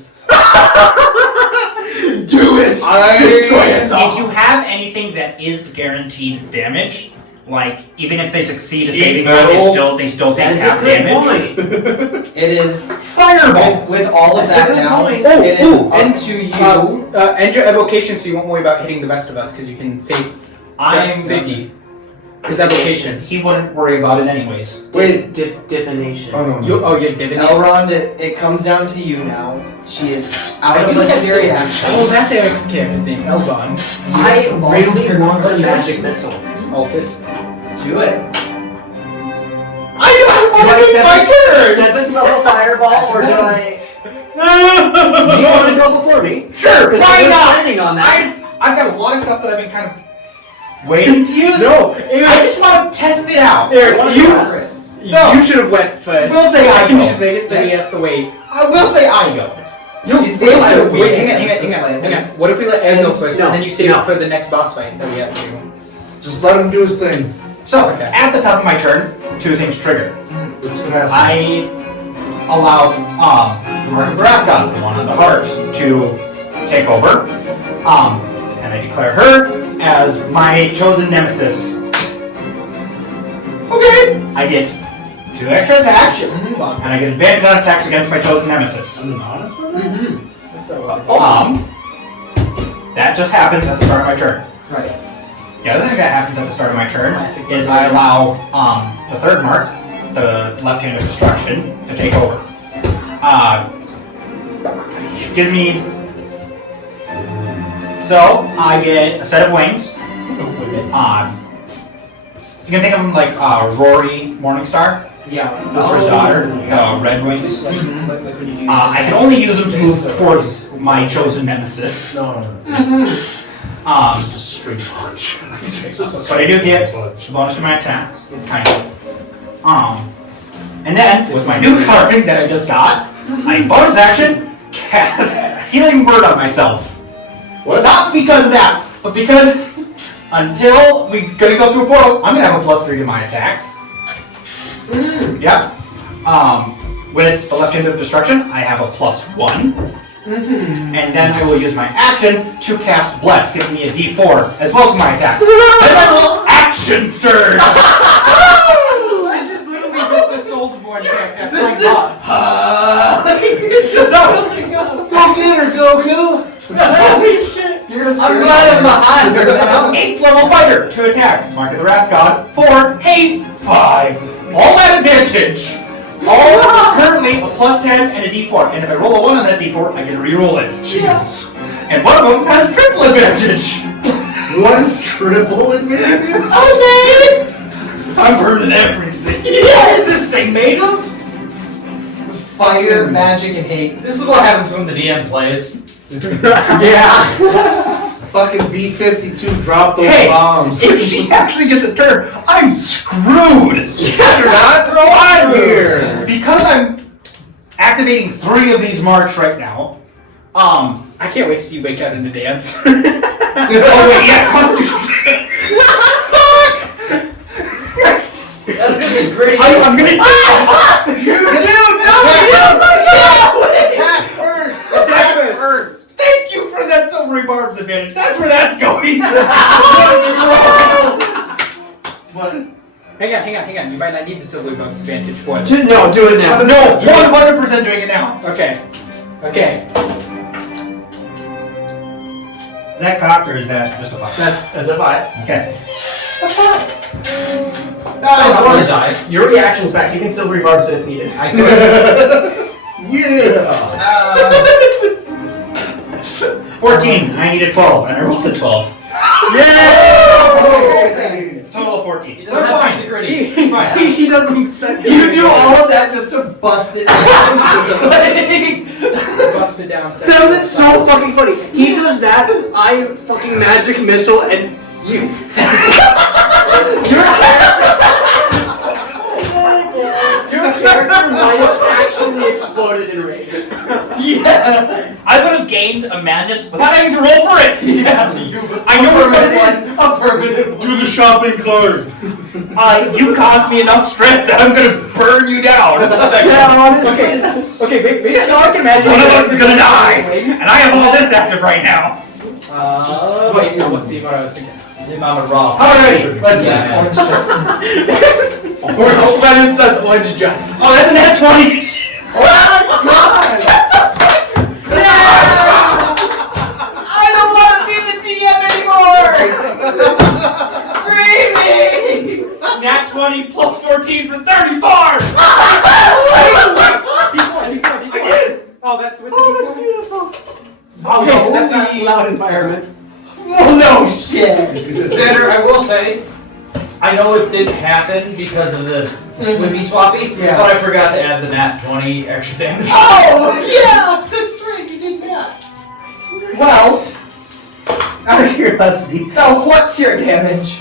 Do it! Destroy us all! If you have anything that is guaranteed damage, like even if they succeed a saving throw, they still That take is a half good damage. point. It is Fireball. with all of That's a that good now. point. It is Oh, up and to you. End your evocation so you won't worry about hitting the rest of us because you can save I'm safety. Because evocation. He wouldn't worry about it anyways. Wait, Divination. oh no. You're divination. Elrond, it comes down to you now. She is out of legendary actions. Oh, that's Eric's character's name, Elbon. I You lost really your want a charge. magic missile. Altus. Do it. I Do I my 7th level fireball, or do I... Do you want to go before me? Sure, Because why I've been not? planning on that. I've got a lot of stuff that I've been kind of Waiting. to use. No, I Eric, just want to test it out. Eric, wanna you, go for it. So- you should have went first. We'll say I can go. just made it so he Yes. has to wait. I will say I go. She's Wait, still out of wait, hang on, weakness, hang on, so hang on, slightly. hang on. What if we let Ed go first No, and then you save no. it for the next boss fight that we have to do? Just let him do his thing. So Okay. at the top of my turn, 2 things trigger. What's gonna happen? I allow the Mark of Rathgon, the one on the heart, to take over. And I declare her as my chosen nemesis. Okay. I get 2 extra attacks, and I get advantage on attacks against my chosen nemesis. That just happens at the start of my turn. Right. The other thing that happens at the start of my turn is I allow the third mark, the left hand of destruction, to take over. Gives me. So I get a set of wings. You can think of them like Rory Morningstar, Yeah. Lucifer's daughter, red wings. I can only use them to move towards my chosen nemesis. No. Just a straight punch. But I do get a bonus to my attacks, kind of. And then, with my new carving that I just got, I bonus action, cast Healing Word on myself. What? Not because of that, but because until we're gonna go through a portal, I'm gonna have a +3 to my attacks. Yep. With the left hand of destruction, I have a +1. And then I will use my action to cast Bless, giving me a D4 as well as my attacks. Then I will action surge! This is literally just a Soulsborne character. This is. So, Go get her, Goku! You're gonna I'm screw glad I'm behind her now. 8th level fighter, 2 attacks. Mark of the Wrath God, 4, haste, 5. All at advantage. All currently a +10 and a D4. And if I roll a 1 on that D4, I can re-roll it. Jesus. And one of them has triple advantage. What is triple advantage? Okay! I'm burning everything. What is this thing made of? Fire, magic, and hate. This is what happens when the DM plays. Yeah. Fucking B-52 dropped those Hey, bombs. if she actually gets a turn, I'm screwed. You're not? Throw out here! Because I'm activating 3 of these marks right now. I can't wait to see you break out into dance. Oh wait, yeah, Constitution. That's gonna be great. I'm gonna. Attack! disadvantage. That's where that's going. What? Hang on. You might not need the silver bonus advantage for it. No, do it now. No, 100% doing it now. Okay. Is that cocked or is that just a 5? That's a 5. Okay. I want to die. Your reaction's back. You can still rebarbs it if needed. I could. Yeah! 14. I need a 12, and I rolled a 12. It's total of 14. He doesn't have to be gritty. He doesn't start. You do all of that just to bust it down. Busted down. That was so fucking funny. He does that, I fucking magic missile, and you. Your character might have actually exploded in rage. Yeah! I would have gained a madness without having to roll for it! Yeah, I know what it is! a permanent Do the shopping cart. You caused me enough stress that I'm gonna burn you down! Yeah, honestly. Okay, basically all I can imagine. One of us is gonna die! And I have all this active right now! Wait, no, let's see what I was thinking. The amount of raw. Alrighty, let's see. Yeah. That's orange justice. Oh, that's a nat 20! Oh my god! I don't want to be the DM anymore! Free me! Nat 20 plus 14 for 34! Oh, that's with the That's beautiful. Okay, that's not Loud environment. Well, no shit! Zander, I will say, I know it didn't happen because of the swimmy swappy, Yeah. but I forgot to add the nat 20 extra damage. Oh, yeah! That's right, you did that. Well, out of curiosity. now what's your damage?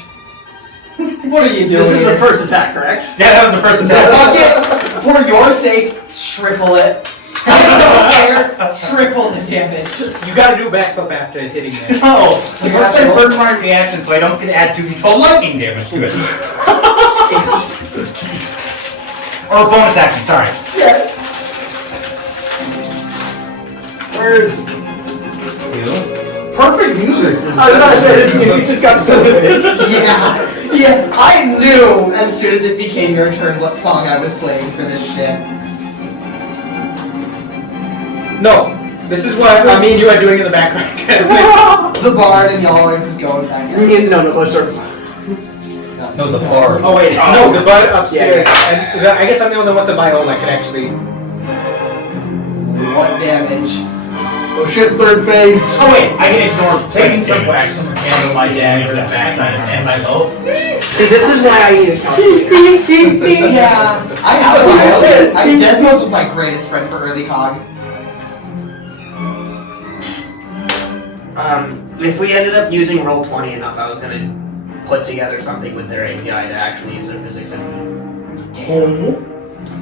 What are you doing? This is the first attack, correct? Yeah, that was the first attack. Fuck it! For your sake, triple it. I don't care. Triple the damage. You gotta do a backflip after hitting this. No! The first I burn my reaction so I don't get to add 2d12 lightning damage to it. Or a bonus action, sorry. Yeah. Where's... Perfect music. I was about to say, this music just got so good. Yeah, I knew as soon as it became your turn what song I was playing for this shit. No, this is what me and you are doing in the background. The bard and y'all are just going back. No, sir. No, the bar. Oh wait, no, the bud upstairs. Yeah. And I guess I'm the only one with the bio that could actually. What damage? Oh shit, third phase. Oh wait, I can ignore Taking second some damage. wax and handle my dagger and backside and my bow. See, this is why I need a calculator. Yeah, I Desmos was my greatest friend for early cog. If we ended up using Roll20 enough, I was gonna put together something with their API to actually use their physics engine.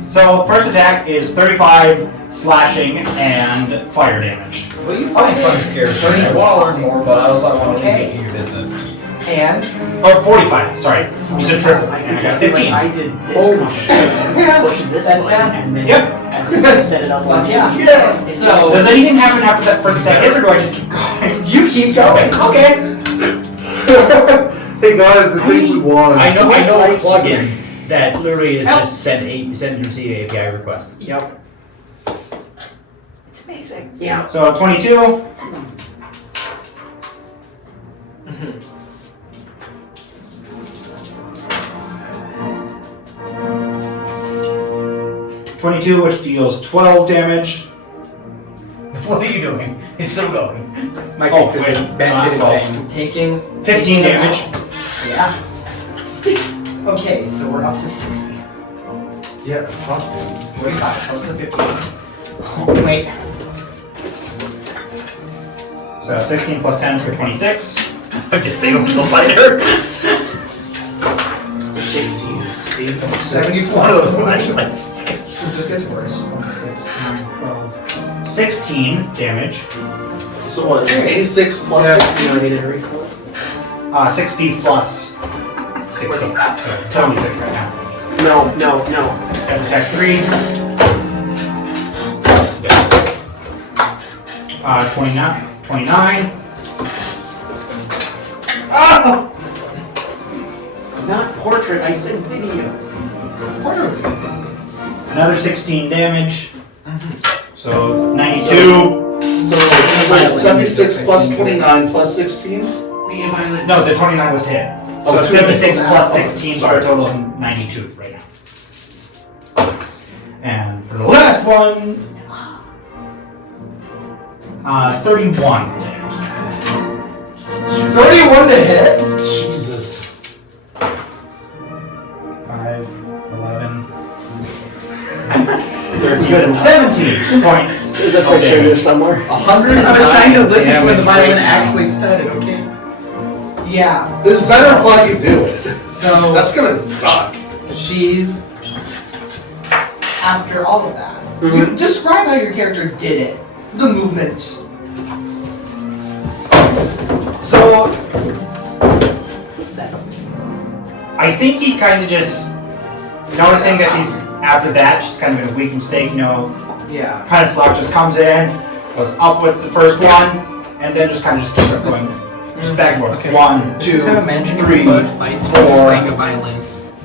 So, first attack is 35 slashing and fire damage. Well, you find fun scares. I want to learn more, but I also want to Okay. get to your business. And Or 45, sorry. You said triple. I And I can got just be 15. like, I did this Holy combination, push this That's button, bad. and then Yep. as I set it up fuck like yeah. Yeah. So Does anything happen after that first attack hits, or do I just keep going? you keep going. Okay. Hey guys, I think we won. I know a plugin that literally is just send and receive API requests. Yep. It's amazing. Yeah. So, 22. Mm-hmm. 22, which deals 12 damage. What are you doing? It's still going. My Oh, character's wait, batshit not insane. Taking 15 damage. Yeah. Okay, so we're up to 60. Yeah, fuck it. 45 plus the 15. Oh, wait. So, 16 plus 10 for 26. I guess they don't kill fighter. It's one of those flashlights. It just gets worse. 6, 9, 12. 16 damage. So what? 86 plus Yeah. 60. I needed to recall. 60 plus 60. So, 76 right now. No. That's attack 3. 29. portrait. I said video. Another 16 damage. So 92. So wait, 76 plus 29 plus 16? No, the 29 was to hit. Oh, So two 76 now. plus 16 for Sorry. a total of 92 right now. And for the last one, 31 damage. 31 to hit? Jesus. 5, 11, 13, 17 points. There's a of picture here damage. somewhere. 100. I was trying to listen for when the Damage violin right actually now. started, okay? Yeah. This better fucking do it. So That's gonna suck. she's after all of that. Mhm. You describe how your character did it. The movements. So, I think he kind of just, noticing that she's, after that, she's kind of in a weakened state, Yeah. kind of slack, just comes in, goes up with the first one, and then just kind of just keeps it going. Just back and forth. Okay. 1, This 2, is how imagining 3, bird fights when you're playing a violin.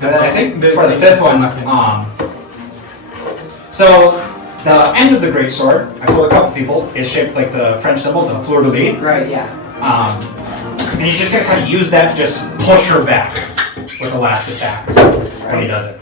And then I think for the fifth one, so the end of the greatsword, I told a couple people, is shaped like the French symbol, the fleur de lis. Right, yeah. And he's just gonna kind of use that to just push her back with the last attack when he does it.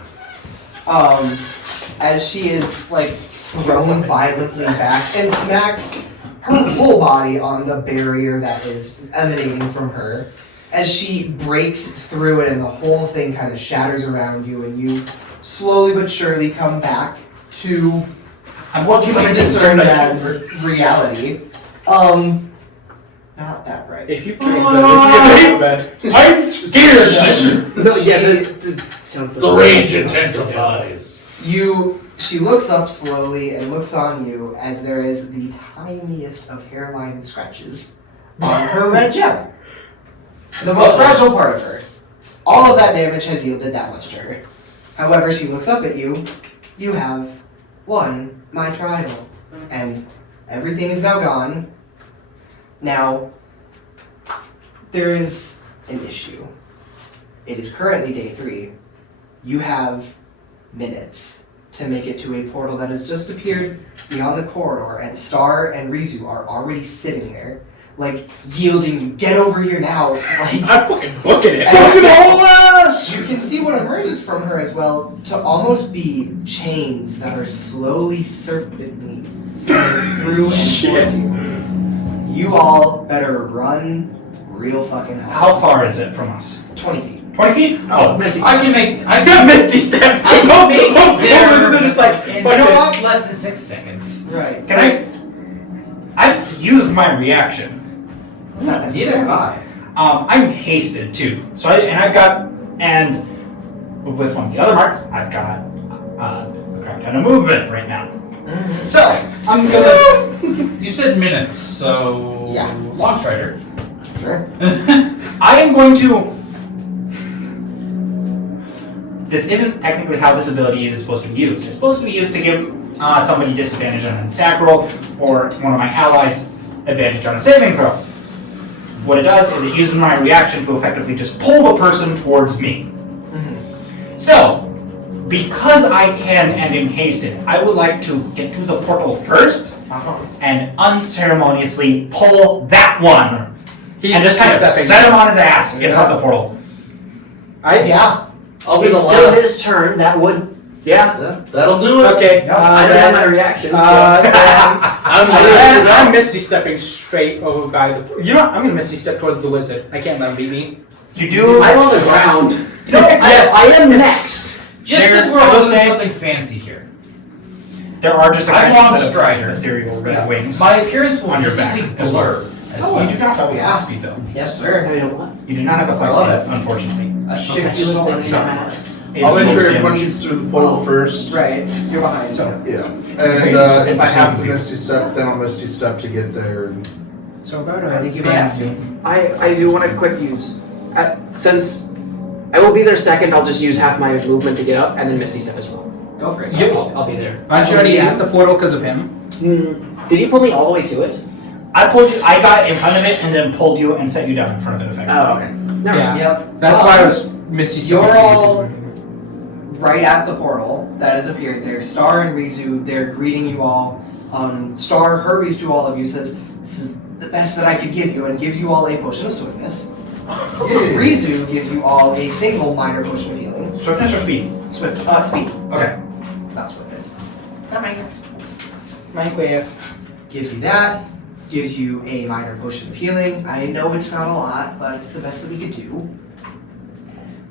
As she is like thrown violently back and smacks her whole body on the barrier that is emanating from her. As she breaks through it and the whole thing kind of shatters around you and you slowly but surely come back to what can be discerned as reality. Not that bright. If you killed them, it's so bad. I'm scared! No, yeah, The rage intensifies. She looks up slowly and looks on you as there is the tiniest of hairline scratches on her red gem. The most fragile part of her. All of that damage has yielded that much to her. However, she looks up at you. You have won my trial. And everything is now gone. Now, there is an issue. It is currently day 3. You have minutes to make it to a portal that has just appeared beyond the corridor, and Star and Rizu are already sitting there, like, yielding you. Get over here now. Like, I'm fucking booking it. Fucking whole ass! you can see what emerges from her as well to almost be chains that are slowly serpently through and towards you. You all better run real fucking hard. How far is it from us? 20 feet. 20 feet? Oh, I got Misty Step. I can make Oh, it there this is just like, in but no, less than 6 seconds. Right. I've used my reaction. Not Neither necessarily. have I. I'm hasted too. So and with one of the other marks, I've got a crap ton of movement right now. Mhm. So I'm gonna. You said minutes, so Yeah. Long Strider. Sure. I am going to. This isn't technically how this ability is supposed to be used. It's supposed to be used to give somebody disadvantage on an attack roll, or one of my allies advantage on a saving throw. What it does is it uses my reaction to effectively just pull the person towards me. So, because I can and am hasted, I would like to get to the portal first and unceremoniously pull that one and just kind of set him on his ass in front of the portal. Yeah. I'll be the It's still last. his turn. That would, yeah. That'll do it. Okay. I don't have my reaction, so. I'm Misty stepping straight over by the. You know what? I'm gonna Misty step towards the wizard. I can't let him beat me. You do. I'm on the ground. You know, Yes. I am next. Just There's- because we're I will all doing say- something fancy here. There are just a I'm kind of Long set Strider. of ethereal red wings. My appearance will On your back physically as well. blur. You do not have a Yeah. fast speed though. Yes, sir. I don't want. You do not have a fast I love speed, unfortunately. A Okay, shifty so little then thing. it matters. It I'll make absorbs sure everyone damage. gets through the portal first. Right. You're behind. So, yeah. It's And great. if I have to It's Misty Step, then I'll Misty Step to get there. So about I think you might have to. I do want to quick use. Since I will be there second, I'll just use half my movement to get up, and then Misty Step as well. Go for it. I'll be there. Aren't you already at the portal because of him? Did you pull me all the way to it? I pulled you. I got in front of it and then pulled you and set you down in front of it effectively. Oh, okay. Never mind. Yeah. Yep. That's why I was Misty You're Step all- Gauge. Right at the portal that has appeared there. Star and Rizu, they're greeting you all. Star hurries to all of you, says, "This is the best that I could give you," and gives you all a potion of swiftness. Rizu gives you all a single minor potion of healing. Swiftness or speed? Speed. Okay. Not swiftness. Minecraft. Gives you that. Gives you a minor potion of healing. I know it's not a lot, but it's the best that we could do.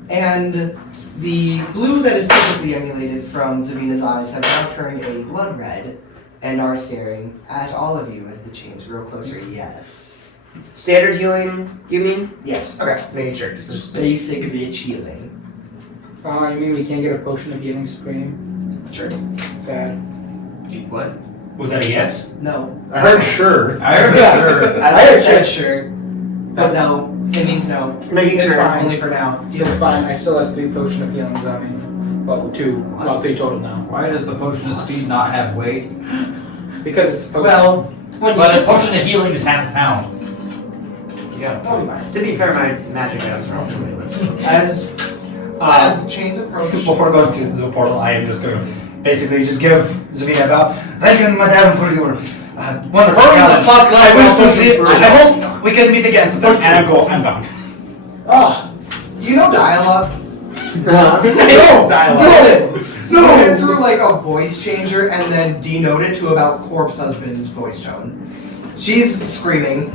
And the blue that is typically emulated from Zavina's eyes have now turned a blood red and are staring at all of you as the chains grow closer. Yes. Standard healing, you mean? Yes. Okay, making sure. 'Cause there's Basic bitch healing. You mean we can't get a potion of healing supreme? Sure. Sad. What? Was that a yes? No. I heard sure. I heard sure. I said sure. But no. It means no. making It's sure. fine. Only for now. It's fine. I still have 3 potion of healings on me. Well, 2. Well, 3 total now. Why does the potion of speed not have weight? Because it's a potion. Well, when But you a potion of healing is half a pound. Yeah. That'll be fine. To be fair, my magic items are also weightless. As the chains approach. Before going to the portal, I am just going to basically just give Zavina a bow. Thank you, madame, for your wonderful Hurry the talent. fuck up, I wish I'll to push see. you through. I hope we can meet again sometime. And I'm gone. Oh, do you know dialogue? Uh-huh. No! Get through like a voice changer and then denote it to about corpse husband's voice tone. She's screaming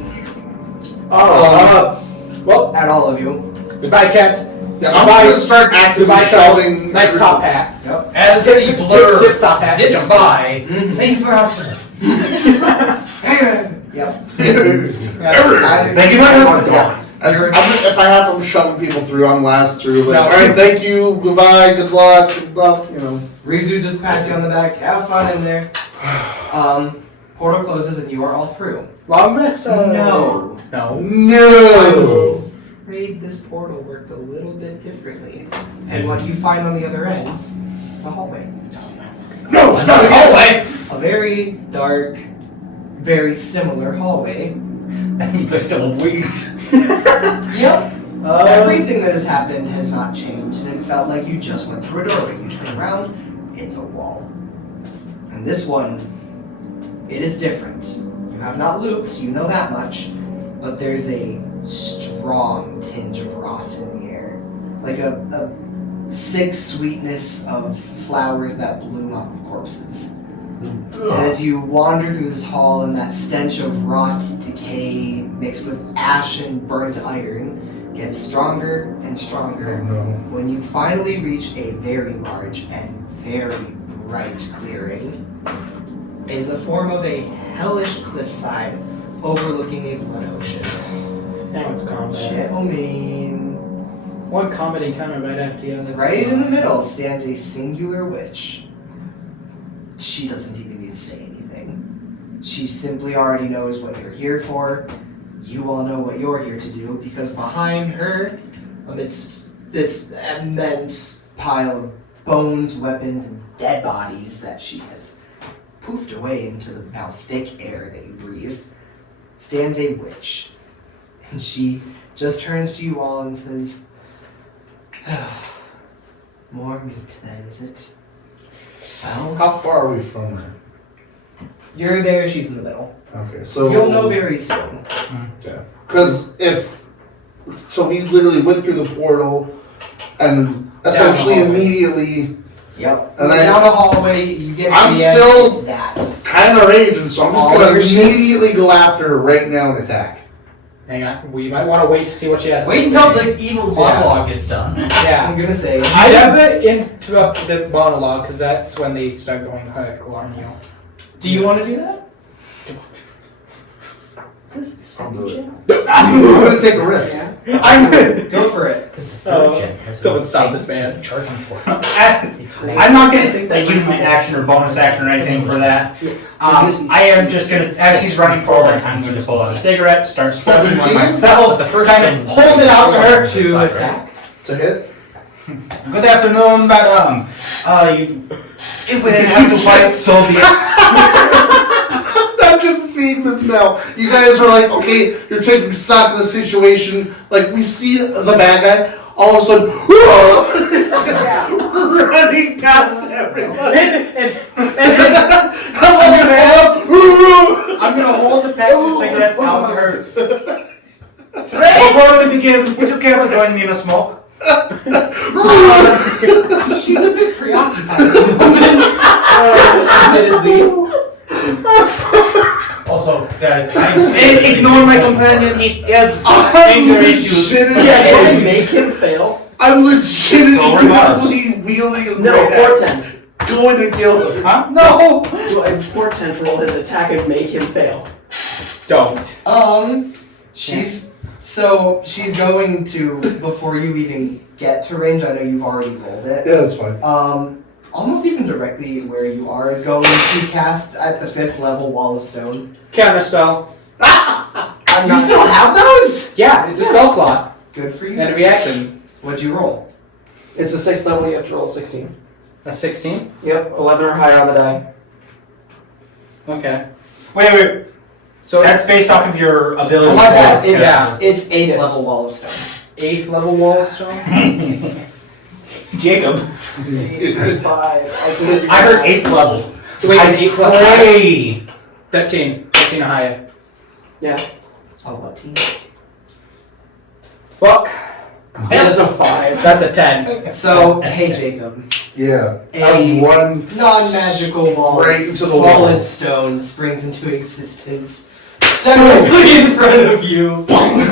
Well, at all of you. goodbye, cat. Yeah, I'm gonna start actively Goodbye, shouting. Nice top hat. As the blur Tip top hat. zips by, thank you for asking. Yep. Thank you very much. Yeah. If I have them shoving people through, I'm last through. Like, No. alright, thank you, goodbye, good luck, good luck, you know. Rizu just pats you on the back. Have fun in there. Portal closes and you are all through. Long rest? No. No. No! I'm afraid this portal worked a little bit differently. And what you find on the other end is a hallway. No! Another hallway! A very dark, very similar hallway. That means I still have wings. Yep. Everything that has happened has not changed, and it felt like you just went through a doorway. You turn around, it's a wall. And this one, it is different. You have not looped, you know that much, but there's a strong tinge of rot in the air. Like a sick sweetness of flowers that bloom off of corpses. And as you wander through this hall and that stench of rot, decay, mixed with ash and burnt iron, gets stronger and stronger No. when you finally reach a very large and very bright clearing in the form of a hellish cliffside overlooking a blood ocean. Now it's combat. Shit, oh mean. One combat encounter right after the other. Right in the middle stands a singular witch. She doesn't even need to say anything. She simply already knows what you're here for. You all know what you're here to do because behind her, amidst this immense pile of bones, weapons, and dead bodies that she has poofed away into the now thick air that you breathe, stands a witch. And she just turns to you all and says, "More meat then, is it? Well, How far are we from her? you're there, she's in the middle. Okay, so. You'll know very soon. Yeah. Because so we literally went through the portal and essentially hallway. immediately Yep. And And I- down the hallway, you get to I'm the end, still- it's that. kind of raging, so I'm just All gonna your shits. immediately go after her right now and attack. Hang on. We might want to wait to see what she has Wait to until say. the evil monologue gets done. Yeah. I'm gonna say, I never interrupt the monologue because that's when they start going hardcore on you. do you want to do that? Is this I'm gonna take a risk. I'm Go for it. Because the third gen has someone stop this man. charging port. I'm not gonna like use my action or bonus action or anything for that. I am just gonna, as he's running forward, I'm going to pull out a cigarette, start smoking on myself. The first Kind gen of hold it out to her to Side, right? attack. It's a hit. Good afternoon, madam. If we didn't have to fight, so be it. I'm just seeing this now. You guys are like, okay, you're taking stock of the situation. Like, we see the bad guy. all of a sudden, running past everybody. I'm gonna hold the pack of cigarettes out to her. Before we begin, would you care to join me in a smoke? She's a bit preoccupied at the moment. Admittedly. Also, guys, I'm Ignore my companion. He has anger issues. Can I make him fail? I'm So legitimately wielding a No, great axe, portent. going to kill her. Huh? No! Do I portent roll his attack and make him fail? Don't. She's going to, before you even get to range, I know you've already rolled it. Yeah, that's fine. Almost even directly where you are is going to cast at the 5th level Wall of Stone. Counterspell. You still have those? Yeah, it's a spell slot. Good for you. And a reaction. What'd you roll? It's a 6th level, you have to roll 16. A 16? Yep, 11 or higher on the die. Okay. Wait. So That's based off of your ability. Oh my bad. Yeah. It's 8th Yes. level Wall of Stone. 8th level Wall of Stone? Jacob. 5. I heard 8th level. Wait, an 8 plus 5? Hey. 13. 13 or higher. Yeah. Oh, what team? Fuck. That's a 5. That's a 10. So, hey Jacob. Yeah. A I'm one non-magical wall of straight into the solid wall. stone springs into existence directly in front of you.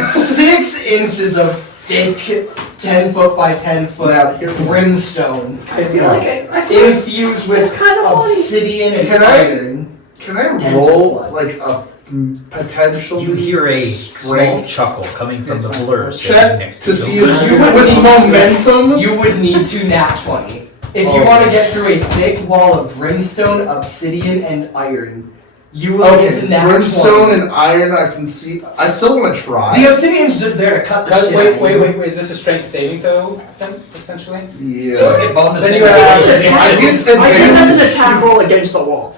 6 inches of thick, 10 foot by 10 foot Now, here's- brimstone. I feel like I feel like Infused with kind of funny. obsidian and Can I- iron. Can I Tens roll of blood. like a potentially You hear a small strength chuckle coming from It's the fine. blur standing check next to to see you. if you, with momentum, You would need to nat 20. If you Oh. want to get through a thick wall of brimstone, obsidian, and iron, you will get to okay, nat brimstone 20. and iron, I can see. I still want to try. The obsidian's just there to cut the shit out of you. Wait. Is this a strength saving throw, then, essentially? Yeah. Get bonus Then hit you dice. have- It's I fine. get I think that's an advantage. attack roll against the wall.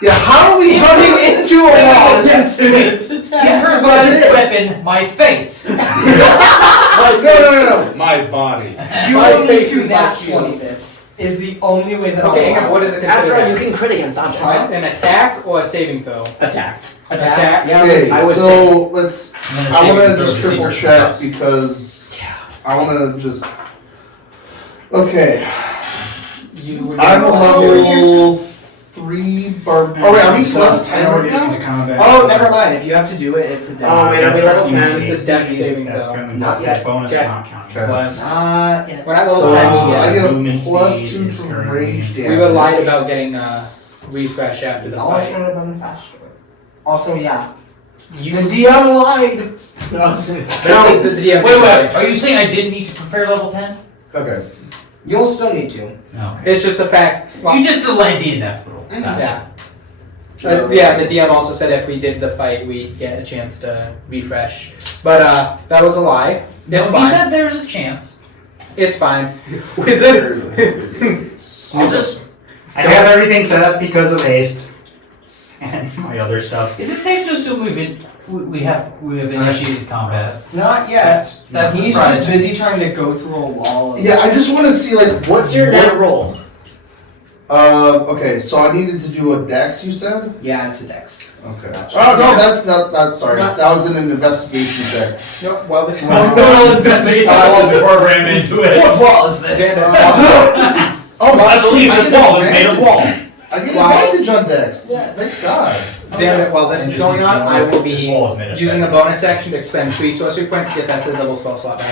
Yeah, how are we Running into a wall is incident Get attack. her bonus weapon, my face. No. My body. You My will need face to is nat my shield. 20 this. Is the only way that Okay, I'll hang on, what is it considered? After you as? can crit against objects. An attack or a saving throw? Attack. Attack. Yeah. Okay, I would so let's. I'm gonna I save want you to throw just to see if triple you're check concussed. because I want to just. Okay, You would I'm a level 3 bar. Oh wait, are we level 10 Now we're right getting now? into combat. Oh, never mind. If you have to do it, it's a dex. Oh, wait, are we level 10? It's a dex saving That's throw. gonna Not be yet. bonus, Okay. not counting. Okay. Plus, Yeah. We're not So level 10 I yet. get a Booming plus speed 2 is to currently- rage damage. We were lied about getting refresh after the Oh, I should fight. have done faster. Also, yeah. You The DM lied. No, the DM. Wait, are you saying I didn't need to prepare level 10? Okay. You'll still need to. Okay. It's just the fact. Well, You just delayed the inevitable. yeah. Yeah, the DM also said if we did the fight, we'd get a chance to refresh. But that was a lie. No, It's he fine. said there's a chance. It's fine. Wizard. I'll just. I have everything set up because of haste and my other stuff. Is it safe to assume we have initiated combat? Not yet. That's He's surprising. just busy trying to go through a wall. Of Yeah, I just want to see like What's your net roll? Okay, so I needed to do a dex. You said. Yeah, it's a dex. Okay. Oh no, that's not. Sorry, Not- that was an investigation check. No, well, this is We'll investigate that wall before I ram into it. What wall is this? Oh, I believe this get wall is made of wall. I get Wow. advantage on dex. Thank God. Damn it, while this And is just going on, I will this be wall is made of using a feathers. bonus action to expend 3 sorcery points to get that to the double spell slot back.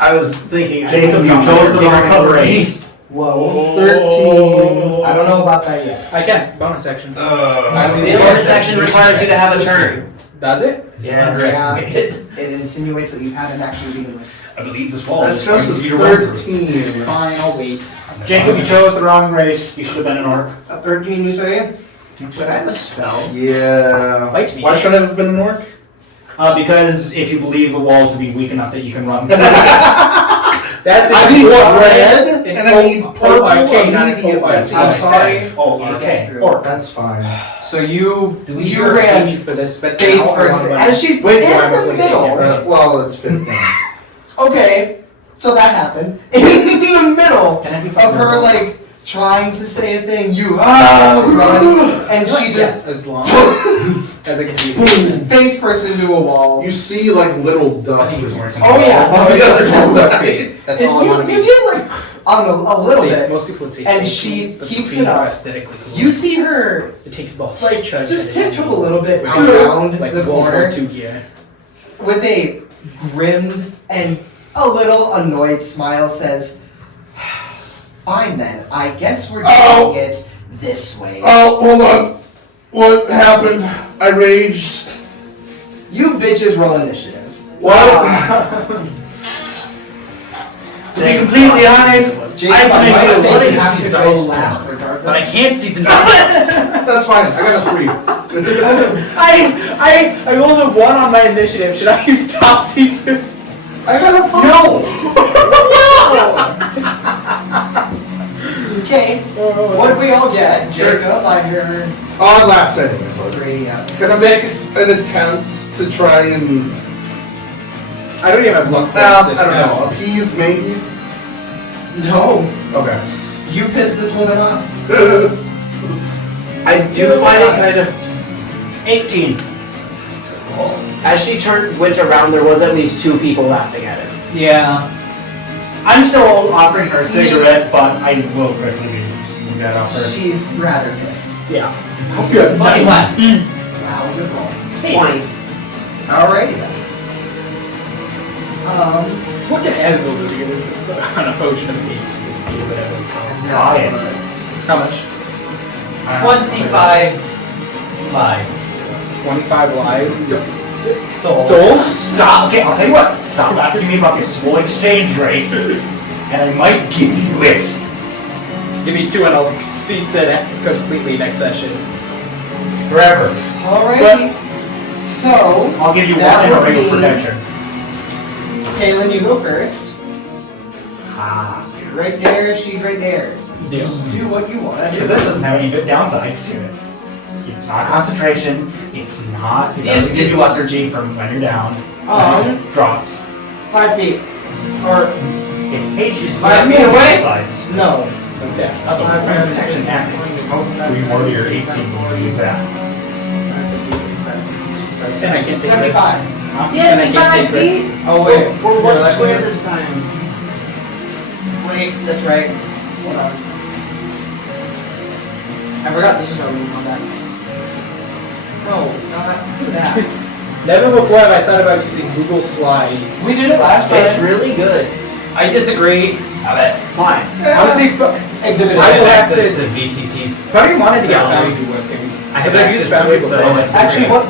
I was thinking. Jacob, you chose the wrong recovery. Whoa. 13. I don't know about that yet. I can, bonus action. The bonus action requires you to have a turn. Does it? Yeah. Underestimated. It insinuates that you've had an action to begin with. I believe this wall That is going starts to with be run through. 13. Fine, I'll wait. Jacob, you chose the wrong race. You should have been an orc. 13, you say? But I have a spell. Yeah. Fight me. Why should I have been an orc? Because if you believe the wall to be weak enough that you can run. That's I need red. And I need purple O-R-K, not immediately. O-R-C. I'm sorry. Oh, okay. Or That's fine. So you Do we you hate ran you for this? But face now I first wanna- as she's Wait, in why am I the putting it middle. here? Well, it's 15. Okay, so that happened in the middle Can I be of her like trying to say a thing. You run, and she Yes, just as long as I can do. face first into a wall. You see like little dust or something. Oh yeah, On the other side. That's and all I want to you be. get like on a little See, bit. Most people would say and stinky, she but keeps between it up. aesthetically cool. You see her It takes about like try to just get it tiptoe in. a little bit Like, around like the World War corner II gear. with a grim and a little annoyed smile. Says, "Fine then. I guess we're doing it this way." Oh, hold on. What happened? I raged. You bitches roll initiative. What? To be completely honest, Jacob, I I believe might it say was you have to these go dice, last regardless. but I can't see the numbers. That's fine. I got a 3. I rolled a 1 on my initiative. Should I use Topsy too? I got a 5. No! Okay, what did we all get? Jacob, I heard On last anyway. But 3. Yeah. can I make an attempt to try and I don't even have luck I points. don't know, appease maybe? No, Okay. you pissed this woman off. I do find it kind of 18. as she went around, there was at least 2 people laughing at it. Yeah. I'm still offering her a cigarette, but I will quickly move that off her. She's rather pissed. Yeah. Good. Funny one. Wow, good roll. 20. Alrighty then. What can Annabelle do to get on a potion of peace? It's either whatever. How much? 25 lives. 25 lives. Souls. Souls? Stop. Okay, I'll tell you what. Stop asking me about the small exchange rate, and I might give you it. Give me 2 and I'll cease it completely next session. Forever. Alrighty. So, I'll give you That 1 in a would ring of be- protection. Kaylin, you go first. Ah. Right there, she's right there. Deal. Do what you want. Because this doesn't have any good downsides to it. It's not concentration. It's not. It doesn't give you lethargy from when you're down. It drops. 5 feet. Or, It's haste. It's 5 feet away? Sides. no. Okay. That's a weapon protection tactic. 3 more to your AC when you use that. And I can't take 75. And I can't take crits. Oh, wait. We're one Here, let square me- this time. Wait, that's right. Hold on. I forgot this is our room on that. No, not do that. Never before have I thought about using Google Slides. We did it last time. It's really good. I disagree. Why? Honestly, Exhibit I I will have have access to- to VTT's. Probably wanted to get No. Foundry working. I have Because I've used access to Foundry it, so before. it's Actually, what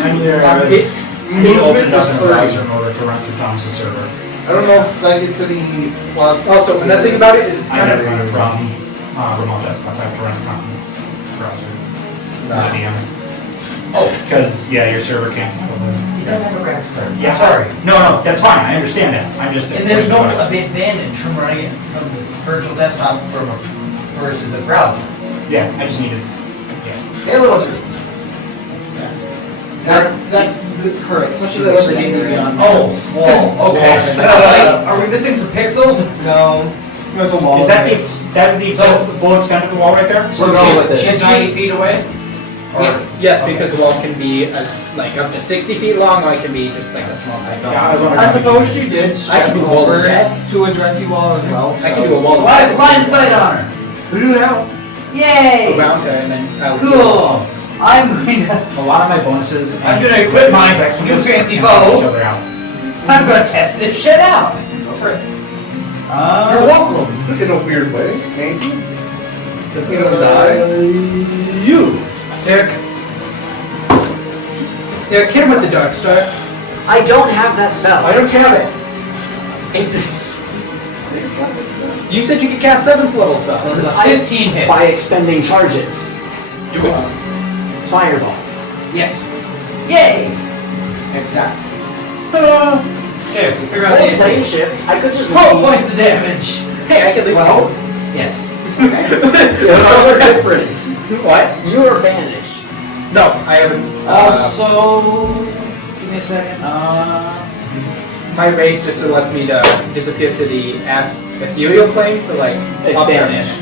I'm either It- it opens Movement up is in a 30. browser in order to run through Tom's server. I don't know if that gets any plus. Also, another thing about it is it's I kind never of run it from remote desktop. I have to run it from browser. Nah. Oh, because yeah, your server can't handle it. He doesn't have a graphics card. Yeah, I'm sorry. No, that's fine. I understand that. I'm just. And there's no advantage from running it from virtual desktop versus a browser. Yeah, I just needed. A little too. That's the current Especially that situation. everything beyond. Oh, okay. Like, are we missing some pixels? No, there's a wall. Is that that's the full extent of the wall right there? We're going with it. She's 90 feet away? Or, Yeah. Yes, because the wall can be as like up to 60 feet long, or it can be just like a small side. Yeah, I was wondering I how much suppose you- she did I step can do wall over of that. to address you all as well. I can do a wall of line sight on her. We do now. Yay! around her, and then I'll Cool. I'm going to. A lot of my bonuses. I'm gonna equip my new fancy bow. Each other out. I'm gonna test this shit out. Go for it. You're welcome. In a weird way, maybe. If we don't die. You, Eric. Eric, hit him with the Dark Star. I don't have that spell. Why don't you have it? It's just You said you could cast 7th level spell. It was a 15 hit. by expending charges. Do it. It's fireball. Yes, Yay! exactly. Here, we figure out the Full plane AC. ship. I could just 12 leave. points of damage. Hey, I can leave. Well, Yes. Yeah, those are different. What? You are banished. No, I haven't. Also, give me a second. My race just lets me to disappear to the ethereal plane for like It's up there. banished.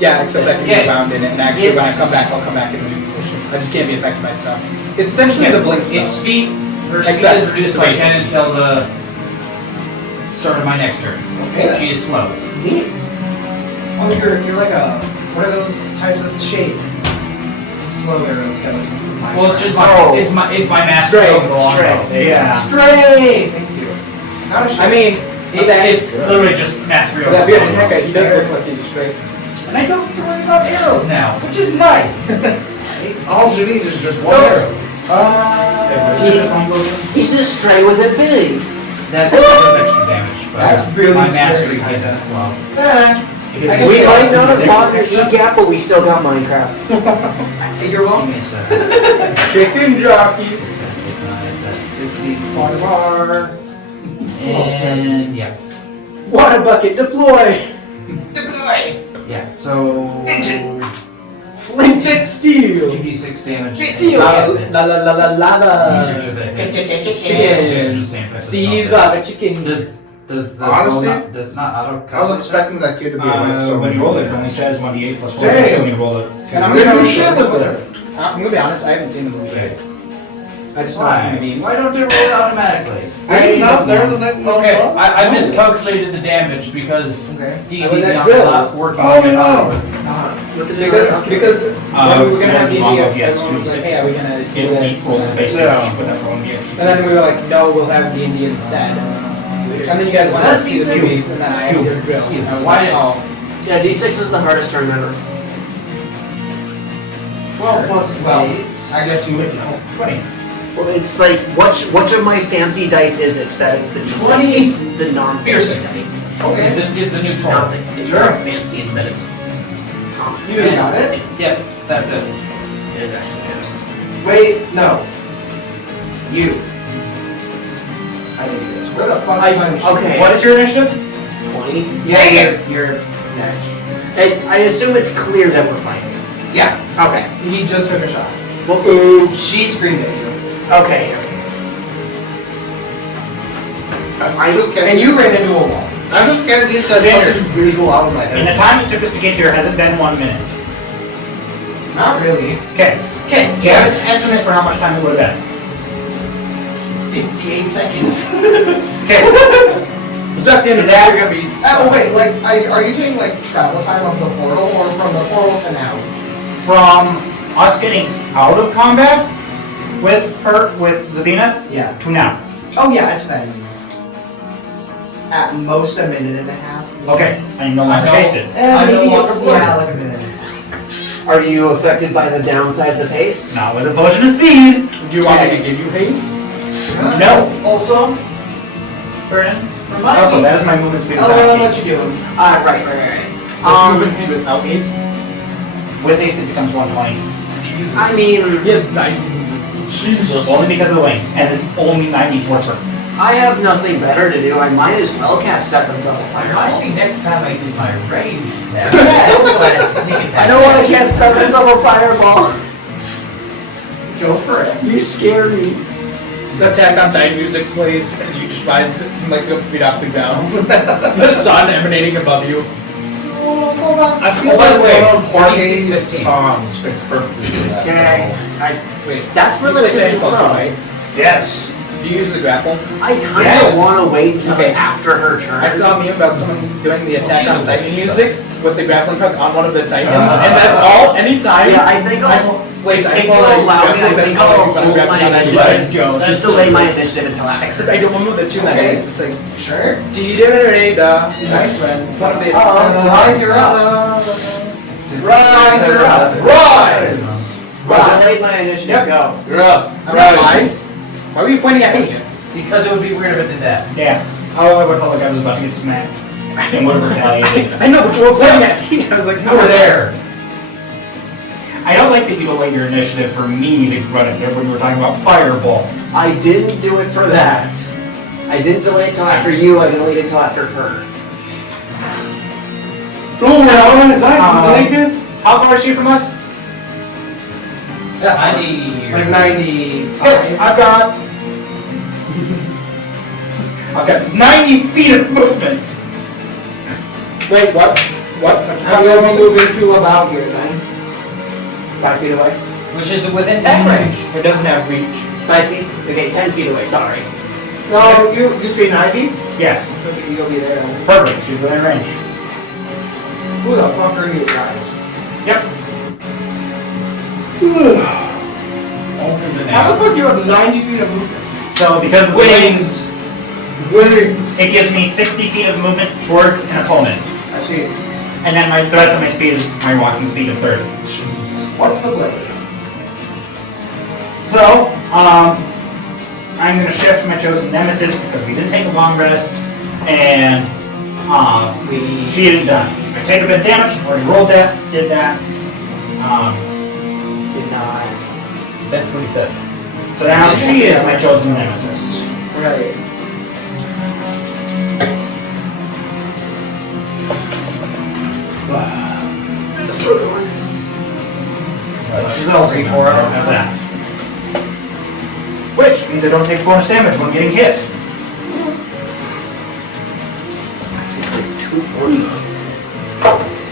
Yeah, except I can Okay. be bound in it, and actually when I It's- come back, I'll come back in the new position. I just can't be affected by stuff. It's essentially the blink Its stuff. speed, her speed Except is reduced by evasion. 10 until the start of my next turn. Okay. She is slow. neat. Oh, you're like a what are those types of shape? Slow arrow skeletons from Minecraft. Well, it's just Oh. it's my master of the longbow. Yeah. Straight. Thank you. How does she? I mean, It's literally just mastery of that the bearded longbow. haircut, he does look like he's straight. And I don't have to worry about arrows now, which is nice. All you need is just one arrow. He's just stray with infinity. That does extra damage, but That's really my scary. mastery gets that slow. We might not have bought the E-gap, but we still got Minecraft. Hey, you're Give welcome. me a second. Chicken jockey. That's 60 bar. And yeah. Water bucket, deploy. Deploy. Yeah, so. Flint and steel. 2d6 damage. La la la la lava. Chicken. Steve's lava chicken. Does the Honestly, roll not, does not auto I was expecting that kid to be a Redstone. When you roll it, it only says 1d8 plus 4 Dang. when you roll it. And I'm They gonna do be shit with it. I'm gonna be honest, I haven't seen the movie yet. I just know Why? the memes. Why don't they roll it automatically? Are you not there the next Okay, I miscalculated the damage because Okay. D I was at not drill. working Oh, on it. no. Because when we were gonna have the Longbow idea, gets everyone was like, hey, are we gonna do It this? equal basically Yeah. with that rolling the extra. And then we were like, no, we'll have D&D instead. And then you guys wanted to That's see the D6. movies, and then I had your drill. And I was Why like, did- oh. Yeah, D6 is the hardest to remember. 12 plus Well, 8. I guess you would know. 20. Well, it's like, which of my fancy dice is it that it's the D6? 20. It's the non-fancy Fearsome. dice. Is the new total. Nothing. It's Sure. not fancy instead of it's common. You got it. Yep, that's it. It actually is. Wait, no. You. I did this. Where the fuck is my machine? Okay. What is your initiative? 20. Yeah, you're next. I assume it's clear that we're fighting. Yeah. Okay. He just took a shot. Well, oops. She screamed at you. Okay. I just can't. And you ran into a wall. I just can't get that Dinner. fucking visual out of my In the head. time it took us to get here, has it been 1 minute? Not really. Okay. Okay. Do you have an estimate for how much time it would have been? 58 seconds. Okay. Was that the end of that? You're gonna be. Oh wait, like, are you taking like travel time of the portal or from the portal to now? From us getting out of combat with Zavina Yeah. to now. Oh yeah, it's been at most a minute and a half. Okay. I no longer know. taste it. I no Maybe longer it's blur. yeah, like a minute and a half. Are you affected by the downsides of haste? Not with a potion of speed. Do you want me to give you haste? No. Also, Vernon, remind Also, me. that is my movement speed. Oh, without well, haste. unless you do them. Right. Movement speed without haste? With haste, it becomes 120. Jesus. I mean, Yes, 90. Jesus. Only because of the wings, and it's only 90 towards her. I have nothing better to do. I might as well cast Seventh Level Remind Fireball. me next time I use my range attack. Yes! I don't want to cast Seventh Level Fireball. Go for it. You scare me. The Attack on Titan music plays, and you just rise like a feet off the ground. The sun emanating above you. I feel Oh, by like the way, one of Jorge's 46:15. songs fits perfectly for that. Okay. Wait, That's you play relatively Sand Closer, low. right? Yes. Do you use the grapple? I kind of Yes. want to wait until Okay. after her turn. I saw a meme about someone doing the Attack on Titan music with the grappling hook on one of the Titans, Ah. and that's all, anytime. Yeah, I think I'll. Wait, If you'll allow me, I think I'll hold my initiative. Let's go. Just delay my initiative until after. Except I don't remember the tune that Okay. hits. It's like Sure. da. Nice friend. One of the. Rise, you're up. Rise, you're up. Rise. Well, delay my initiative. Yep. Go. You're up. I'm not Rise. Why were you pointing at me? Because it would be weird if it did that. Yeah. Oh, I would have felt like I was about to get smacked. And would have retaliated. I know, but you were pointing at me. I was like, no, Over there. I don't like that you delayed your initiative for me to run it there when we were talking about Fireball. I didn't do it for that. I didn't delay it till after you. I delayed it till after her. Don't worry, is that good? How far is she from us? 90. Like 95. Okay, I've got 90 feet of movement. Wait, what? What? I'm going to be moving to about here then. 5 feet away? Which is within attack range. It doesn't have reach. 5 feet? Okay, 10 feet away, sorry. No, you say 90? Yes. Okay, you'll be there then. Perfect. She's within range. Who the fuck are you guys? Yep. How the fuck do you have 90 feet of movement? So because of the wings, Wings. it gives me 60 feet of movement towards an opponent. I see. And then the rest of my speed is my walking speed of 30. What's the blade? So, I'm gonna shift my chosen nemesis because we didn't take a long rest, and she isn't done. I take a bit of damage, already rolled that, did that. Did not. That's what he said. So now she is my chosen nemesis. Right. She's also I don't have that. Which means I don't take bonus damage when getting hit. 240.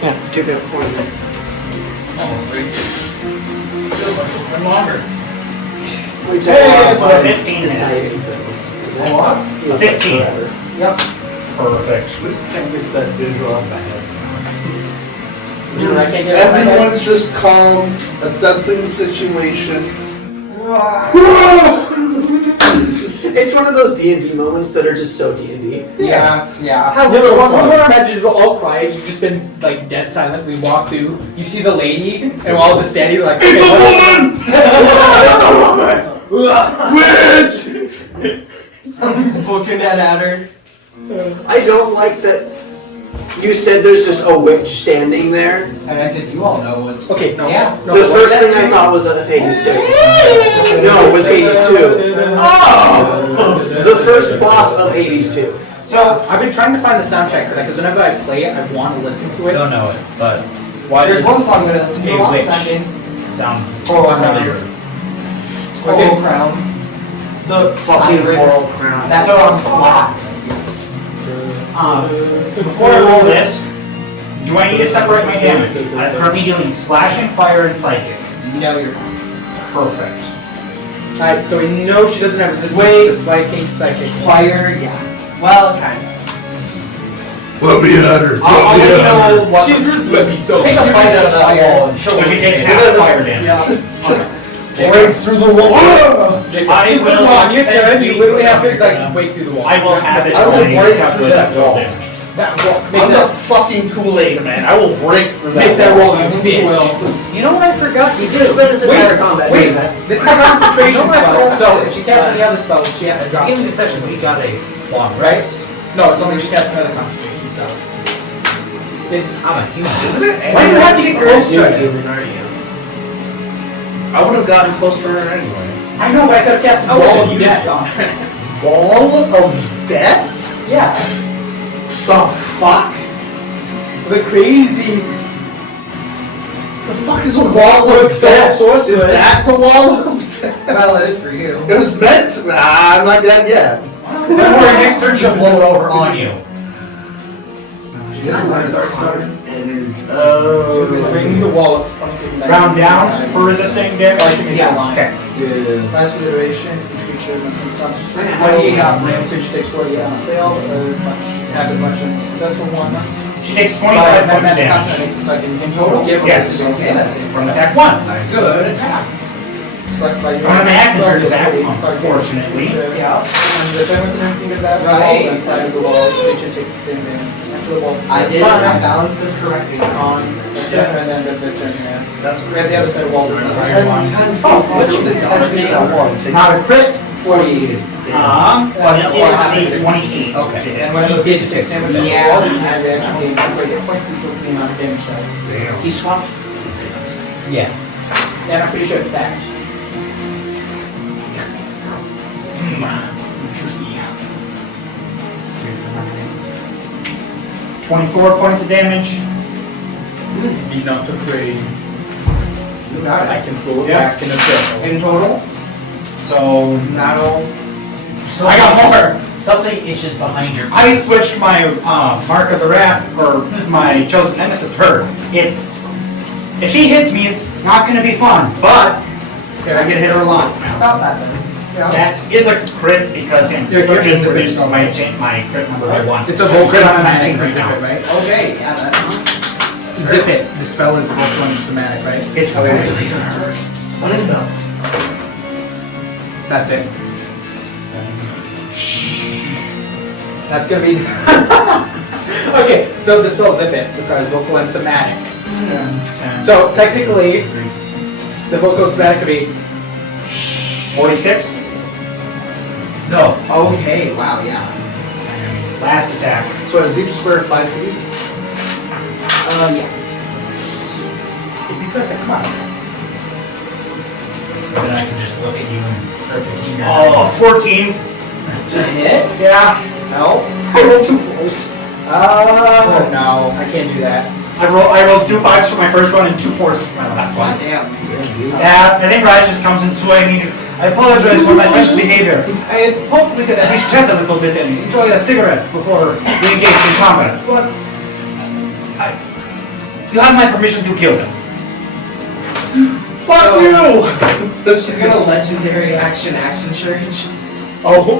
Yeah, 240. It's been longer. We took Hey, a it's lot of time 15 deciding things. What? 15. Yep. Perfect. I just can't get that visual out of my head. I can't get it out of my head. Everyone's just calm, assessing the situation. It's one of those D&D moments that are just so D&D. Yeah, yeah. How little one more imagine we're all quiet, you've just been like dead silent, we walk through, you see the lady, and we're all just standing like, It's a woman! Witch! I'm booking that at her. I don't like that you said there's just a witch standing there. And I said, you all know what's... okay, no. Yeah. No, The first thing I thought was of Hades 2. No, it was Hades 2. Oh! The first boss of Hades 2. So, I've been trying to find the soundtrack for that, because whenever I play it, I want to listen to I it. don't know it, but why There's does one song that I listen to a lot a that game. witch sound Coral familiar? Coral Crown. The Fucking sirens. Coral Crown. That song slaps. Before I roll this, do I need to separate my damage? I'm currently dealing slashing, fire, and psychic. No, you're fine. Perfect. Alright, so we know she doesn't have resistance Wait. to psychic. Fire, yeah. Well, kind of. Let me at her. I'll let you know what. She's resistant, so Take a bite out of that wall and So show she me. takes half fire damage. Just Break through the wall. I will on your turn, you literally have to like break through the wall. I will have it. I will when break calculate through that roll wall. damage. That wall. Make I'm the that, fucking Kool-Aid man. I will break through make that wall. roll, you bitch. You know what I forgot? He's gonna spend his entire combat Wait, doing that. this is a concentration No, I spell, forgot. so if she casts any other spells, she has to At the drop beginning it. of the session, we got a long Right? rest. No, it's only if she casts another concentration spell. It's, I'm a human. Isn't it? why do you have to get close to it? I would have gotten close to her anyway. I know, but I could have cast a Oh, wall you of used death it. on her. Wall of death? Yeah. The fuck? The crazy. The fuck is a wall of death? Sorceress. Is that the wall of death? Well, it is for you. It was meant to. Nah, I'm not dead yet. Don't worry, next turn she'll blow it over on you. Bring the wall up. Round down for resisting damage. Yeah. Okay. Last iteration, each creature must be conscious. When he creature takes 40 on a fail, have as much as a successful one. She takes 25 points of damage. So I can In total? give her Yes. Okay, that's it. From attack 1. Good attack. select by your One of my actions are spell, back, just unfortunately. Yeah. And the time with anything is that Right. falls outside of the wall, creature takes the same damage. After the wall. I That's did. fine. I balanced this correctly. On the turn and then the turn, yeah. That's We have the other side of the wall. Oh, Literally 10 feet on one. Not a crit. 48. But it is a 28. Okay. And when He those did take fix damage it. on the Yeah. wall, you add the extra gain equal to 0.2 amount of damage die. He swapped. Yeah. And I'm pretty sure it stacks. Juicy. 24 points of damage. Enough to free. You got I it. can pull it Yeah. back in a circle. In total, So that'll. I got more. Something itches behind your. I switched my Mark of the Wrath, or my Chosen Nemesis to her. It's if she hits me, it's not going to be fun, but I get to hit her a lot. About that then. Yeah. That is a crit because in You're reduces zip it. my crit number by 1. It's a Crit vocal on a somatic 19 right zip now. it, right? Okay, yeah, that's Zip it. The spell is vocal and somatic, right? It's really hard. one is no. That's it. That's gonna be. Okay, so the spell Zip It requires vocal and somatic. So technically, the vocal and somatic could be 46. No. Okay, wow, yeah. Last attack. So is each square 5 feet? Yeah. It'd be perfect. Come on. Then I can just look at you and start thinking. Oh, 14. To hit? Yeah. No. I rolled 2 4s. Oh no, I can't do that. I rolled 2 5s for my first one and 2 4s for my last one. God damn. Yeah, I think Raj just comes in swaying me. I apologize for my tense behavior. I had hoped we could at least chat a little bit and enjoy a cigarette before we engage in combat. But you have my permission to kill them. Fuck you! She's gonna legendary action Surge. Oh.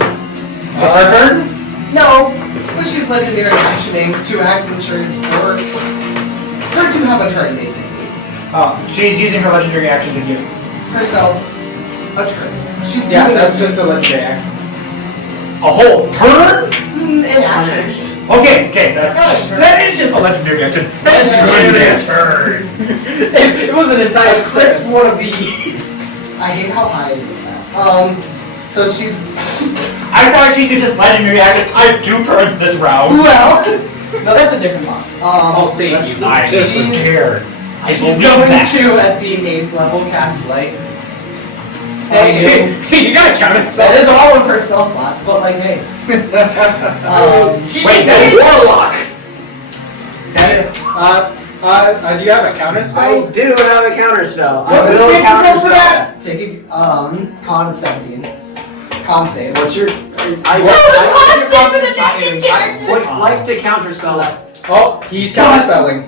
What's her turn? No, but she's legendary actioning to action Surge for her to have a turn basically. She's using her legendary action to give. Herself a turn. She's Yeah, doing that's it just a legendary action. A whole turn? an action. Okay, that is just a legendary action. Legendary turn. It was an entire Crisp one of these. I hate how high I did that. So she's I thought she could just legendary action. I have 2 turns this round. well. No, that's a different boss. I'll save you. I'm She's- scared. I She's believe going that. to at the 8th level cast Blight. Hey, you got a counter spell. That is all of her spell slots, but like, hey. Wait, that is Warlock. Do you have a counter spell? I do have a counter spell. What's I the will saving counter throw for spell. that? Take a con 17. Con save. What's your? I would like to counter spell that. Oh, he's counterspelling.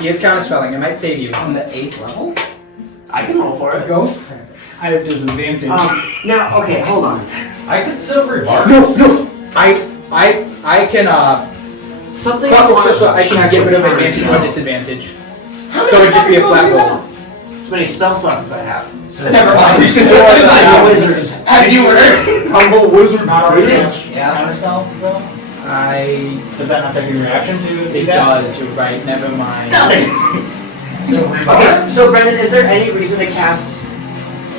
He is counterspelling. It might save you. On the 8th level? I can roll for it. Go. I have disadvantage. Now, okay, hold on. I could silver bar. No. I can Something I can get rid of advantage or disadvantage. So it'd just be a flat roll. As many spell slots as I have. Never mind. I'm a wizard. As you were. Humble wizard. Not already damaged. Yeah. Counterspell, though? Does that not take your reaction to do It that? does. You're right. Never mind. Okay, so Brendan, is there any reason to cast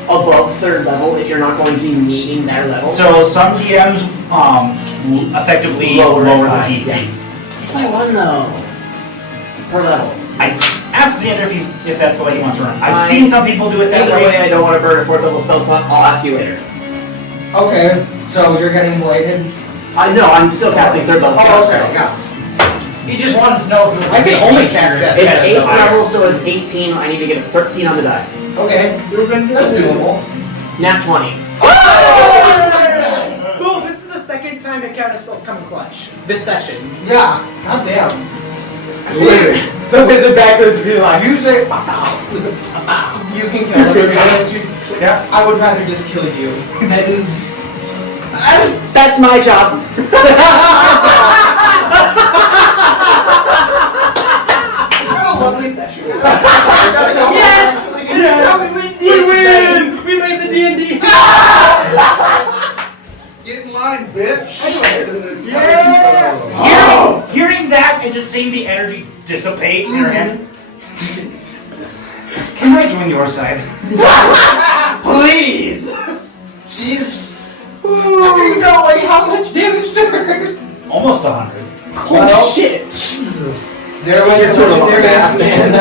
above 3rd level if you're not going to be meeting their level? So some DMs will effectively lower the DC. Yeah. It's my 1 though. Per level. I asked Zander if that's the way he wants to run. I've Fine. seen some people do it that Either way, way. I don't want to burn a 4th level spell slot. I'll ask you later. Okay, so you're getting blighted? No, I'm still casting 3rd level. Oh, okay, yeah. He just wanted to know if it was I can only cast that. It's Yeah, 8th higher. level, so it's 18. I need to get a 13 on the die. Okay, that's doable. Nat 20. Well, this is the second time that counterspells come in clutch. This session. Yeah, goddamn. Wizard. The wizard backwards be like, Usually, you can kill him if you want to. Yeah. I would rather just kill you than. That's my job. Have a lovely session. yes! We made the D&D! Get in line, bitch. Hearing that and just seeing the energy dissipate in her hand. Can I join your side? Please! She's. You know, like, how much damage to her? Almost 100. Holy shit. Jesus. There went your total legendary half, action.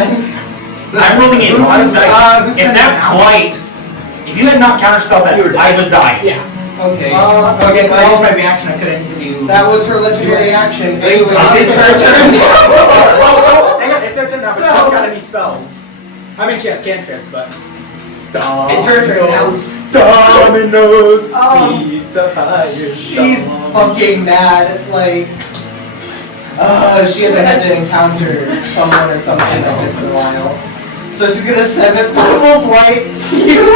I'm rolling a lot of dice. If that blight, if you had not counterspelled that, I was dying. Yeah. Okay. Okay, that was my reaction. I couldn't give you. That was her legendary action. Anyway, It's it's her turn. Hang on, it's our turn now, but you don't got any I mean, she has cantrips, but. It's her turn now. Dominoes. Oh. Pizza Hut. She's fucking mad. Like, she hasn't had to encounter someone or something like this in a while. So she's gonna 7th level blight to you.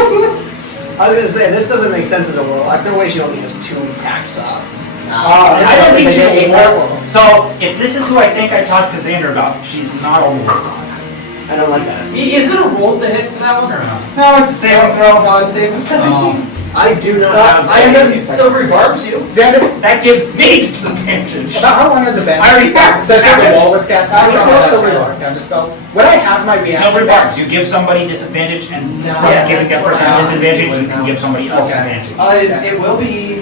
I was gonna say, this doesn't make sense as a warlock. No way she only has 2 attack shots. I don't think she's a more. warlock. So, if this is who I think I talked to Zander about, she's not a warlock. I don't like that. Is it a roll to hit for that one or not? No, it's a saving throw. No, it's saving 17. I do not have. I have Silvery barbs you. That gives me disadvantage. About how long has it been? I already have. Since the wall was cast. I I don't don't know know if Silver that's Barb cast a spell. Would I have my reaction? Silver barbs. You give somebody disadvantage, and No, from giving that that's person what I- disadvantage, you can give somebody else Okay. advantage. It will be.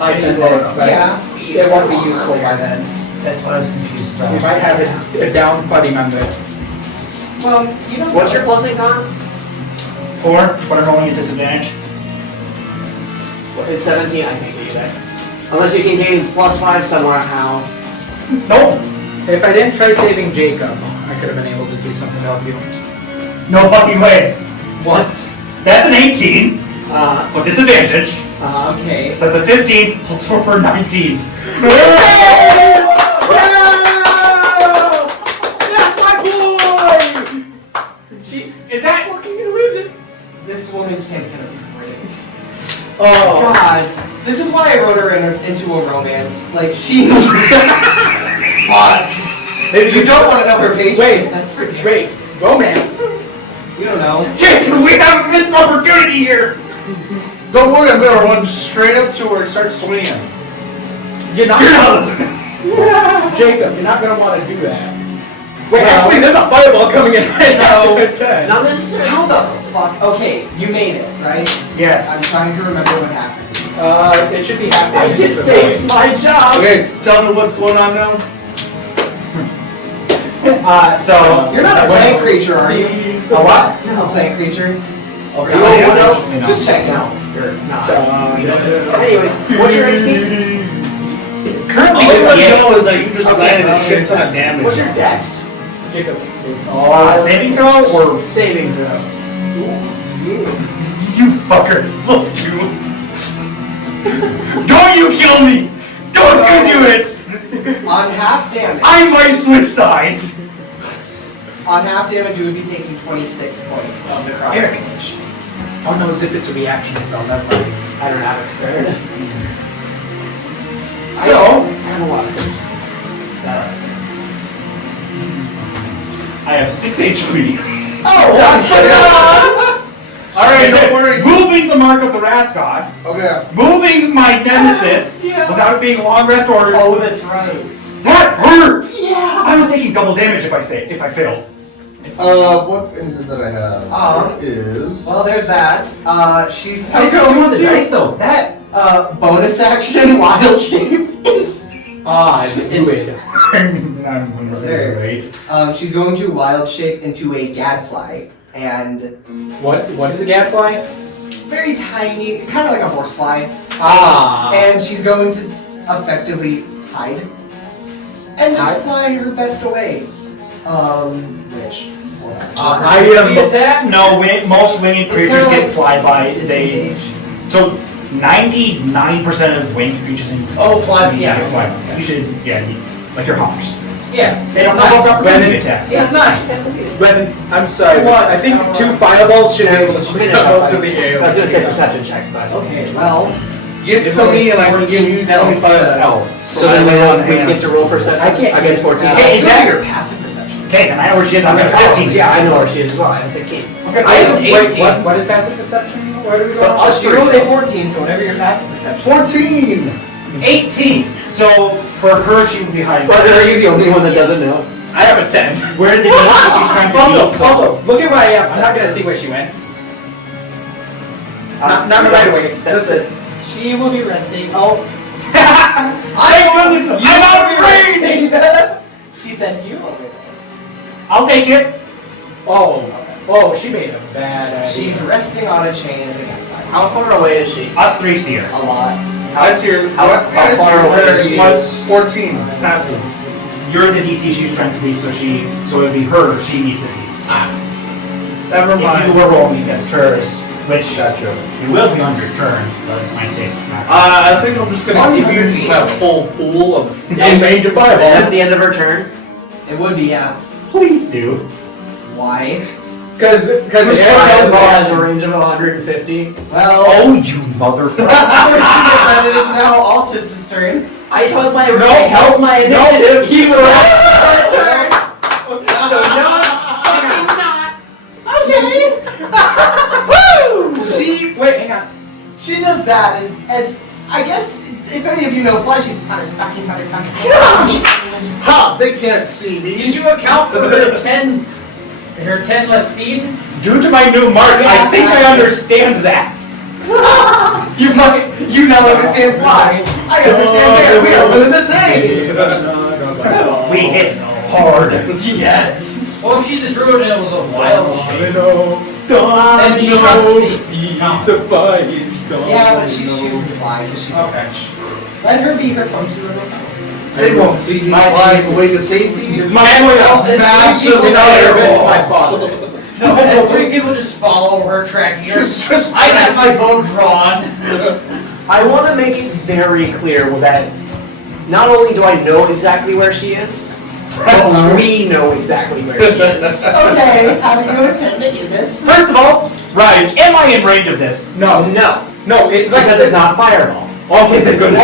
I tend to, but Yeah. it won't be useful by then. That's what I was confused about. We might have a down buddy member. Well, you don't. What's your plus in con? 4, but I'm rolling a disadvantage. Well, it's 17. I can't get you that. Unless you can gain +5 somewhere. How? Nope. If I didn't try saving Jacob, I could have been able to do something to help you. No fucking way. What? That's an 18 with disadvantage. Okay. So that's a 15 plus 4 for 19. That's my boy! Is that fucking gonna lose it? This woman can't get a break. Oh. God. This is why I wrote her into a romance. Like, she needs. Fuck. You don't want to know her page. Wait. That's ridiculous. Wait, romance? You don't know. Jake, we have a missed opportunity here! Don't worry, I'm gonna run straight up to her and start swinging. You're not listening. Jacob, you're not gonna want to do that. Wait, actually, there's a fireball coming in right now. Not necessarily. How the fuck? Okay, you made it, right? I'm Yes. trying to remember what happened. It should be half I did say it's my job. Okay, tell me what's going on now. So You're not a plant creature, are you? a what? You're not a plant creature. Okay, No, yeah, what else? Unfortunately not. Just checking. No, you're not. Anyways, what's your HP? Currently, All I yeah. know is that you just Okay, landed a shit ton of damage. What's your dex? Jacob. Saving throw or Saving throw. you fucker? Let's do it. Don't you kill me! Don't you do it! On half damage. I might switch sides. On half damage, you would be taking 26 points of necrotic damage. Oh no, as if it's a reaction spell, never mind. I don't have it prepared. So I have a lot of things. I have 6 HP. Oh, Alright, don't worry. moving the mark of the Wrath God, Okay. moving my nemesis without it being a long rest order. Oh, that's right. That hurts! Yeah. I was taking double damage if I failed. What is it that I have? It is. Well, there's that. She's. I don't want the dice though. That bonus action wild shape is. Druid. I'm Sir. right. She's going to wild shape into a gadfly, and What is a gadfly? very tiny, kind of like a horsefly. Ah. And she's going to effectively hide and just fly her best away. Which. I am. attack. No, most winged It's creatures kinda get flyby. They Disengage. so 99% of winged creatures in Oh, fly. get Yeah. flyby. You should like your hoppers. Yeah. They don't it's have nice. opportunity attacks. It's nice. When, I'm sorry, What? I think 2 fireballs should be able to Finish shoot up. up to the air. I was gonna say perception check, but Okay, well. Give it to me and I can give you 25 health. so then we get to roll perception. I can't- against 14. Hey, is that- your passive perception? Okay, then I know where she is. I'm at Oh, 15. yeah, I know where she is as well. I have 16. Okay, I have an wait, 18. what is passive perception? Where do we So go? us You three. rolled a 14, so whatever your passive perception. 14! 18. So for her, she would be hiding. But are you the only one that doesn't know? I have a 10. Where did she's trying to be? Also, look at where I am. I'm not gonna see where she went. Not right away. That's it. She will be resting. Oh. I'm out of range! She said you over there. I'll take it. Oh, she made a bad idea. She's resting on a chain as a gadfly. How far away is she? Us 3 see her. A lot. I see her. How far away is she? What's 14? Passive. You're the DC she's trying to be, so it'd be her. She needs a beat. Never If mind. you were rolling against hers, which Gotcha. you will be on your turn, but it might take. I think I'm just gonna give you that full pool of. In range of Is that fireball. at the end of her turn? It would be, yeah. Please do. Why? Because Fireball has a range of 150. Well, Oh, you motherfucker. unfortunately, it is now Altus's turn. I held my No, I held my initiative. he was. Turn. So no, it's fucking not. She Wait, hang on. she does that as I guess if any of you know Fly, she's talking. Ha! They can't see Did me. you account for her 10 less speed? Due to my new mark, I think I understand that. You now understand Fly. I understand Bear. We are one and the same. We hit hard. Yes. Well, if she's a druid and it was a wild shape, Then then she has speed. Yeah, but she's choosing Fly because she's a Okay. witch. Let her be her funky little self. They won't see me flying away to safety. It's my Well, point. as three It's people not their revenge, my father. No, as three people just follow her, tracking her. Just I have my bow drawn. I want to make it very clear that not only do I know exactly where she is, but we know exactly where she is. Okay, how do you intend to do this? First of all, Rise, am I in range of this? No, No, no, it like because it's not fireball. Okay, then good. I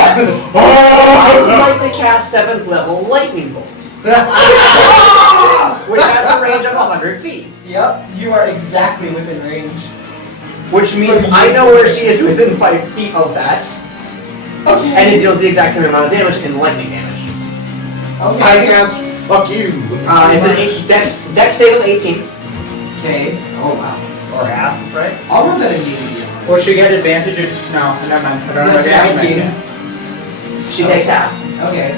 would like to cast 7th level lightning bolt, which has a range of 100 feet. Yep, you are exactly within range. Which means I know where she is within 5 feet of that, Okay. and it deals the exact same amount of damage in lightning damage. Okay. I cast fuck you. It's an dex save of 18. Okay. Oh wow. Or half, right? I'll run that immediately. Will she get advantage or no? Never mind. I don't know. That's what the 19. She takes half. Okay.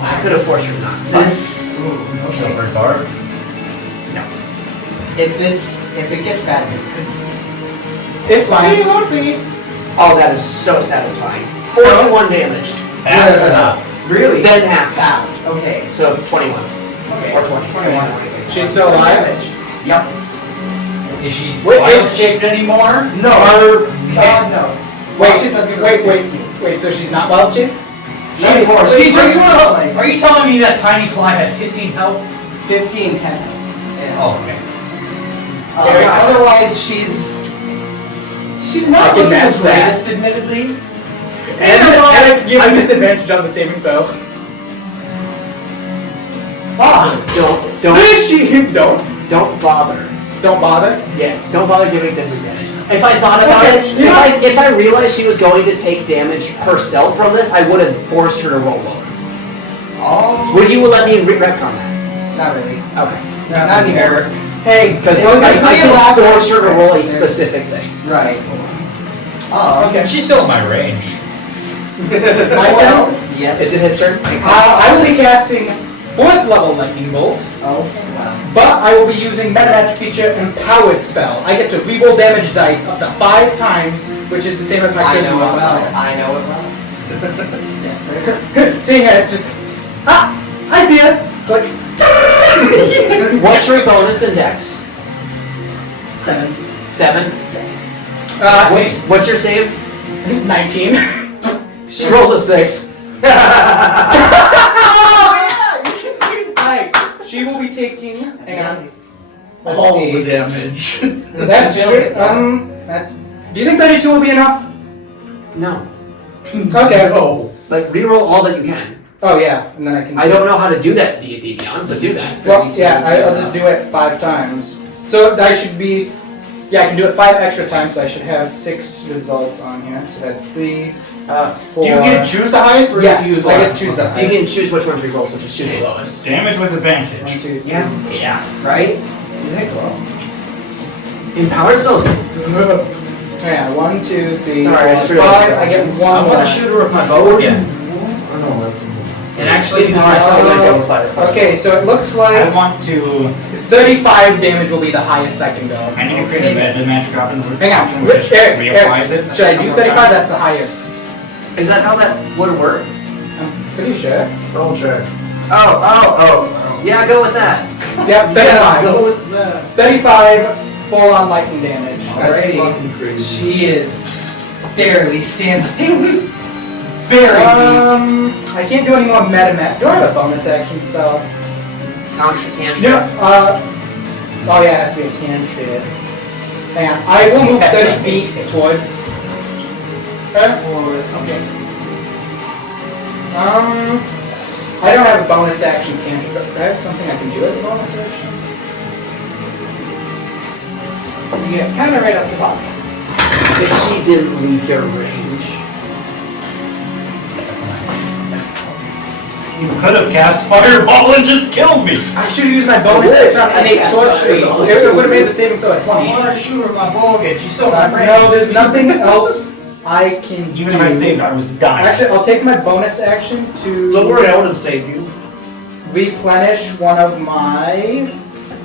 I could have forced her not. This. Ooh, So okay. for Tharp, If it gets bad, this could. It's fine. Oh, that is so satisfying. 41 damage. half or not? Really? Then half. Bad. Okay. So 21. Okay. Or 20. 21. She's still alive. Damage. Yep. Is she Wait, wild shaped anymore? No. Or No. wait, So she's not wild shape? Not anymore. She just sort of like Are you telling me that tiny fly had 15 health? 15, 10. Yeah. Oh, okay. Otherwise, she's I not can looking match the that. greatest, admittedly. And I give him disadvantage on the saving throw. Don't Don't bother. don't bother. Yeah, don't bother giving disadvantage. If I thought about Okay, it, yeah. if I realized she was going to take damage herself from this, I would have forced her to roll lower. Oh. Would you let me retcon that? Not really. Okay. No, not anymore. Hey, Because It was I a pretty can elaborate force her to roll a there. specific thing. Right. Oh. okay. She's still in my range. My turn. Yes. Is it his turn? I will be casting 4th level lightning bolt, Okay. Wow. but I will be using meta magic feature empowered spell. I get to reroll damage dice up to 5 times, which is the same as my I charisma know it well. modifier. I know it well. Yes, sir. Seeing it, it's just I see it. Click. What's your bonus in dex? 7. 7? What's your save? 19. She rolls a 6. Oh yeah, you can do Alright, she will be taking. Hang on. Let's All see. the damage. That's straight. That's. Do you think 32 will be enough? No. Okay. No. Like, reroll all that you can. Oh yeah, and then I can. I don't know how to do that D&D Beyond, so do that. Well, yeah, I'll just do it 5 times. So I should be. Yeah, I can do it 5 extra times, so I should have 6 results on here. So that's 3, 4. Do you get to choose the highest, or Yes, do you use I get to lowest? choose the You highest. can choose which ones reroll, so just choose the lowest. Damage with 1, advantage. 2, 3. Yeah. Yeah. Right? Isn't it cool? Empowered spells. Yeah, 1, 2, 3, Sorry, I 4, just realized 5. that. I get I 1 want more. to shoot her with my bow again. Oh no, that's. And actually use Empowered my spells sword. like that was fire. Okay, so it looks I like want to. 35 damage will be the highest I can go. I need to create a magic option Hang on, which just Eric, reapplies it. should I do 35? That's the highest. Is that how that would work? I'm pretty sure. Double check. Oh. Yeah, go with that. Yep, Betty Yeah, 5. go with that. Betty 5, full on lightning damage. That's Alrighty. fucking crazy. She is barely standing. Very weak. I can't do any more meta. Do I have a bonus action spell? Cantrip. Yeah. Oh yeah, it has to be a cantrip. Hang on. I will move 30 feet towards. Okay. I don't have a bonus action cantrip. Do I have something I can do as a bonus action? Yeah, kind of right up the top. If she didn't leave your range. You could have cast Fireball and just killed me. I should have used my bonus action on innate sorcery. It would have made the saving throw at 20. I want to shoot her with my bow again. She's still not No, there's nothing else I can do. Even if I saved, I was dying. Actually, I'll take my bonus action to Don't worry, I would have saved you. replenish one of my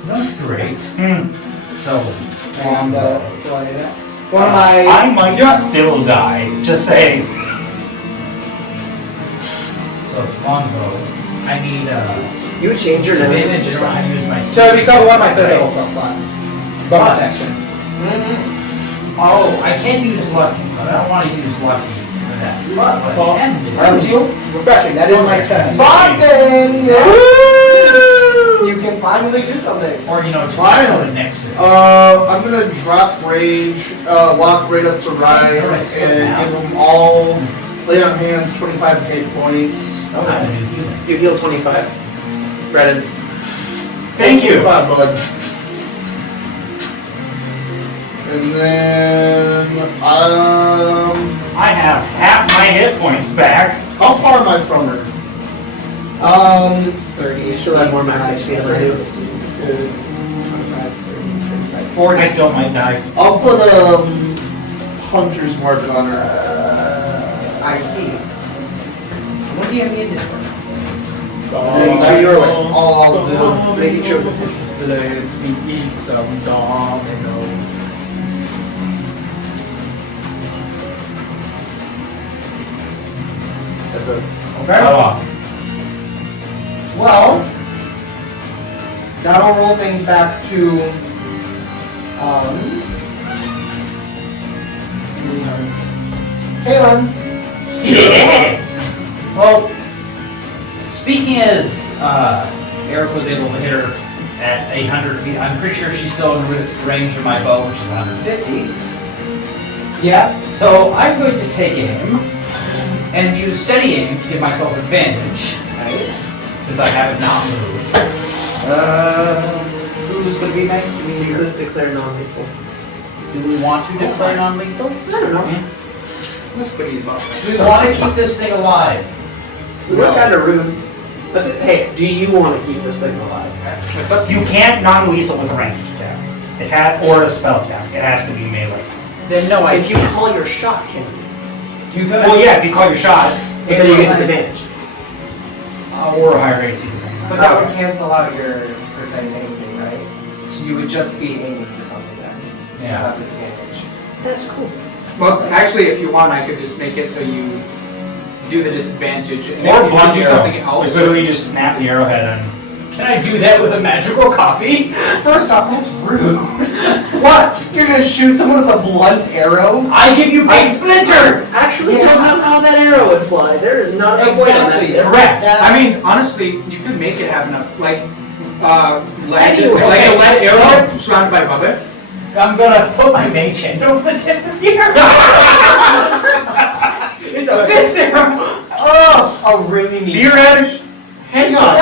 That's great. So, and one of my. I might still die. Just saying. so longbow. I need You change your nemesis advantage just when I use my. So I recover one of my third level spell slots. Bonus action. Oh, I can't use lucky, but I don't want to use lucky for that. But I can do. Aren't you? Refreshing. That is my test. Bogdan! You can finally do something. Or, you know, just Finally. something next to it. I'm gonna drop rage, walk right up to Rise, and give them all lay on hands 25 hit points. I'm gonna do healing. You heal 25. Brennan. Thank you. 25, bud. And then, I have half my hit points back. how far am I from her? 30. You still have more max HP than I do. 40. I still might die. I'll put hunter's mark on her. I see. So what do you have me in Discord? And that's all I'll do. Maybe chose Let me eat some dominoes. That's it. Okay. Oh, Well, that'll roll things back to Kaylin. Well, speaking as Eric was able to hit her at 800 feet, I'm pretty sure she's still in range of my bow, which is 150. Yeah. So I'm going to take aim and use steady aim to give myself advantage, Right. since I haven't not moved. Who's going to be next to me You here? could declare non-lethal. Do we want to declare non-lethal? I don't know. That's pretty easy. Do we want to keep this thing alive? We went kind of rude. That's it. Hey, do you want to keep this thing alive? you can't non-lethal with a ranged attack. It has or a spell attack. It has to be melee. Then no, I If you can't. call your shot, can you? You could. Well, yeah, if you call your shot, But then you get disadvantage. or a higher AC. But that would cancel out your precise aim thing, right? So you would just be aiming for something then, Yeah. without disadvantage. That's cool. Well, actually, if you want, I could just make it so you do the disadvantage, and Or if you blunt do arrow. something else. Like, literally just snap the arrowhead and. Can I do that with a magical copy? First off, that's rude. What? You're gonna shoot someone with a blunt arrow? I give you big splinter! Actually, Yeah. don't know how that arrow would fly. There is not a point on that Exactly. tip. Correct. Yeah. I mean, honestly, you could make it have enough, like, lead, Anyway. like a lead arrow surrounded by rubber. I'm gonna put my mage hand over the tip of the arrow. It's a fist arrow. Oh, a really neat. Theoretic. Hang on.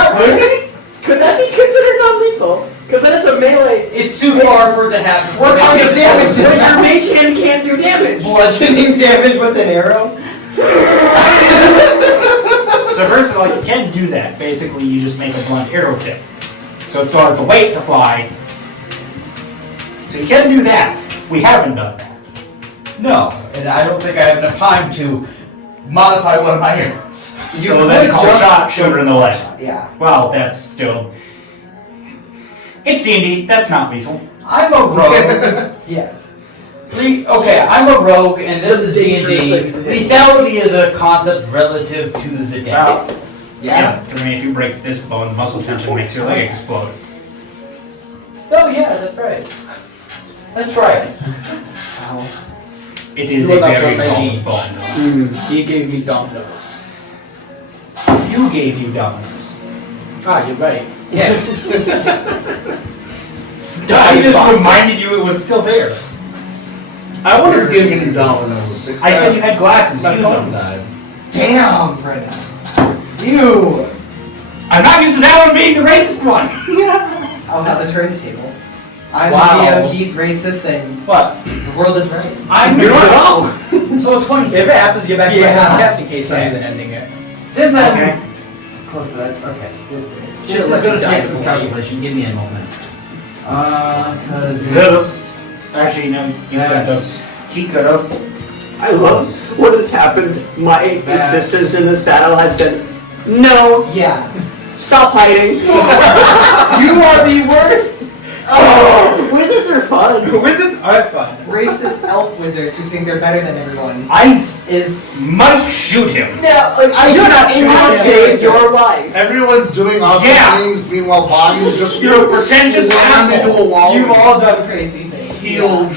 Could that be considered non-lethal? Because then it's a melee. It's too far for it to have. What kind of damage is But your that? mage hand can't do damage. Bludgeoning damage with an arrow? So first of all, you can do that. Basically, you just make a blunt arrow tip. So it still has the weight to fly. So you can do that. We haven't done that. No, and I don't think I have enough time to modify one of my arrows. So then call shot, shoot her in the leg. Yeah. Well, that's still. It's D&D. That's not lethal. I'm a rogue. Yes. Okay, I'm a rogue, and this Some is dangerous D&D. things to hit. Lethality is a concept relative to the dead. Yeah. Because I mean, if you break this bone, muscle tension makes your leg explode. Oh yeah, that's right. Let's try it. It is You a are not very what I solid need. bone. He gave me dominoes. You gave you dominoes. Ah, you're right. Yeah. I just reminded you it was still there. I would have given you dominoes. I said you had glasses. My Use phone them. died. Damn, Brendan. You. I'm not using that one being the racist one. I'll have the turns table. I'm Wow. Leo, he's racist, and What? the world is right. I'm You're good. wrong. So 20. If it happens, get back to Yeah. my casting case rather than ending it. Since I'm Okay. close to that, okay. Should've This let is gonna me die take some before you. calculation. Give me a moment. Cause Could've. it's Actually, no. You got the. He could have. I love what has happened. My existence in this battle has been no. Yeah. Stop hiding. You are the worst Oh, wizards are fun. Wizards are fun. racist elf wizards who think they're better than everyone. I might shoot him. Yeah, like I You're not in shooting. I my saved character. your life. Everyone's doing awesome Yeah. things, meanwhile Bobby's just You're a pretentious slammed into asshole. a wall. You've all done crazy things. healed.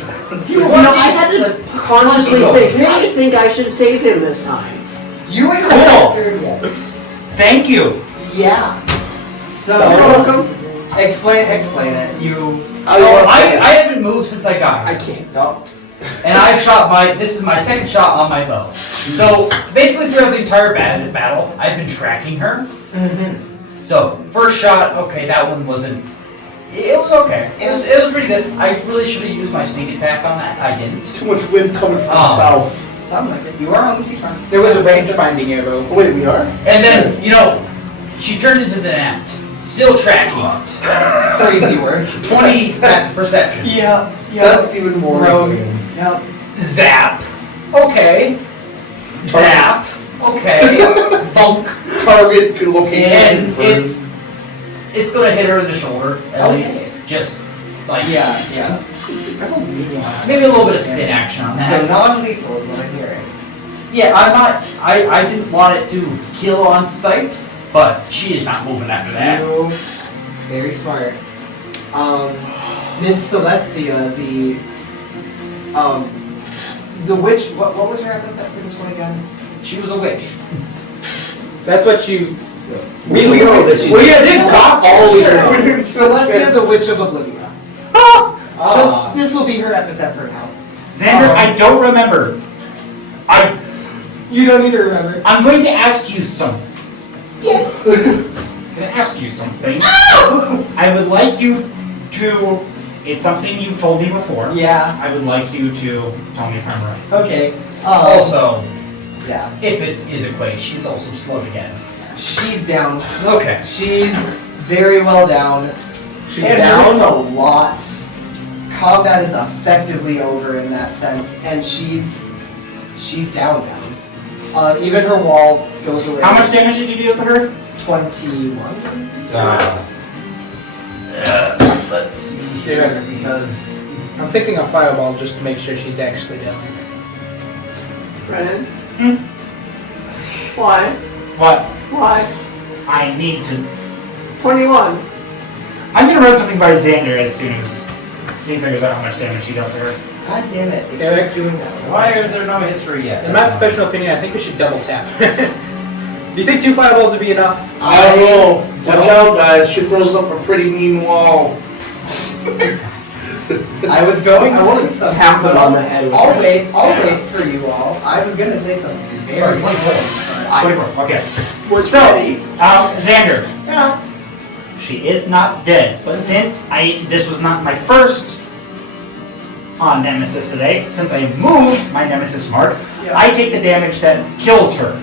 You know, I had to consciously think. I think I should save him this time. You and your Cool. character, yes. Thank you. Yeah. You're So welcome. explain it. You I haven't moved since I got I here. can't. no. And I've shot this is my second shot on my bow. So basically throughout the entire battle, I've been tracking her. Mm-hmm. So first shot, okay, that one wasn't. It was okay. It was pretty good. I really should have used my sneak attack on that. I didn't. Too much wind coming from the Oh. south. Sounds like it. You are on the sea farm. There was a range finding arrow. Oh, wait, we are? And then she turned into the gnat. Still tracking. Crazy work. 20. That's perception. Yeah. That's even more Rogue. insane. Yep. Zap. Okay. Zap. Okay. Thunk. Target location. And it's gonna hit her in the shoulder at Okay. least. Just like Yeah. maybe a little bit of spin action on that. So non-lethal is what I'm hearing. Yeah, I'm not. I didn't want it to kill on sight, but she is not moving after that. You, very smart. Miss Celestia, the witch. What was her epithet for this one again? She was a witch. That's what you. We know that she's. We did talk all we Sure. know. Celestia, the witch of Oblivia. Ah. This will be her epithet for now. Xander, I don't remember. You don't need to remember. I'm going to ask you something. Yeah. I'm going to ask you something. I would like you to. It's something you've told me before. Yeah. I would like you to tell me if I'm right. Okay. Also, Yeah. if it is a quake, she's also slowed again. She's down. Okay. She's very well down. She's It down. hurts a lot. Combat is effectively over in that sense, and she's down. Even her wall goes away. How much damage did you deal to her? 21. Let's see here, here because I'm thinking a fireball just to make sure she's actually down. Brennan? Hmm? Why? What? Why? I need to. 21. I'm going to run something by Xander as soon as he figures out how much damage he dealt to her. God damn it. If Eric? he's doing that. why is there no history yet? In my professional opinion, I think we should double tap. Do you think 2 fireballs would be enough? I don't know. Watch out, guys. She throws up a pretty mean wall. I was going I to want say to something. tap them on the head. with I'll this. wait. I'll wait for you all. I was gonna say something very Sorry, 24. 24. Okay. Was So, ready. Xander, Yeah. she is not dead, but since this was not my first nemesis today, since I moved my nemesis mark, Yeah. I take the damage that kills her.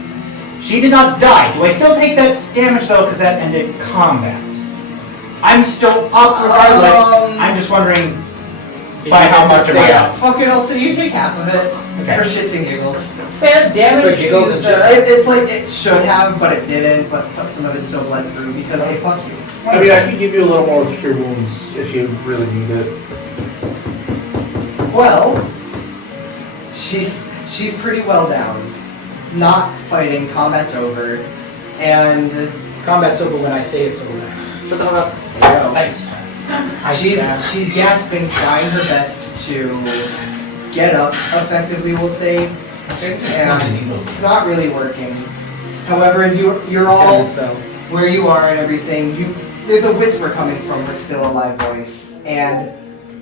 She did not die. Do I still take that damage though, because that ended combat? I'm still up regardless. I'm just wondering by how much am I up? Fuck it, I'll say you take half of it. Okay. For shits and giggles. Fan damage. For giggles and shit. It's like it should have, but it didn't. But some of it still bled through because hey, fuck you. I mean, I can give you a little more cure wounds if you really need it. Well, she's pretty well down. Not fighting. Combat's over, And Combat's over when I say it's over. Shut the fuck up. there you go. Nice. She's gasping, trying her best to get up effectively, we'll say, and it's not really working. However, as you're all where you are and everything, there's a whisper coming from her still alive voice, and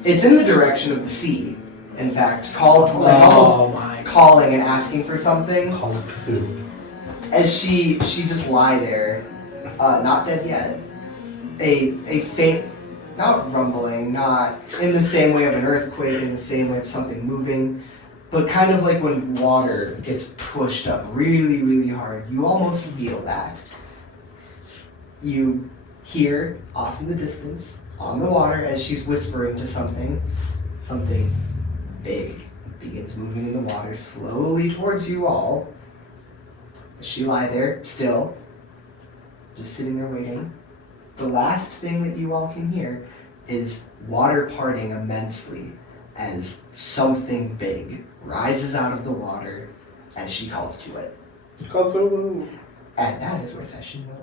it's in the direction of the sea. In fact, almost calling and asking for something. Call it Cthulhu. As she just lie there, not dead yet. A faint, not rumbling, not in the same way of an earthquake, in the same way of something moving, but kind of like when water gets pushed up really, really hard. You almost feel that. You hear off in the distance, on the water, as she's whispering to something big begins moving in the water slowly towards you all. As she lie there, still, just sitting there waiting. The last thing that you all can hear is water parting immensely as something big rises out of the water as she calls to it. Cthulhu. And that is where session will